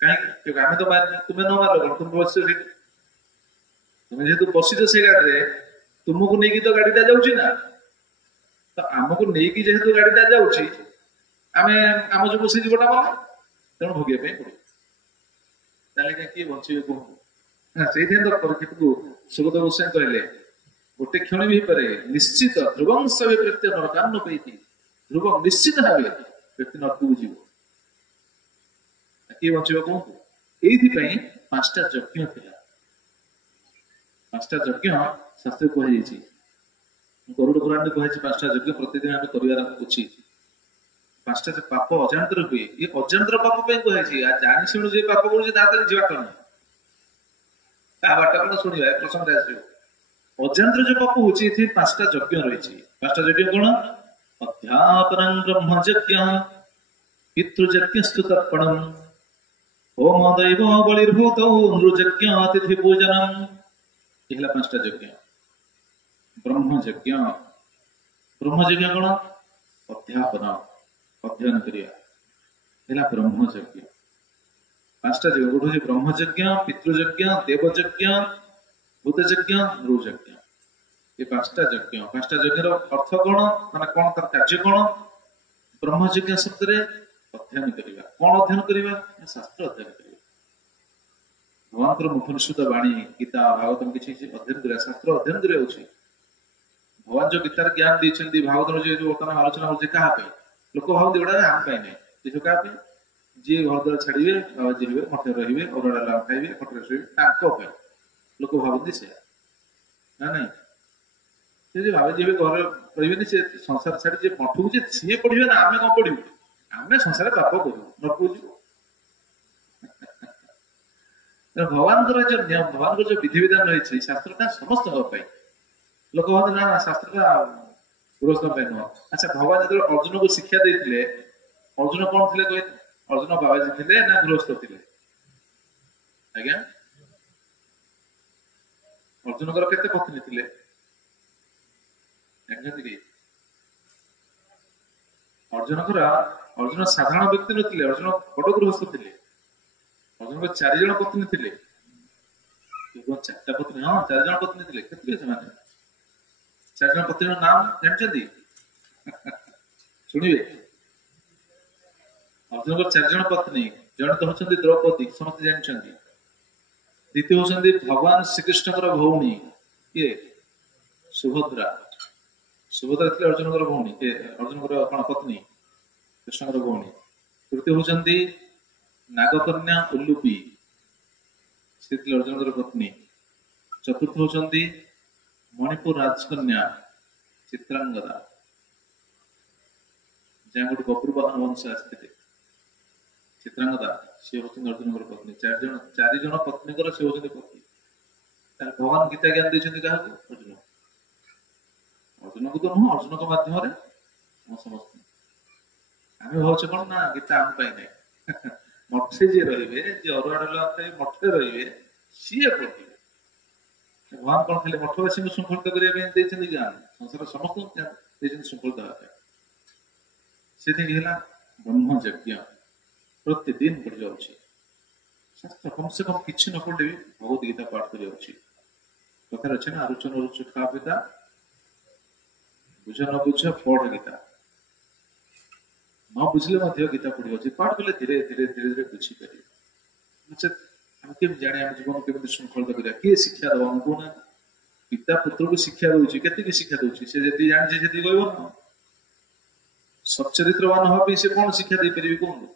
କାହିଁକି? ଆମେ ତ ମାରିନି, ତୁମେ ନ ମାରିଲ କଣ, ତୁମେ ବସିଛ ସେଠି, ତୁମେ ଯେହେତୁ ବସିଛ ସେ ଗାଡିରେ, ତୁମକୁ ନେଇକି ତ ଗାଡିଟା ଯାଉଛି ନା, ତ ଆମକୁ ନେଇକି ଯେହେତୁ ଗାଡିଟା ଯାଉଛି, ଆମେ ଆମ ଯୋଗୁଁ ସେ ଜୀବଟା ମଲା, ତେଣୁ ଭୋଗିବା ପାଇଁ ପଡିବ। ତାହେଲେ କିଏ ବଞ୍ଚିବେ କୁହନ୍ତୁ? ସେଇଥିପାଇଁ ତ ପରୀକ୍ଷିତକୁ ସୁଗତ ଗୋସ୍ୱାମୀ କହିଲେ, ଗୋଟେ କ୍ଷଣ ବି ହେଇପାରେ ନିଶ୍ଚିତ ଧ୍ରୁବଂଶ ପ୍ରତ୍ୟୟ ନରକାନ୍ନ ପେଇତି, ଧ୍ରୁବ ନିଶ୍ଚିତ ଭାବେ ବ୍ୟକ୍ତି ନରକକୁ ଯିବ। କିଏ ବଞ୍ଚିବ କୁହନ୍ତୁ? ଏଇଥିପାଇଁ 5ଟା ଯଜ୍ଞ ଥିଲା। 5ଟା ଯଜ୍ଞ ଶାସ୍ତ୍ର କୁହାଯାଇଛି, ଗରୁଡ ପୁରାଣରେ କୁହାଯାଇଛି 5ଟା ଯଜ୍ଞ ପ୍ରତିଦିନ ଆମେ କରିବାର ଉଚିତ। 5ଟା ଯେ ପାପ ଅଜାଣତରେ ହୁଏ, ଏ ଅଜାଣତର ପାପ ପାଇଁ କୁହାଯାଇଛି। ଆଉ ଜାଣି ଶୁଣୁ ଯେ ପାପ କରୁଛି ତା ତାର ଯିବା କଣ, ତା ବାଟ କଣ ଶୁଣିବା, ଏ ପ୍ରସଙ୍ଗରେ ଆସିବ। ଅଜାଣତରେ ଯୋଉ ପାପ ହଉଛି, ଏଥିରେ 5ଟା ଯଜ୍ଞ ରହିଛି। 5ଟା ଯଜ୍ଞ କଣ? ଅଧ୍ୟାପନଂ ବ୍ରହ୍ମଯଜ୍ଞ, ପିତୃଯଜ୍ଞସ୍ତୁ ତର୍ପଣମ୍, ହୋମ ଦୈବ ବଳିର୍ଭୂତ ନୃଯଜ୍ଞ ଅତିଥି ପୂଜନମ୍। ଏ ହେଲା 5ଟା ଯଜ୍ଞ। ବ୍ରହ୍ମଯଜ୍ଞ, ବ୍ରହ୍ମଯଜ୍ଞ କଣ? ଅଧ୍ୟାପନ, ଅଧ୍ୟୟନ କରିବା, ହେଲା ବ୍ରହ୍ମଯଜ୍ଞ। 5ଟା ଯଜ୍ଞ, ଗୋଟେ ହଉଛି ବ୍ରହ୍ମଯଜ୍ଞ, ପିତୃଯଜ୍ଞ, ଦେବଯଜ୍ଞ, ଭୂତଯଜ୍ଞ, ନୃଯଜ୍ଞ। ଏ 5ଟା ଯଜ୍ଞ। 5ଟା ଯଜ୍ଞର ଅର୍ଥ କଣ, ମାନେ କଣ ତାର କାର୍ଯ୍ୟ କଣ? ବ୍ରହ୍ମଯଜ୍ଞ ଶବ୍ଦରେ ଅଧ୍ୟୟନ କରିବା। କଣ ଅଧ୍ୟୟନ କରିବା? ଶାସ୍ତ୍ର ଅଧ୍ୟୟନ କରିବା। ଭଗବାନଙ୍କର ମୁଖ ନିଃସୃତ ବାଣୀ, ଗୀତା, ଭାଗବତମ କିଛି ଅଧ୍ୟୟନ କରିବା, ଶାସ୍ତ୍ର ଅଧ୍ୟୟନ କରିବା ଉଚିତ। ଭଗବାନ ଯୋଉ ଗୀତାର ଜ୍ଞାନ ଦେଇଛନ୍ତି, ଭାଗବତର ଯୋଉ ବର୍ତ୍ତମାନ ଆଲୋଚନା ହଉଛି, କାହା ପାଇଁ? ଲୋକ ଭାବନ୍ତି ଏଗୁଡା ଆମ ପାଇଁ ନାହିଁ, କିନ୍ତୁ କାହା ପାଇଁ? ଯିଏ ଘର ଦ୍ୱାରା ଛାଡିବେ, ବାବାଜୀ ହେବେ, ମଠରେ ରହିବେ, ଅରୁଆ ଡାଲମା ଖାଇବେ, ଖଟରେ ଶୋଇବେ, ତାଙ୍କ ପାଇଁ ଲୋକ ଭାବନ୍ତି ସେୟା। ନା ନାଇଁ? ସେ ଯେ ବାବାଜୀ ହେବେ, ଘରେ ରହିବେନି, ସେ ସଂସାର ଛାଡି ଯେ ମଠକୁ ଯେ ସିଏ ପଢିବେ ନା, ଆମେ କଣ ପଢିବୁ? ଆମେ ସଂସାରରେ ପାପ କରିବୁ, ନରକକୁ ଯିବୁ। ଭଗବାନଙ୍କର ଯୋଉ ନିୟମ, ଭଗବାନଙ୍କର ଯୋଉ ବିଧିବିଧାନ ରହିଛି, ଶାସ୍ତ୍ରଟା ସମସ୍ତଙ୍କ ପାଇଁ। ଲୋକ ଭାବନ୍ତି ନା ଶାସ୍ତ୍ରଟା ଗୃହସ୍ଥ ପାଇଁ ନୁହଁ। ଆଚ୍ଛା, ଭଗବାନ ଯେତେବେଳେ ଅର୍ଜୁନକୁ ଶିକ୍ଷା ଦେଇଥିଲେ, ଅର୍ଜୁନ କଣ ଥିଲେ କହିଲେ? ଅର୍ଜୁନ ବାବାଜୀ ଥିଲେ ନା ଗୃହସ୍ଥ ଥିଲେ? ଆଜ୍ଞା, ଅର୍ଜୁନଙ୍କର କେତେ ପତ୍ନୀ ଥିଲେ ଜାଣିଛନ୍ତି କି? ଅର୍ଜୁନ ସାଧାରଣ ବ୍ୟକ୍ତି ନଥିଲେ, ଅର୍ଜୁନ ବଡ ଗୃହସ୍ଥ ଥିଲେ। ଅର୍ଜୁନଙ୍କର 4 ଜଣ ପତ୍ନୀ ଥିଲେ। 4ଟା ପତ୍ନୀ? ହଁ, 4 ଜଣ ପତ୍ନୀ ଥିଲେ। କେତେ ସେମାନେ? 4 ଜଣ ପତ୍ନୀର ନାମ ଜାଣିଛନ୍ତି? ଶୁଣିବେ। ଅର୍ଜୁନଙ୍କର 4 ଜଣ ପତ୍ନୀ, ଜଣେ ତ ହଉଛନ୍ତି ଦ୍ରୌପଦୀ, ସମସ୍ତେ ଜାଣିଛନ୍ତି। ଦ୍ୱିତୀୟ ହଉଛନ୍ତି ଭଗବାନ ଶ୍ରୀକୃଷ୍ଣଙ୍କର ଭଉଣୀ, କିଏ? ସୁଭଦ୍ରା। ସୁଭଦ୍ରା ଥିଲେ ଅର୍ଜୁନଙ୍କର ଭଉଣୀ, ଅର୍ଜୁନଙ୍କର କଣ ପତ୍ନୀ? କୃଷ୍ଣଙ୍କର ଭଉଣୀ। ତୃତୀୟ ହଉଛନ୍ତି ନାଗକନ୍ୟା ଉଲ୍ଲୁପୀ, ସେ ଥିଲେ ଅର୍ଜୁନଙ୍କର ପତ୍ନୀ। ଚତୁର୍ଥ ହଉଛନ୍ତି ମଣିପୁର ରାଜକନ୍ୟା ଚିତ୍ରାଙ୍ଗଦା, ଯାହା ଗୋଟେ ବପୁରବାହନ ବଂଶ ଆସିଥିଲେ। ଚିତ୍ରାଙ୍ଗଦା, ସେ ହଉଛନ୍ତି ଅର୍ଜୁନଙ୍କର ପତ୍ନୀ। 4 ଜଣ ପତ୍ନୀଙ୍କର ସେ ହଉଛନ୍ତି ପତ୍ନୀ। ତାହେଲେ ଭଗବାନ ଗୀତା ଜ୍ଞାନ ଦେଇଛନ୍ତି କାହାକୁ? ଅର୍ଜୁନ। ଅର୍ଜୁନକୁ ତ ନୁହଁ, ଅର୍ଜୁନଙ୍କ ମାଧ୍ୟମରେ ସମସ୍ତେ। ଆମେ ଭାବୁଛେ କଣ ନା ଗୀତା ଆମ ପାଇଁ ନାହିଁ। ମଠରେ ଯିଏ ରହିବେ, ଯିଏ ଅରୁଆ ଡାଲମା ଖାଇ ମଠରେ ରହିବେ, ସିଏ ପଢିବେ। ଭଗବାନ କଣ ଖାଲି ମଠବାସୀଙ୍କୁ ଶୃଙ୍ଖଳିତ କରିବା ପାଇଁ ଦେଇଛନ୍ତି ଜ୍ଞାନ? ସଂସାର ସମସ୍ତଙ୍କୁ ଜ୍ଞାନ ଦେଇଛନ୍ତି ଶୃଙ୍ଖଳିତ ହେବା ପାଇଁ। ସେତିକି ହେଲା ବ୍ରହ୍ମଯଜ୍ଞ, ପ୍ରତିଦିନ ପଢିଯାଉଛି। ଶାସ୍ତ୍ର କମ ସେ କମ କିଛି ନ ପଢିଲେ ବି ଭଗବତ ଗୀତା ପାଠ କରିବା ଉଚିତ। କଥାରେ ଅଛି ନା, ଆଲୋଚନା ରୁଚୁ ଖା ପିତା बुझ न बुझ पढ़ गीता न बुझले गीता पढ़ी अच्छे पाठ कले धीरे धीरे धीरे धीरे बुझीपर नचेत आम के जाने आम जीवन केमी श्रृंखलित करा किए शिक्षा दबा कहना पिता पुत्र को शिक्षा दूसरी के शिक्षा दूसरी से जी जानी से कहना सच्चरित्रवान हवा से कौन शिक्षा दे पारे कहूँ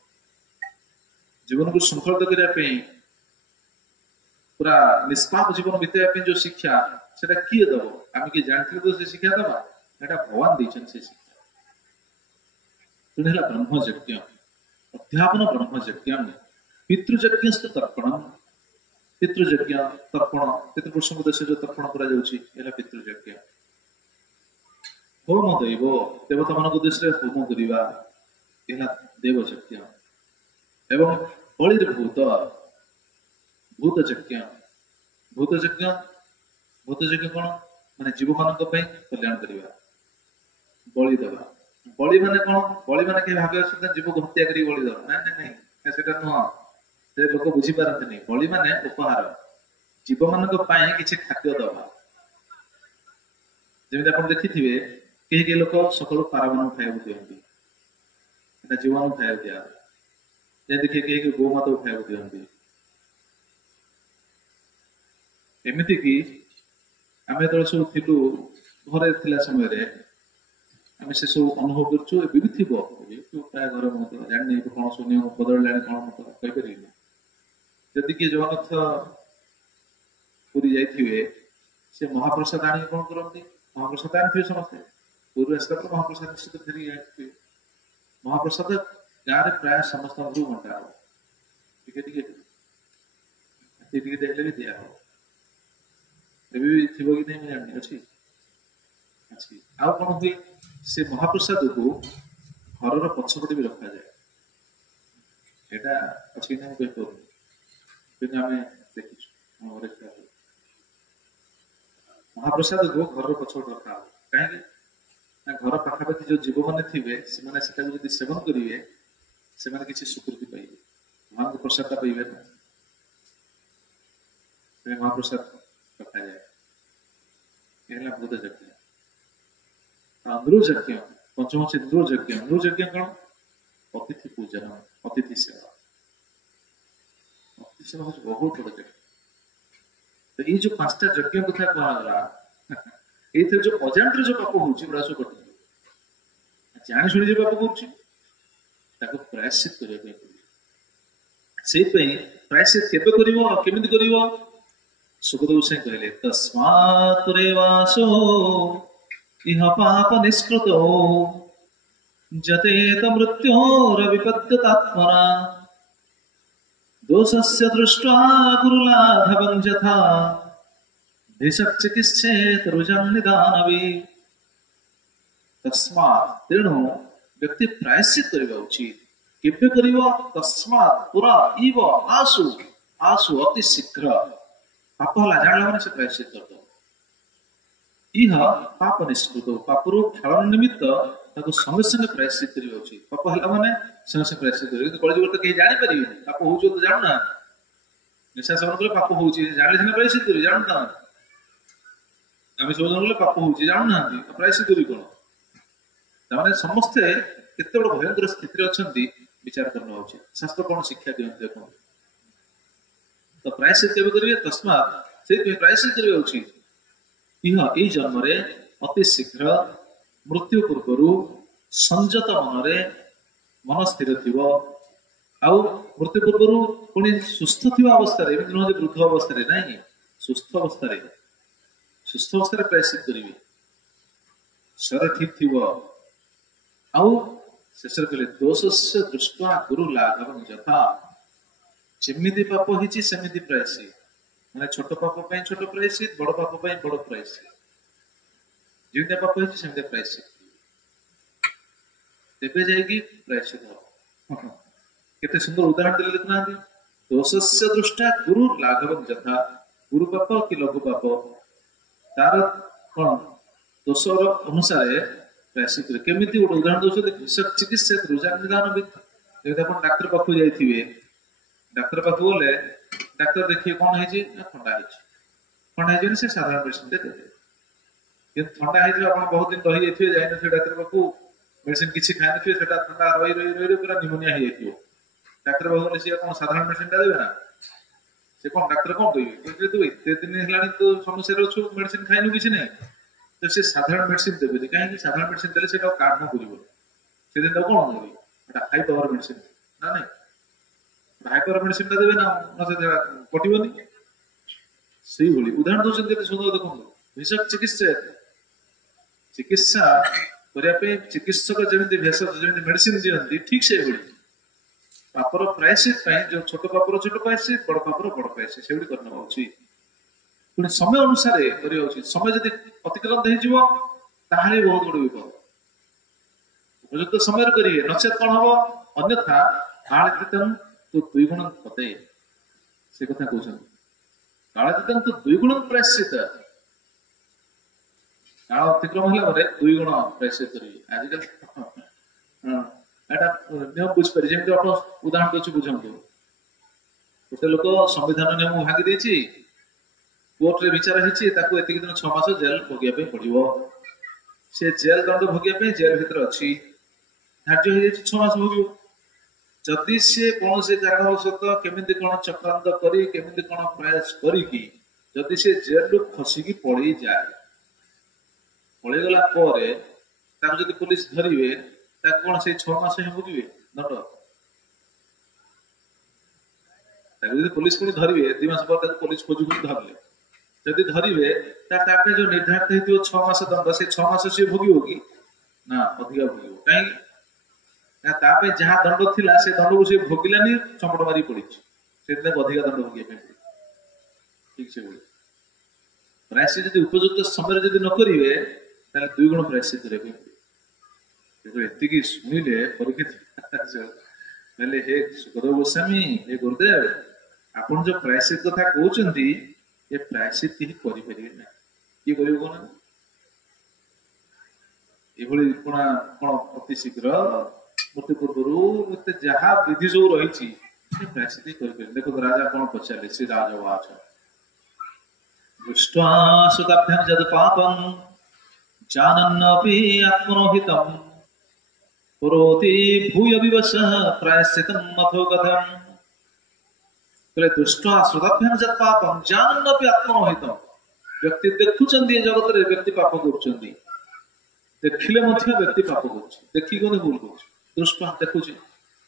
जीवन को श्रृंखलित करने पूरा निष्पाप जीवन बिताई जो शिक्षा से किए दब आम किए जानते तो से शिक्षा दबा भगवान देते से शिक्षा तेणु ब्रह्मयज्ञ अध्यापन ब्रह्मयज्ञ पितृयज्ञ तर्पण पितृयज्ञ तर्पण पितृपुरुष उद्देश्य जो तर्पण कर पितृयज्ञ होम दैव देवता मान उद्देश्य होम करवा देवयज्ञ एवं बलिर्भूत भूतयज्ञ भूतयज्ञ भूतयज्ञ कौन माने जीव मान कल्याण करवा बलि देवा बलि माने कौन बलि माने के भागे जीव को हत्या करी बलि देवा ना नहीं सेटा नुह से लोक बुझी पारती नहीं बलि माने उपहार जीव मान किसी खाद्य दवा जमी आप देखिथे कई लोक सकालू पारा मान खाया दिखती जीव मान खाया दिया देखिए कई गोमाता को खाया दिखती एमती कि आम जो सब थिलु घरे थिला समय आम से सब अनुभव करछु भी थी प्राय घर मत जानी कौन सब नियम बदल कौन मत कहीपर जदि किए जगन्नाथ पुरी जाइए से महाप्रसाद आनी कौन करती महाप्रसाद आनी समस्ते पूर्व आसला पर महाप्रसाद निश्चित फेरिक जाए महाप्रसाद गाँव में प्राय समस्त बंटा हम टे भी दिया हम एवं थी कि नहीं जानी अच्छी अच्छी आउ कौन हुए से महाप्रसाद को घर पछपटे भी रखा जाए यहाँ अच्छी ना कहीपर आम देखी महाप्रसाद को घर पछपटे रखा कहीं घर पाखापाखि जो जीव मैंने थे से सेवन करेंगे से किसी स्वीकृति पाइबे महान प्रसाद पाइबे ना महाप्रसाद रखा जाए भूतयज्ञ नृयज्ञ पंचम से नृयज्ञ नृयज्ञ कौन अतिथि पूजन अतिथि सेवा अतिथि सेवा हूँ बहुत बड़ा यज्ञ तो ये जो 5टा यज्ञ कथा कहला ये जो अजांत जो पाप हूँ बड़ा सब कट जानी शुणी जो पाप कर प्रायश्चित करने से प्रायश्चित केमी कर सुखदेव से कहले तस्मात्रेवासो इह पाप निष्कृत जतेत मृत्योरविपद्यतात्मना दोषस्य दृष्ट्वा गुरुलाघवं यथा चिकित्सेत रुजं निदानवी तस्मात् तेणु व्यक्ति प्रायश्चित करवा उचित केबे करिवो तस्मात् पुरा इव आसु आसु अति शीघ्र पाप हला जानला माने से प्रायश्चित करतो इह पाप निष्कृत पापरु क्षण निमित्त ताको संगे संगे प्रायश्चित करवा उचित पाप हला माने संगे संगे प्रायश्चित करबे किंतु कलि जुग तो केही जानि परिबे पाप होउछ तो जानु ना निशा सेवन करे पाप होउछ जानले सिना प्रायश्चित करि जानु ना आम सब जन पाप हो जानू ना प्रायश्चित करी कौन ताने समस्ते केते बड़ भयंकर स्थिति अच्छा विचार करना उचित शास्त्र कौन शिक्षा दिखते देख तो प्रायश्चित केवे करेंगे तस्मात् से प्रायश्चित करवा उचित यह जन्म अति शीघ्र मृत्यु पूर्व संयत मनरे मन स्थिर थी आउ मृत्यु पूर्व पुणी सुस्थ थी अवस्था नुह वृद्ध अवस्था ना सुस्थ अवस्था सुस्थ अवस्था प्रायश्चित करेंगे शरीर ठीक थी आउ शेष कहले दोष से दृष्टा गुरु लाघव यथा जमी पाप होती सेमती प्रायश्चित माने छोट पाप छोट प्रायश्चित बड़ पाप बड़ प्रायश्चित जमी पाप होती सेमती प्रायश्चित तेबे जाएगी प्रायश्चित हम केते सुंदर उदाहरण दिले देखना दोष से दृष्टा गुरु लाघव यथा गुरु पाप कि लघु पाप तार कौन दोष अनुसार प्रायश्चित केमी गोटे उदाहरण दौर चिकित्सा रुझान निदान भी डाक्तर पाख जाइए डाक्तर पाख गले डाक्तर देखिए कौन है थंडा है से साधारण मेडिसिन दे कि थंडा है बहुत दिन रही जाइए जाइन डाक्तर पाखु मेडिसिन किसी खाई थे थंडा रही रही रही पूरा निमोनिया हो डाक्तर पाखु सी कौन साधारण मेडिसिन टा देवे ना से कौन डाक्तर कौन कहे तू एत दिन है तो समस्या अच्छु मेडिसिन खाइन किसी ना तो से साधारण मेडिसिन देवे कहीं साधारण मेडिसिन देले कार्ड न कर दिन कौन देवी हाई पावर मेडिसिन ना नहीं हाई पावर मेडिसिन टा देवे ना कटोनी से उदाहरण दौरान सुंदर देखो भेषज चिकित्सा चिकित्सा करने चिकित्सक जमी भेषज जमी मेडिसिन दिखती ठीक से पापर प्रायश्चित जो छोट पापर छोट प्रायश्चित बड़ पापर बड़ प्रायश्चित से करना पुणी समय अनुसार समय जब अतिक्रांत हो बहुत बड़ विपद उपयुक्त समय करेंगे नचेत कौन हम अन्यथा कालकृतम तो द्विगुण पते से कथा कहते कालकृतम तो द्विगुण प्रायश्चित काल अतिक्रम है दुई गुण प्रायश्चित करेंगे आजिकल नियम बुझीपारे जमी आप उदाहरण दूसरी बुझाते गोटे लोक संविधान नियम भांगी दे कोर्टे विचार होती दिन 6 मास जेल भोगिया पड़ो से जेल दंड भोगिया जेल भितर अच्छी धार्य हो 6 मास भोग जदि सी कौन से कारणवशत केमी कौन चक्रांत करी केमी कौन प्रयास करी सी जेल रु खसिकी पड़े जाए पड़ेगला जब पुलिस धरवे कौन से 6 मास भोगे दंड पुलिस पुणी धरवे 2 मास पर पुलिस खोजु धरले जदि धरवे जो निर्धारित हो 6 मास दंड से 6 मास सी भोग कि ना अधिका भोग कहीं जहाँ दंड थिला से दंड को सी भोगलानी चंपट मारी पड़ी से अधिका दंड भोगे ठीक से प्रायश्चित जब उपयुक्त समय जब न करेंगे 2 गुण प्रायश्चित करेंगे एति शुणिले परीक्षित हे सुखदेव गोस्वामी हे गुरुदेव आपन जो प्रायश्चित कथा कहते ये प्रायश्चित ही करें ना किए कर अति शीघ्र मृत्यु पूर्व जहाँ विधि सब रही प्रायश्चित कर देखो राजा कौन पचारे श्री राजवाच दृष्ट्वा सुताभ्यां जद पापं जानन्नपि आत्मनोहितं करोति भूय विवश प्रायश्चितं मथो कथम् दृष्ट्वा सुताभ्यां जद पापं जानन्नपि आत्मनोहितं व्यक्ति देखुचंदी जगत रे व्यक्ति पाप करुचंदी देखिले मध्य व्यक्ति पाप करुची देखि कोने भूल करुची दृष्ट्वा देखुची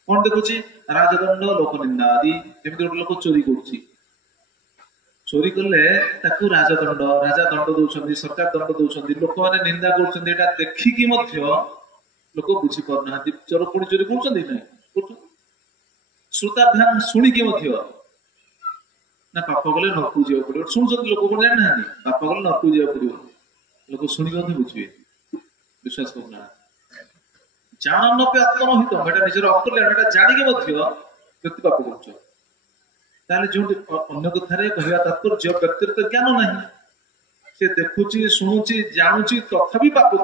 कौन देखुची राजदंड लोकनिंदा आदि जेमि गोटे लोक चोरी करुची चोरी कले ताकू राजदंड राजा दंड दौरान सरकार दंड दौरान लोक मैंने निंदा कर देखिकी लोक बुझी पारना चोर पुणी चोरी कर श्रोताभ्याम शुणिकी ना पाप गले नरकू जा पड़ो शुणुं लोक कौन जाना पाप गले नरकू जा पड़ो लोक शुणी बुझे विश्वास करना जानन पे आत्मनोहित एटा निजर अकल्याण जानिके व्यक्ति पाप कर जो अन्य कथार कहवा तात्पर्य व्यक्तिर तो ज्ञान ना से देखुची शुणुची जानुची तथापि पाप कर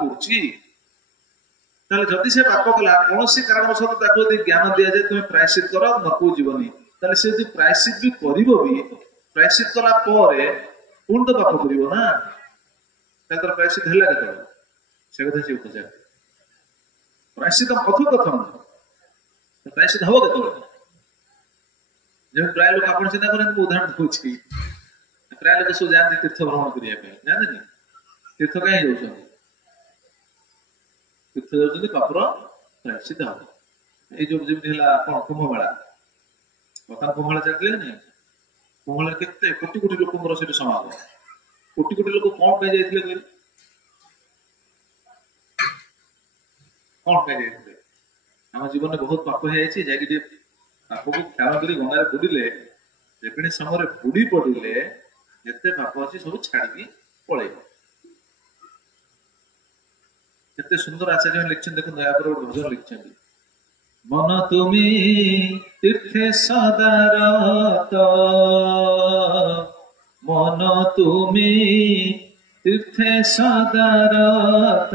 जदि से पाप कला कौन सी कारणवशत ज्ञान दि जाए तुम प्रायश्चित कर नरकू जीवनी से जो प्रायश्चित भी कर प्रायश्चित कला पुणी तो पाप कर ना प्रायश्चित है से कथा से उपचार प्रायश्चित कथो कथम प्रायश्चित हम के जब प्राय लोग आप चिंता करें उदाहरण दूसरी प्राय लोग सब जाती तीर्थ भ्रमण करने जाने तीर्थ कहीं जाऊँ तीर्थ जाऊँ पापर प्रायश्चित हम ये जो जमी कौन कुंभमेला बर्तमान कुंभमेला चलते नहीं कुंभमेला केते कोटी कोटी लोक से समागम कोटी कोटी लोक कौन पे जाते कहले कौन पे जाते आम जीवन में बहुत पाप हो जाए पाप को ख्याल कर गंगा बुड़े जेपी समय बुड़ी पड़े जिते पाप अच्छी सब छाड़ी पड़े केते सुंदर आचार्य लिखते देखो दयापर गोटे भजन लिखते मन तुमी तीर्थे सदारत मन तुमी तीर्थे सदारत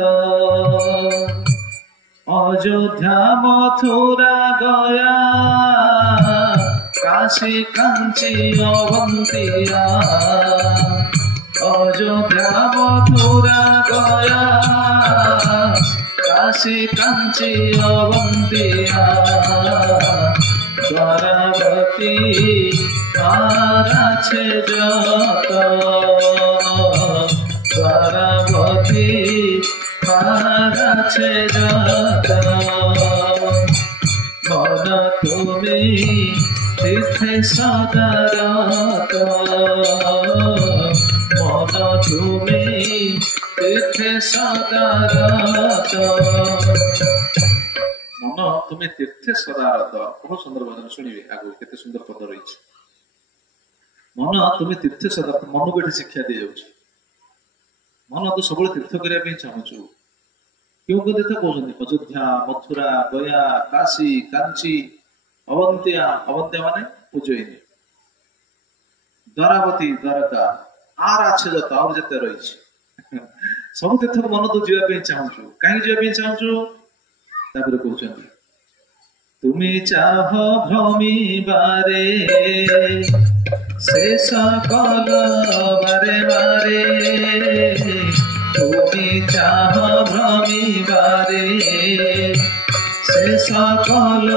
अयोध्या मथुरा गया काशी कांची अवंतिया अयोध्या मथुरा गया काशी कांची अवंतिया द्वारावती माराছে যত দ্বারাবতী মারাছে যত মন তুমি তীর্থে সদারত মন তুমি তীর্থে সদারত মন তুমি তীর্থে সদারত बहुत सुंदर भजन शुणिबे आगो केते सुंदर पद रही मन तुम तीर्थ सदार्थ मन को शिक्षा दी जाऊँ मन तो सब तीर्थ करने चाहूँ क्यों को तीर्थ कहते अयोध्या मथुरा गया काशी कांची अवंतिया अवंतिया माने उज्जयिनी द्वारावती द्वारका आर आछे जत और जते रही सब तीर्थ मन तो जीवा चाहूँ कहीं जीवा चाहूँ तापर कहते तुमी चाह भ्रमिबारे से सकल बारे बारे तुमी चाह भ्रमिबारे से सकल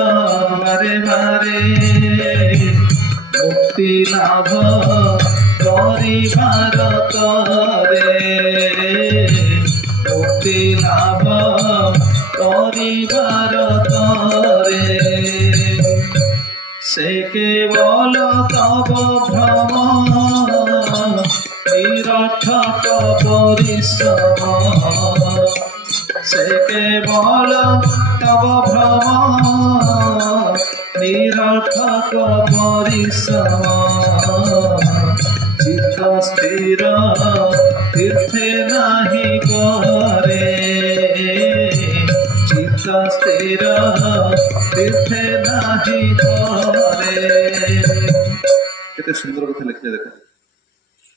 बारे बारे मुक्ति लाभ करिबार तरे मुक्ति लाभ करिबार तरे से केवल तब भ्रम निरर्थक परिश्रम से केवल तब भ्रम निरर्थक परिश्रम चित्त स्थिर तीर्थे नाही करे चित्त स्थिर तीर्थे नाही करे केते सुंदर कथा लिखले देखा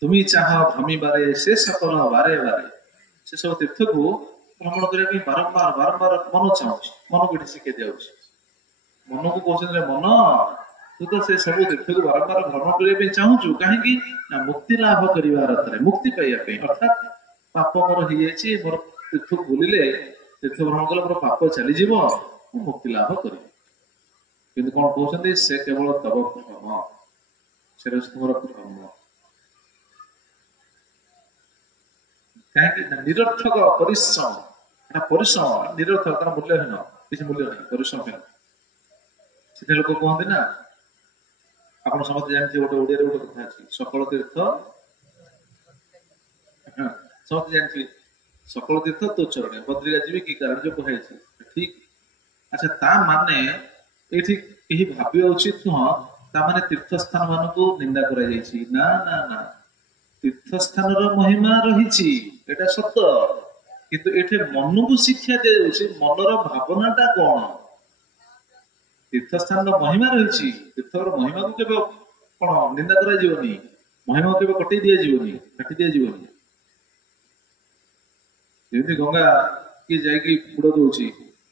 तुमी चाह भ्रमी बारे से सकल बारे बारे से सब तीर्थ को भ्रमण करने बारंबार बारंबार मन चाहूँ मन को शिखे दिया मन को कहते मन तू तो से सब तीर्थ को बारंबार भ्रमण करने चाहूँ कहीं मुक्ति लाभ कर मुक्ति पाइबा अर्थात पाप मोर हो मोर तीर्थ को बुलिले तीर्थ भ्रमण कले मोर पाप चली मुक्ति लाभ कर कौन कहते से केवल तब भ्रम से तुम भ्रम कहीं निरर्थक परिश्रम परिश्रम निरर्थक तार मूल्यहीन किसी मूल्य नहीं परिश्रमहीन से लोक कहते ना आप समस्त जानते गोटे ओडिया गोटे कथा अच्छी सकल तीर्थ समस्त जानते सकल तीर्थ तो चरण बद्रिका जी कि कारण जो कहे ठीक अच्छा ता माने ये भाविया उचित नुह ता माने तीर्थस्थान मान को निंदा करा ना ना ना तीर्थस्थान महिमा रही एटा सत्य किंतु एठे मन को शिक्षा दे मनर भावनाटा कौन तीर्थस्थान महिमा रही तीर्थर महिमा को केबे कौन निंदा करा जीवनी महिमा को केबे कटि दिया जीवनी काटि दिया जीवनी जेमती गंगा की जाइकी बुड़ दउची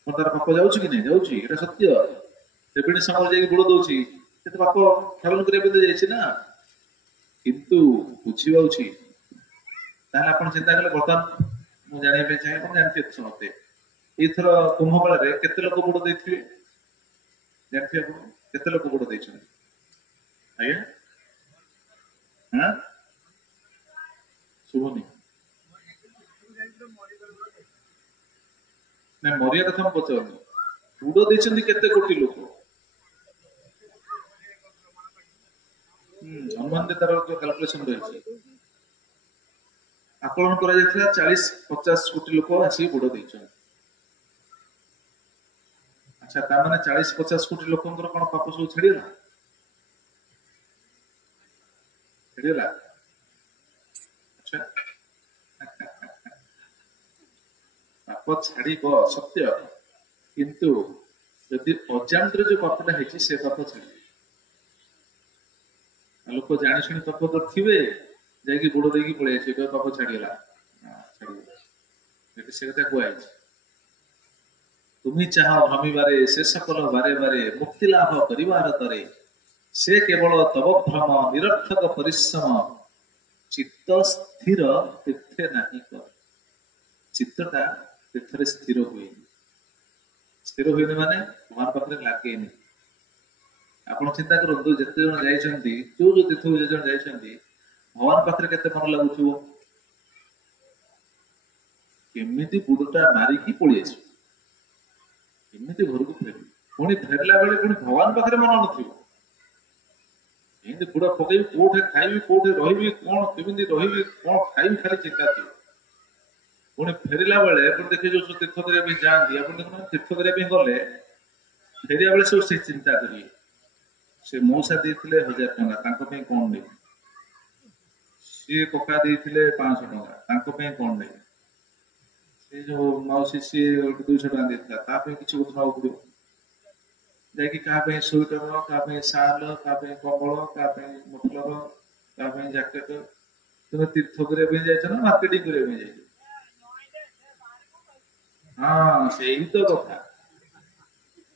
तार पाप जाउची कि नहीं जाउची एटा सत्य त्रिवेणी समर जाइकी बुड़ दउची ते पाप खेलन करे बदे जाइछि ना किंतु बुझीबा उचित ताहले आपण चिंता कले बर्तमान मु जानिबे पे चाहे आपण जानते समते एथर कुंभ मेला रे केते लोक बुड़ दैथिबे जानते आपण केते लोक बुड़ दैछन आया हां सुबनी ना मरिया कथा हम पचारनी बुड़ दैछन केते कोटी लोक अनुमान तार कैलकुलेशन रही आकलन कर 40-50 कोटी लोक आसी बुड़ दे अच्छा ता माने 40-50 कोटी लोकंकर कोन पाप सब छेड़िला अच्छा पाप छाड़िब सत्य किंतु यदि अजान्तर जो पापटा है से पाप छाड़ लोक जानी शुणी पाप करथिबे जाइए बुड़ देकी पड़े पाप छाड़गला से कथा कहुई तुम्हें चाह भ्रमिबारे से सकल बारे बारे मुक्ति लाभ करिबार तरे से केवल तब भ्रम निरर्थक परिश्रम चित्त स्थिर तीर्थे नहीं कर ଚିତ୍ତଟା ତୀର୍ଥରେ ସ୍ଥିର ହୁଏନି। ସ୍ଥିର ହୁଏନି ମାନେ ଭଗବାନ ପାଖରେ ଲାଗେନି। ଆପଣ ଚିନ୍ତା କରନ୍ତୁ, ଯେତେ ଜଣ ଯାଇଛନ୍ତି, ଯୋଉ ତୀର୍ଥକୁ ଯେତେ ଜଣ ଯାଇଛନ୍ତି, ଭଗବାନ ପାଖରେ କେତେ ମନ ଲାଗୁଥିବ। କେମିତି ବୁଡଟା ମାରିକି ପଳେଇ ଆସିବ, କେମିତି ଘରକୁ ଫେରିବ, ପୁଣି ଫେରିଲା ବେଳେ ପୁଣି ଭଗବାନ ପାଖରେ ମନ ନଥିବ। ଏମିତି ବୁଡ ପକେଇବି, କୋଉଠି ଖାଇବି, କୋଉଠି ରହିବି, କଣ କେମିତି ରହିବି, କଣ ଖାଇବି, ଖାଲି ଚିନ୍ତା ଥିବ। ପୁଣି ଫେରିଲା ବେଳେ ଆପଣ ଦେଖିବେ, ଯୋଉ ତୀର୍ଥ କରିବା ପାଇଁ ଯାଆନ୍ତି, ଆପଣ ଦେଖୁନ ତୀର୍ଥ କରିବା ପାଇଁ ଗଲେ ଫେରିବା ବେଳେ ସବୁ ସେ ଚିନ୍ତା କରିବେ, ସେ ମଉସା ଦେଇଥିଲେ 1000 ଟଙ୍କା, ତାଙ୍କ ପାଇଁ କଣ ନେବି, ସିଏ କକା ଦେଇଥିଲେ 500 ଟଙ୍କା, ତାଙ୍କ ପାଇଁ କଣ ନେବି, ସେ ଯୋଉ ମାଉସୀ ସିଏ 200 ଟଙ୍କା ଦେଇଥିଲା, ତା ପାଇଁ କିଛି ଗୋଟେ ନବାକୁ ପଡିବ। ଯାଇକି କାହା ପାଇଁ ସ୍ୱେଟର, କାହା ପାଇଁ ଶାଲ, କାହା ପାଇଁ କମ୍ବଳ, କାହା ପାଇଁ ମଫଲର, କାହା ପାଇଁ ଜ୍ୟାକେଟ। ତୁମେ ତୀର୍ଥ କରିବା ପାଇଁ ଯାଇଛ ନା ମାର୍କେଟିଂ କରିବା ପାଇଁ ଯାଇଛ? ହଁ, ସେଇ ତ କଥା,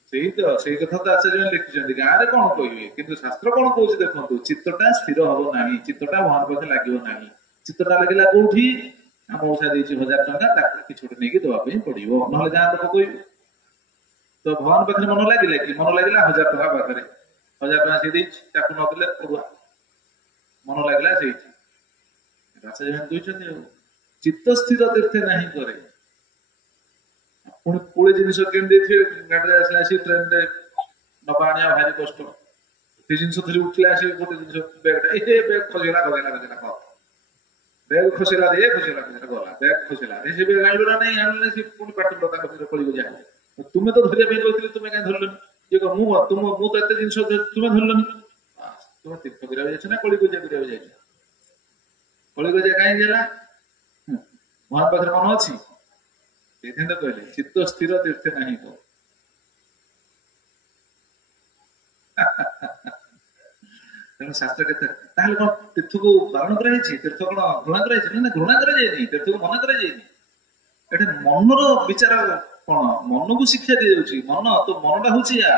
ସେଇ କଥା ତ ଆଚାର୍ଯ୍ୟ ଲେଖିଛନ୍ତି। ଗାଁରେ କଣ କହିବେ, କିନ୍ତୁ ଶାସ୍ତ୍ର କଣ କହୁଛି ଦେଖନ୍ତୁ, ଚିତ୍ତଟା ସ୍ଥିର ହବ ନାହିଁ, ଚିତ୍ତଟା ଭଗବାନ ପାଖରେ ଲାଗିବ ନାହିଁ। ଚିତ୍ତଟା ଲାଗିଲା କୋଉଠି? ଆମ ମଉସା ଦେଇଛି 1000 ଟଙ୍କା, ତାକୁ କିଛି ଗୋଟେ ନେଇକି ଦବା ପାଇଁ ପଡିବ, ନହେଲେ ଗାଁ ଲୋକ କହିବେ। ତ ଭଗବାନ ପାଖରେ ମନ ଲାଗିଲା କି? ମନ ଲାଗିଲା 1000 ଟଙ୍କା ପାଖରେ, 1000 ଟଙ୍କା ସେ ଦେଇଛି, ତାକୁ ନଦେଲେ ଅରୁଆ। ମନ ଲାଗିଲା ସେଇଠି। ଆଚାର୍ଯ୍ୟ କହିଛନ୍ତି ଆଉ ଚିତ୍ତ ସ୍ଥିର ତୀର୍ଥେ ନାହିଁ କରେ। ପୁଣି ପୁଳେ ଜିନିଷ କେମିତି ଦେଇଥିବେ, ଗାଡିରେ ଆସିଲା ଆସି ଟ୍ରେନରେ ନବା ଆଣିବା ଭାରି କଷ୍ଟ। ସେ ଜିନିଷ ଧରି ଉଠିଲେ ଆସି ଗୋଟେ ଜିନିଷ ବ୍ୟାଗଟା, ବ୍ୟାଗ ଖସିଗଲା, କହ ବ୍ୟାଗ ଖସିଲା, ଖସିଗଲା, ଗଲା ବ୍ୟାଗ ଖସିଲା, ସେ ବ୍ୟାଗ ଆଣିଲୁ ନା ନାଇଁ, ଆଣିଲେ ସେ ପୁଣି ପାଟି ତାଙ୍କ ଭିତରେ ପଡିବ। ଯାହା ତୁମେ ତ ଧରିବା ପାଇଁ କହିଥିଲେ, ତୁମେ କାହିଁ ଧରିଲନି? ଇଏ କହ ମୁଁ ତ ଏତେ ଜିନିଷ ତୁମେ ଧରିଲନି। ତୁମେ ତୀର୍ଥ କରିବାକୁ ଯାଇଛ ନା କଳି କଜିଆ କରିବାକୁ ଯାଇଛ? କଳି କଜିଆ କାହିଁକି ହେଲା? ମହାନ ପାଖରେ ମନ ଅଛି, ସେଇଥିପାଇଁ ତ କହିଲେ ଚିତ୍ତ ସ୍ଥିର ତୀର୍ଥେ ନାହିଁ ତ। ତେଣୁ ଶାସ୍ତ୍ର କେତେ, ତାହେଲେ କଣ ତୀର୍ଥକୁ ବାରଣ କରାଯାଇଛି? ତୀର୍ଥ କଣ ଘୃଣା କରାଯାଇଛି? ନା ଘୃଣା କରାଯାଇନି, ତୀର୍ଥକୁ ମନା କରାଯାଇନି। ଏଠି ମନର ବିଚାର କଣ, ମନକୁ ଶିକ୍ଷା ଦିଆଯାଉଛି। ମନ ତ ମନଟା ହଉଛି ୟା,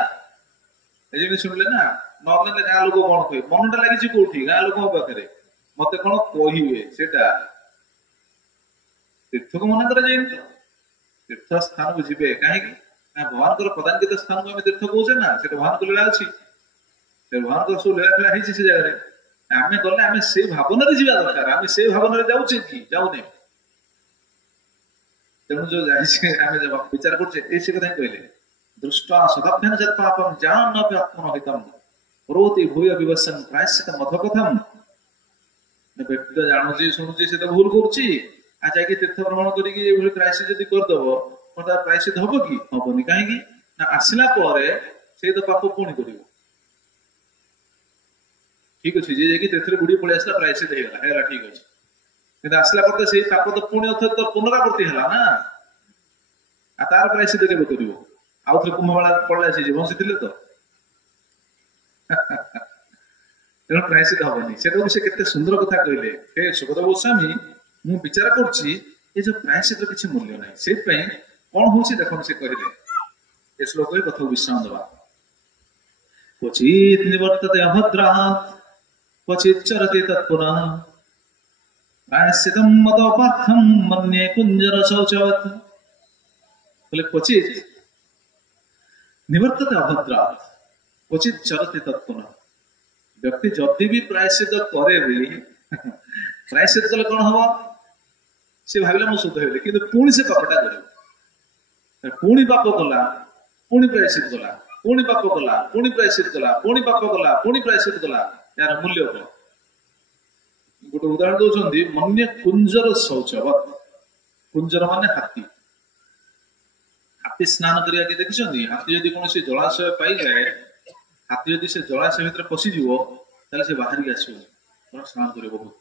ଏ ଯେମିତି ଶୁଣିଲେ ନା, ନଦେଲେ ଗାଁ ଲୋକ କଣ କହିବେ, ମନଟା ଲାଗିଛି କୋଉଠି? ଗାଁ ଲୋକଙ୍କ ପାଖରେ, ମତେ କଣ କହିବେ ସେଇଟା। ତୀର୍ଥକୁ ମନା କରାଯାଇନି ତ। ତୀର୍ଥ ସ୍ଥାନକୁ ଯିବେ କାହିଁକି ନା, ଭଗବାନଙ୍କର ପ୍ରଦାନକିତ ସ୍ଥାନକୁ ଆମେ ତୀର୍ଥ କହୁଛେ ନା, ସେଟା ଭଗବାନଙ୍କ ଲୀଳା ଅଛି, ସେ ଭଗବାନଙ୍କର ସବୁ ଲୀଳା ଖେଳା ହେଇଛି ସେ ଜାଗାରେ। ଆମେ ଗଲେ ଆମେ ସେଇ ଭାବନାରେ ଯିବା ଦରକାର। ଆମେ ସେଇ ଭାବନାରେ ଯାଉଛେ କି ଯାଉନେ? ତେଣୁ ଯୋଉ ଯାଇଛି ଆମେ ବିଚାର କରୁଛେ, ଏଇ ସେ କଥା କହିଲେ, ଦୃଷ୍ଟା ସଦାଭ୍ୟାନ ଯତ୍ ପାପମ୍ ଜାନନ୍ନପି ଆତ୍ମନହିତମ୍ କରୋତି ଭୂୟ ବିବସ୍ସନ୍ ପ୍ରାୟଶ୍ଚିତ ମଧକଥମ୍। ବ୍ୟକ୍ତି ତ ଜାଣୁଛି, ଶୁଣୁଛି, ସେ ତ ଭୁଲ କରୁଛି, ଆଉ ଯାଇକି ତୀର୍ଥ ଭ୍ରମଣ କରିକି ଏଇଭଳି ପ୍ରାୟଶ୍ଚିତ ଯଦି କରିଦବ, ତାର ପ୍ରାୟଶ୍ଚିତ ହବ କି? ହବନି। କାହିଁକି ନା, ଆସିଲା ପରେ ସେଇ ତ ପାପ ପୁଣି କରିବ। ଠିକ ଅଛି, ଯିଏ ଯାଇକି ତୀର୍ଥରେ ବୁଡି ପଳେଇ ଆସିଲା, ପ୍ରାୟଶ୍ଚିତ ହେଇଗଲା, ଠିକ ଅଛି, କିନ୍ତୁ ଆସିଲା ପରେ ସେଇ ପାପ ତ ପୁଣି ଅର୍ଥ ପୁନରାବୃତ୍ତି ହେଲା ନା। ଆଉ ତାର ପ୍ରାୟଶ୍ଚିତ କେବେ କରିବ? ଆଉ ଥରେ କୁମ୍ଭମେଳା ପଳେଇ ଆସିଛି, ବଞ୍ଚିଥିଲେ ତ। ତେଣୁ ପ୍ରାୟଶ୍ଚିତ ହବନି। ସେଟାକୁ ସେ କେତେ ସୁନ୍ଦର କଥା କହିଲେ, ହେ ସୁଗତ ଗୋସ୍ୱାମୀ, ମୁଁ ବିଚାର କରୁଛି ଏ ଯୋଉ ପ୍ରାୟଶ୍ଚିତର କିଛି ମୂଲ୍ୟ ନାହିଁ। ସେଇଥିପାଇଁ କଣ ହଉଛି ଦେଖନ୍ତୁ, ସେ କହିଲେ ଏ ଶ୍ଲୋକରେ କଥାକୁ ବିଶ୍ରାମ ଦେବା। କ୍ୱଚିତ୍ ନିବର୍ତ୍ତତେ ଅଭଦ୍ରାତ୍ କ୍ୱଚିତ୍ ଚରତି ତତ୍ପୁନଃ ପ୍ରାୟଶ୍ଚିତଂ ମଦପାର୍ଥଂ ମନ୍ୟେ କୁଞ୍ଜର ଶୌଚବତ୍। ବୋଲେ କ୍ୱଚିତ୍ ନିବର୍ତ୍ତତେ ଅଭଦ୍ରାତ୍ କ୍ୱଚିତ୍ ଚରତି ତତ୍ପୁନଃ। ବ୍ୟକ୍ତି ଯଦି ବି ପ୍ରାୟଶ୍ଚିତ କରେ ବି, ପ୍ରାୟଶ୍ଚିତ କଲେ କଣ ହବ? ସେ ଭାବିଲା ମୁଁ ଶୁଦ୍ଧ ହେଲି, କିନ୍ତୁ ପୁଣି ସେ ପାପଟା କରିବ। ପୁଣି ପାପ କଲା, ପୁଣି ପ୍ରାୟଶ୍ଚିତ କଲା, ପୁଣି ପାପ କଲା, ପୁଣି ପ୍ରାୟଶ୍ଚିତ କଲା, ପୁଣି ପାପ କଲା, ପୁଣି ପ୍ରାୟଶ୍ଚିତ କଲା। ଏହାର ମୂଲ୍ୟ କଣ? ଗୋଟେ ଉଦାହରଣ ଦଉଛନ୍ତି, ମନ୍ୟ କୁଞ୍ଜର ଶୌଚବତ୍। କୁଞ୍ଜର ମାନେ ହାତୀ। ହାତୀ ସ୍ନାନ କରିବା କି ଦେଖିଛନ୍ତି? ହାତୀ ଯଦି କୌଣସି ଜଳାଶୟ ପାଇଯାଏ, ହାତୀ ଯଦି ସେ ଜଳାଶୟ ଭିତରେ ପଶିଯିବ, ତାହେଲେ ସେ ବାହାରିକି ଆସିବନି, ସ୍ନାନ କରିବ ବହୁତ।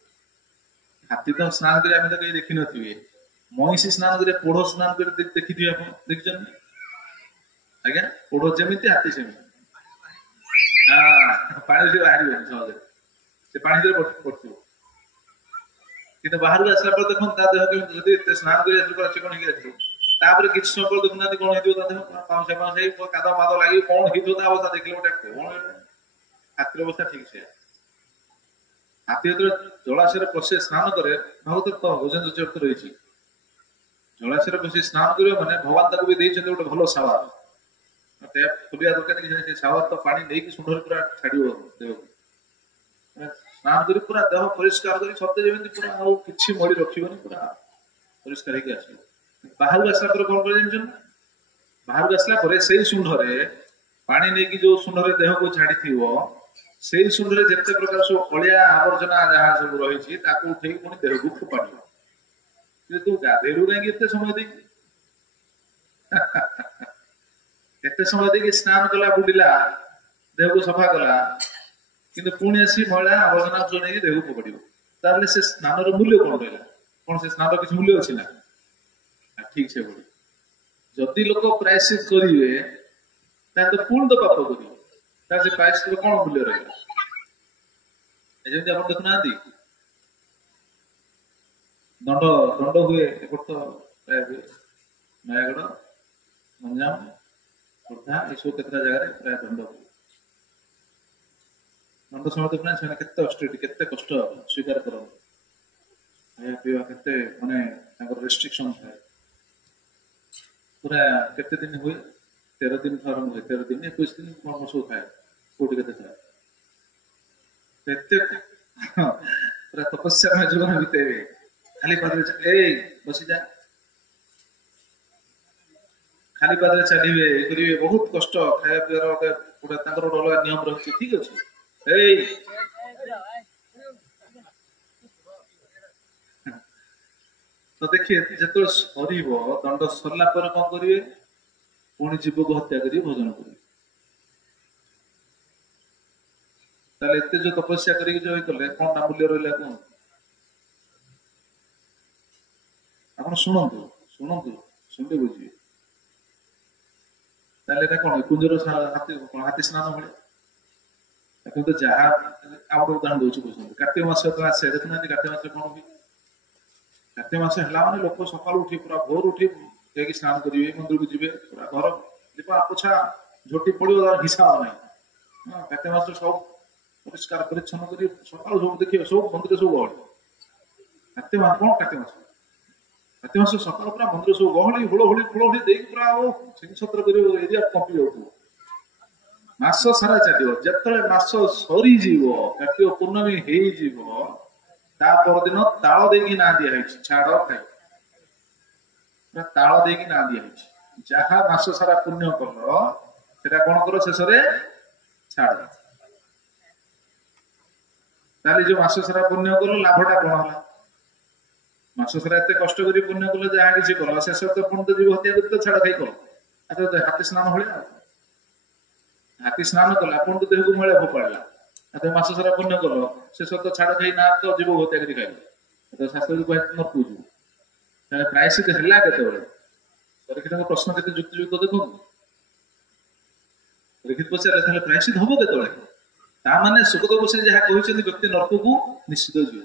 ହାତୀ ତ ସ୍ନାନ କରି ଆମେ ତ କେହି ଦେଖିନଥିବେ। ମଇଁଷି ସ୍ନାନ କରି, ପୋଢ ସ୍ନାନ କରି ଦେଖିଥିବେ ଆପଣ, ଦେଖିଛନ୍ତି? ଆଜ୍ଞା, ପୋଢ ଯେମିତି ହାତୀ ସେମିତି। ପାଣି ସେ ବାହାରିବନି ସହଜରେ, ସେ ପାଣି ଭିତରେ ପଡିଥିବ। କିନ୍ତୁ ବାହାରକୁ ଆସିଲା ପରେ ଦେଖନ୍ତୁ ତା ଦେହ କେମିତି, ଯଦି ସ୍ନାନ କରି ଆସିବ, ସେ କଣ ହେଇକି ଆସିବ, ତାପରେ କିଛି ସମୟ ପରେ ଦେଖୁନାହାନ୍ତି କଣ ହେଇଥିବ ତା ଦେହ, ପାଉଁଶା ହେଇ କାଦ ମାଦ ଲାଗି କଣ ହେଇଥିବ ତା ଅବସ୍ଥା ଦେଖିଲେ ଗୋଟେ କଣ। ହାତୀର ଅବସ୍ଥା ଠିକ ସେଇଆ। ହାତୀ ଯେତେବେଳେ ଜଳାଶୟରେ ପଶେ, ସ୍ନାନ କରେ, ଭାଗବତ ରହିଛି, ଜଳାଶୟରେ ବସି ସ୍ନାନ କରିବ ମାନେ ଭଗବାନ ତାକୁ ବି ଦେଇଛନ୍ତି ଗୋଟେ ଭଲ ସାୱାର। ଟ୍ୟାପ ଖୋଲିବା ଦରକାର କି ସେ ସାୱାର ତ ପାଣି ନେଇକି ସୁନ୍ଦର ପୁରା ଛାଡିବ ଦେହକୁ। ସ୍ନାନ କରି ପୁରା ଦେହ ପରିଷ୍କାର କରି ସତେ ଯେମିତି ପୁରା ଆଉ କିଛି ମଳି ରଖିବନି, ପୁରା ପରିଷ୍କାର ହେଇକି ଆସିବ। ବାହାରକୁ ଆସିଲା ପରେ କଣ କରିବେ ଜାଣିଛ ନା? ବାହାରକୁ ଆସିଲା ପରେ ସେଇ ଶୁଣ୍ଢରେ ପାଣି ନେଇକି ଯୋଉ ଶୁଣ୍ଢରେ ଦେହକୁ ଛାଡିଥିବ, ସେଇ ଶୁଣ୍ଢରେ ଯେତେ ପ୍ରକାର ସବୁ ଅଳିଆ ଆବର୍ଜନା ଯାହା ସବୁ ରହିଛି ତାକୁ ଉଠେଇକି ପୁଣି ଦେହକୁ ଫୋପାଡ଼ିବ। ତୁ ଗାଧେଇଲୁ କାହିଁକି ଏତେ ସମୟ ଦେଇକି? ଏତେ ସମୟ ଦେଇକି ସ୍ନାନ କଲା, ବୁଲିଲା, ଦେହକୁ ସଫା କଲା, କିନ୍ତୁ ପୁଣି ଆସି ମଇଳା ଆବର୍ଜନା ସବୁ ନେଇକି ଦେହକୁ ଫୋପାଡ଼ିବ। ତାହେଲେ ସେ ସ୍ନାନର ମୂଲ୍ୟ କଣ ରହିଲା? କଣ ସେ ସ୍ନାନର କିଛି ମୂଲ୍ୟ ଅଛି ନା? ଠିକ ସେଭଳି ଯଦି ଲୋକ ପ୍ରାୟଶ୍ଚିତ କରିବେ ତାହେଲେ ତ ପୁଣି ତ ପାପ କରିବେ, ତାହେଲେ ସେ ପ୍ରାୟଶ୍ଚିତର କଣ ମୂଲ୍ୟ ରହିଲା? ଯେମିତି ଆପଣ ଦେଖୁନାହାନ୍ତି ଦଣ୍ଡ ହୁଏ, ଏପଟ ତ ପ୍ରାୟ ହୁଏ ନୟାଗଡ଼, ଗଞ୍ଜାମ, ଖୋର୍ଦ୍ଧା ଏସବୁ କେତେଟା ଜାଗାରେ ପ୍ରାୟ ଦଣ୍ଡ ହୁଏ। ଦଣ୍ଡ ସମୟ ଦେଖୁନା ସେମାନେ କେତେ ଅଷ୍ଟିଟି, କେତେ କଷ୍ଟ ସ୍ୱୀକାର କରନ୍ତି। ଖାଇବା ପିଇବା କେତେ ମାନେ ତାଙ୍କର ରେଷ୍ଟ୍ରିକ୍ସନ ଥାଏ। ପୁରା କେତେ ଦିନ ହୁଏ? 13 ଦିନ ଆରମ୍ଭ ହୁଏ, 13 ଦିନ 21 ଦିନ କଣ ସବୁ ଥାଏ, କୋଉଠି କେତେ ଥାଏ। ଏତେ ପୁରା ତପସ୍ୟା ଜୀବନ ବିତେଇବେ, ଖାଲି ପାଦରେ ବସିଯା, ଖାଲି ପାଦରେ ଚାଲିବେ, କରିବେ, ବହୁତ କଷ୍ଟ। ଖାଇବା ପିଇବାର ଗୋଟେ ତାଙ୍କର ଗୋଟେ ଅଲଗା ନିୟମ ରହିଛି। ଠିକ ଅଛି, ତ ଦେଖିଏ ଯେତେବେଳେ ସରିବ ଦଣ୍ଡ ସରିଲା ପରେ କଣ କରିବେ? ପୁଣି ଜୀବକୁ ହତ୍ୟା କରି ଭୋଜନ କରିବେ। ତାହେଲେ ଏତେ ଯୋଉ ତପସ୍ୟା କରିକି ଯୋଉ କଲେ କଣ ତା ମୂଲ୍ୟ ରହିଲା କୁହନ୍ତୁ? ଆପଣ ଶୁଣନ୍ତୁ ଶୁଣିଲେ ବୁଝିବେ। ତାହେଲେ ଏଟା କଣ କୁଞ୍ଜର ହାତୀ ସ୍ନାନ ଭଳିଆ? କିନ୍ତୁ ଯାହା ଆଉ ଗୋଟେ ଉଦାହରଣ ଦଉଛି ବୁଝନ୍ତୁ। କାର୍ତ୍ତିକ ମାସ ଆସେ, ଦେଖୁନାହାନ୍ତି କାର୍ତ୍ତିକ ମାସରେ କଣ ହୁଏ? କାର୍ତ୍ତିକ ମାସ ହେଲା ମାନେ ଲୋକ ସକାଳୁ ଉଠି ପୁରା ଭୋର ଉଠି ଯାଇକି ସ୍ନାନ କରିବେ, ମନ୍ଦିରକୁ ଯିବେ, ପୁରା ଘର ଲିପା ପୋଛା ଝୋଟି ପଡିବ, ତାର ହିସାବ ନାହିଁ। କାର୍ତ୍ତିକ ମାସରେ ସବୁ ପରିଷ୍କାର ପରିଚ୍ଛନ୍ନ କରି ସକାଳୁ ସବୁ ଦେଖିବେ, ସବୁ ମନ୍ଦିର ସବୁ ଗହଳି। କାର୍ତ୍ତିକ ମାସ କଣ? କାର୍ତ୍ତିକ ମାସ ସକାଳୁ ପୁରା ମନ୍ଦିର ସବୁ ଗହଳି, ହୁଳହୁଳି ଦେଇକି ପୁରା ଆଉ ଛତ୍ର କରିବ, ଏରିଆ କମ୍ପି ଯାଉଥିବ। ମାସ ସାରା ଚାଲିବ। ଯେତେବେଳେ ମାସ ସରିଯିବ, କାର୍ତ୍ତିକ ପୂର୍ଣ୍ଣମୀ ହେଇଯିବ, ତା ପରଦିନ ତାଳ ଦେଇକି ନାଁ ଦିଆହେଇଛି, ଛାଡ ଖାଇ। ତାଳ ଦେଇକି ନାଁ ଦିଆହେଇଛି। ଯାହା ମାସ ସାରା ପୁଣ୍ୟ କଲ ସେଟା କଣ କର? ଶେଷରେ ଛାଡ। ତାହେଲେ ଯୋଉ ମାସ ସାରା ପୁଣ୍ୟ କଲ ଲାଭଟା କଣ ହେଲା? ମାସ ସାରା ଏତେ କଷ୍ଟ କରି ପୁଣ୍ୟ କଲ, ଯାହା କିଛି କଲ, ଶେଷରେ ତ ପୁଣି ତ ଜୀବ ହତ୍ୟା କରି ତ ଛାଡ ଖାଇ କଲ। ହାତୀ ସ୍ନାନ ଭଳିଆ। ହାତୀ ସ୍ନାନ କଲା, ପୁଣି ତ ଦେହକୁ ମଇଳା ଫୋପାଡ଼ିଲା। ମାସ ସାରା ପୁଣ୍ୟ କଲ, ଶେଷରେ ତ ଛାଡ ଖାଇ ନା ତ ଜୀବ ହତ୍ୟା କରି ଖାଇଲ। ଶାସ୍ତ୍ର ନରକୁ ଯିବ। ତାହେଲେ ପ୍ରାୟଶ୍ଚିତ ହେଲା କେତେବେଳେ? ପରୀକ୍ଷିତଙ୍କ ପ୍ରଶ୍ନ କେତେ ଯୁକ୍ତିଯୁକ୍ତ ଦେଖନ୍ତୁ। ପରୀକ୍ଷିତ ପଚାରିଲେ ତାହେଲେ ପ୍ରାୟଶ୍ଚିତ ହବ କେତେବେଳେ? ତା ମାନେ ସୁଖଦେବ ଗୋସ୍ୱାମୀ ଯାହା କହିଛନ୍ତି, ବ୍ୟକ୍ତି ନରକକୁ ନିଶ୍ଚିତ ଯିବ।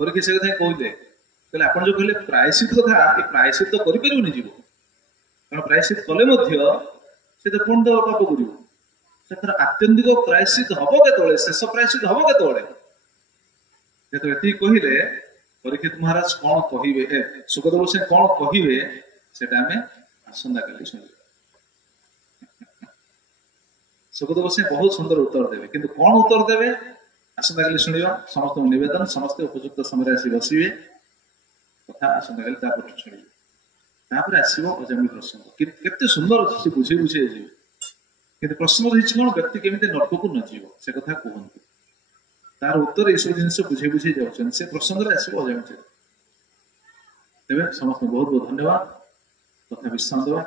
ପରୀକ୍ଷିତ ସେ କଥା କହିଲେ, ଆପଣ ଯୋଉ କହିଲେ ପ୍ରାୟଶ୍ଚିତ କଥା, ଏ ପ୍ରାୟଶ୍ଚିତ କରିପାରିବନି ଯିବ। କାରଣ ପ୍ରାୟଶ୍ଚିତ କଲେ ମଧ୍ୟ ସେ ତ ପୁଣି ତ ପାପ କରିବ। ସେଥିରେ ଆତ୍ୟନ୍ତିକ ପ୍ରାୟଶ୍ଚିତ ହବ କେତେବେଳେ? ଶେଷ ପ୍ରାୟଶ୍ଚିତ ହବ କେତେବେଳେ? ଯେତେବେଳେ ଏତିକି କହିଲେ, ପରୀକ୍ଷିତ ମହାରାଜ କଣ କହିବେ, ସୁଖଦେବ ଗୋସ୍ୱାମୀ କଣ କହିବେ, ସେଟା ଆମେ ଆସନ୍ତାକାଲି ଶୁଣିବା। ସୁଖଦେବ ଗୋସ୍ୱାମୀ ବହୁତ ସୁନ୍ଦର ଉତ୍ତର ଦେବେ, କିନ୍ତୁ କଣ ଉତ୍ତର ଦେବେ ଆସନ୍ତାକାଲି ଶୁଣିବା। ସମସ୍ତଙ୍କୁ ନିବେଦନ, ସମସ୍ତେ ଉପଯୁକ୍ତ ସମୟରେ ଆସି ବସିବେ, କଥା ଆସନ୍ତାକାଲି ତାପରେ ଶୁଣିବେ। ତାପରେ ଆସିବ ଅଜାମୀ ପ୍ରସଙ୍ଗ। କେତେ ସୁନ୍ଦର ସେ ବୁଝେଇ ଯିବେ। କିନ୍ତୁ ପ୍ରଶ୍ନ ରହିଛି କଣ? ବ୍ୟକ୍ତି କେମିତି ନର୍କକୁ ନ ଯିବ, ସେ କଥା କୁହନ୍ତୁ। ତାର ଉତ୍ତର ଏସବୁ ଜିନିଷ ବୁଝେଇ ଯାଉଛନ୍ତି। ସେ ପ୍ରସଙ୍ଗରେ ଆସିବ ଅଜାମୀ। ତେବେ ସମସ୍ତଙ୍କୁ ବହୁତ ବହୁତ ଧନ୍ୟବାଦ। କଥା ବିଶ୍ରାମ ଦେବା।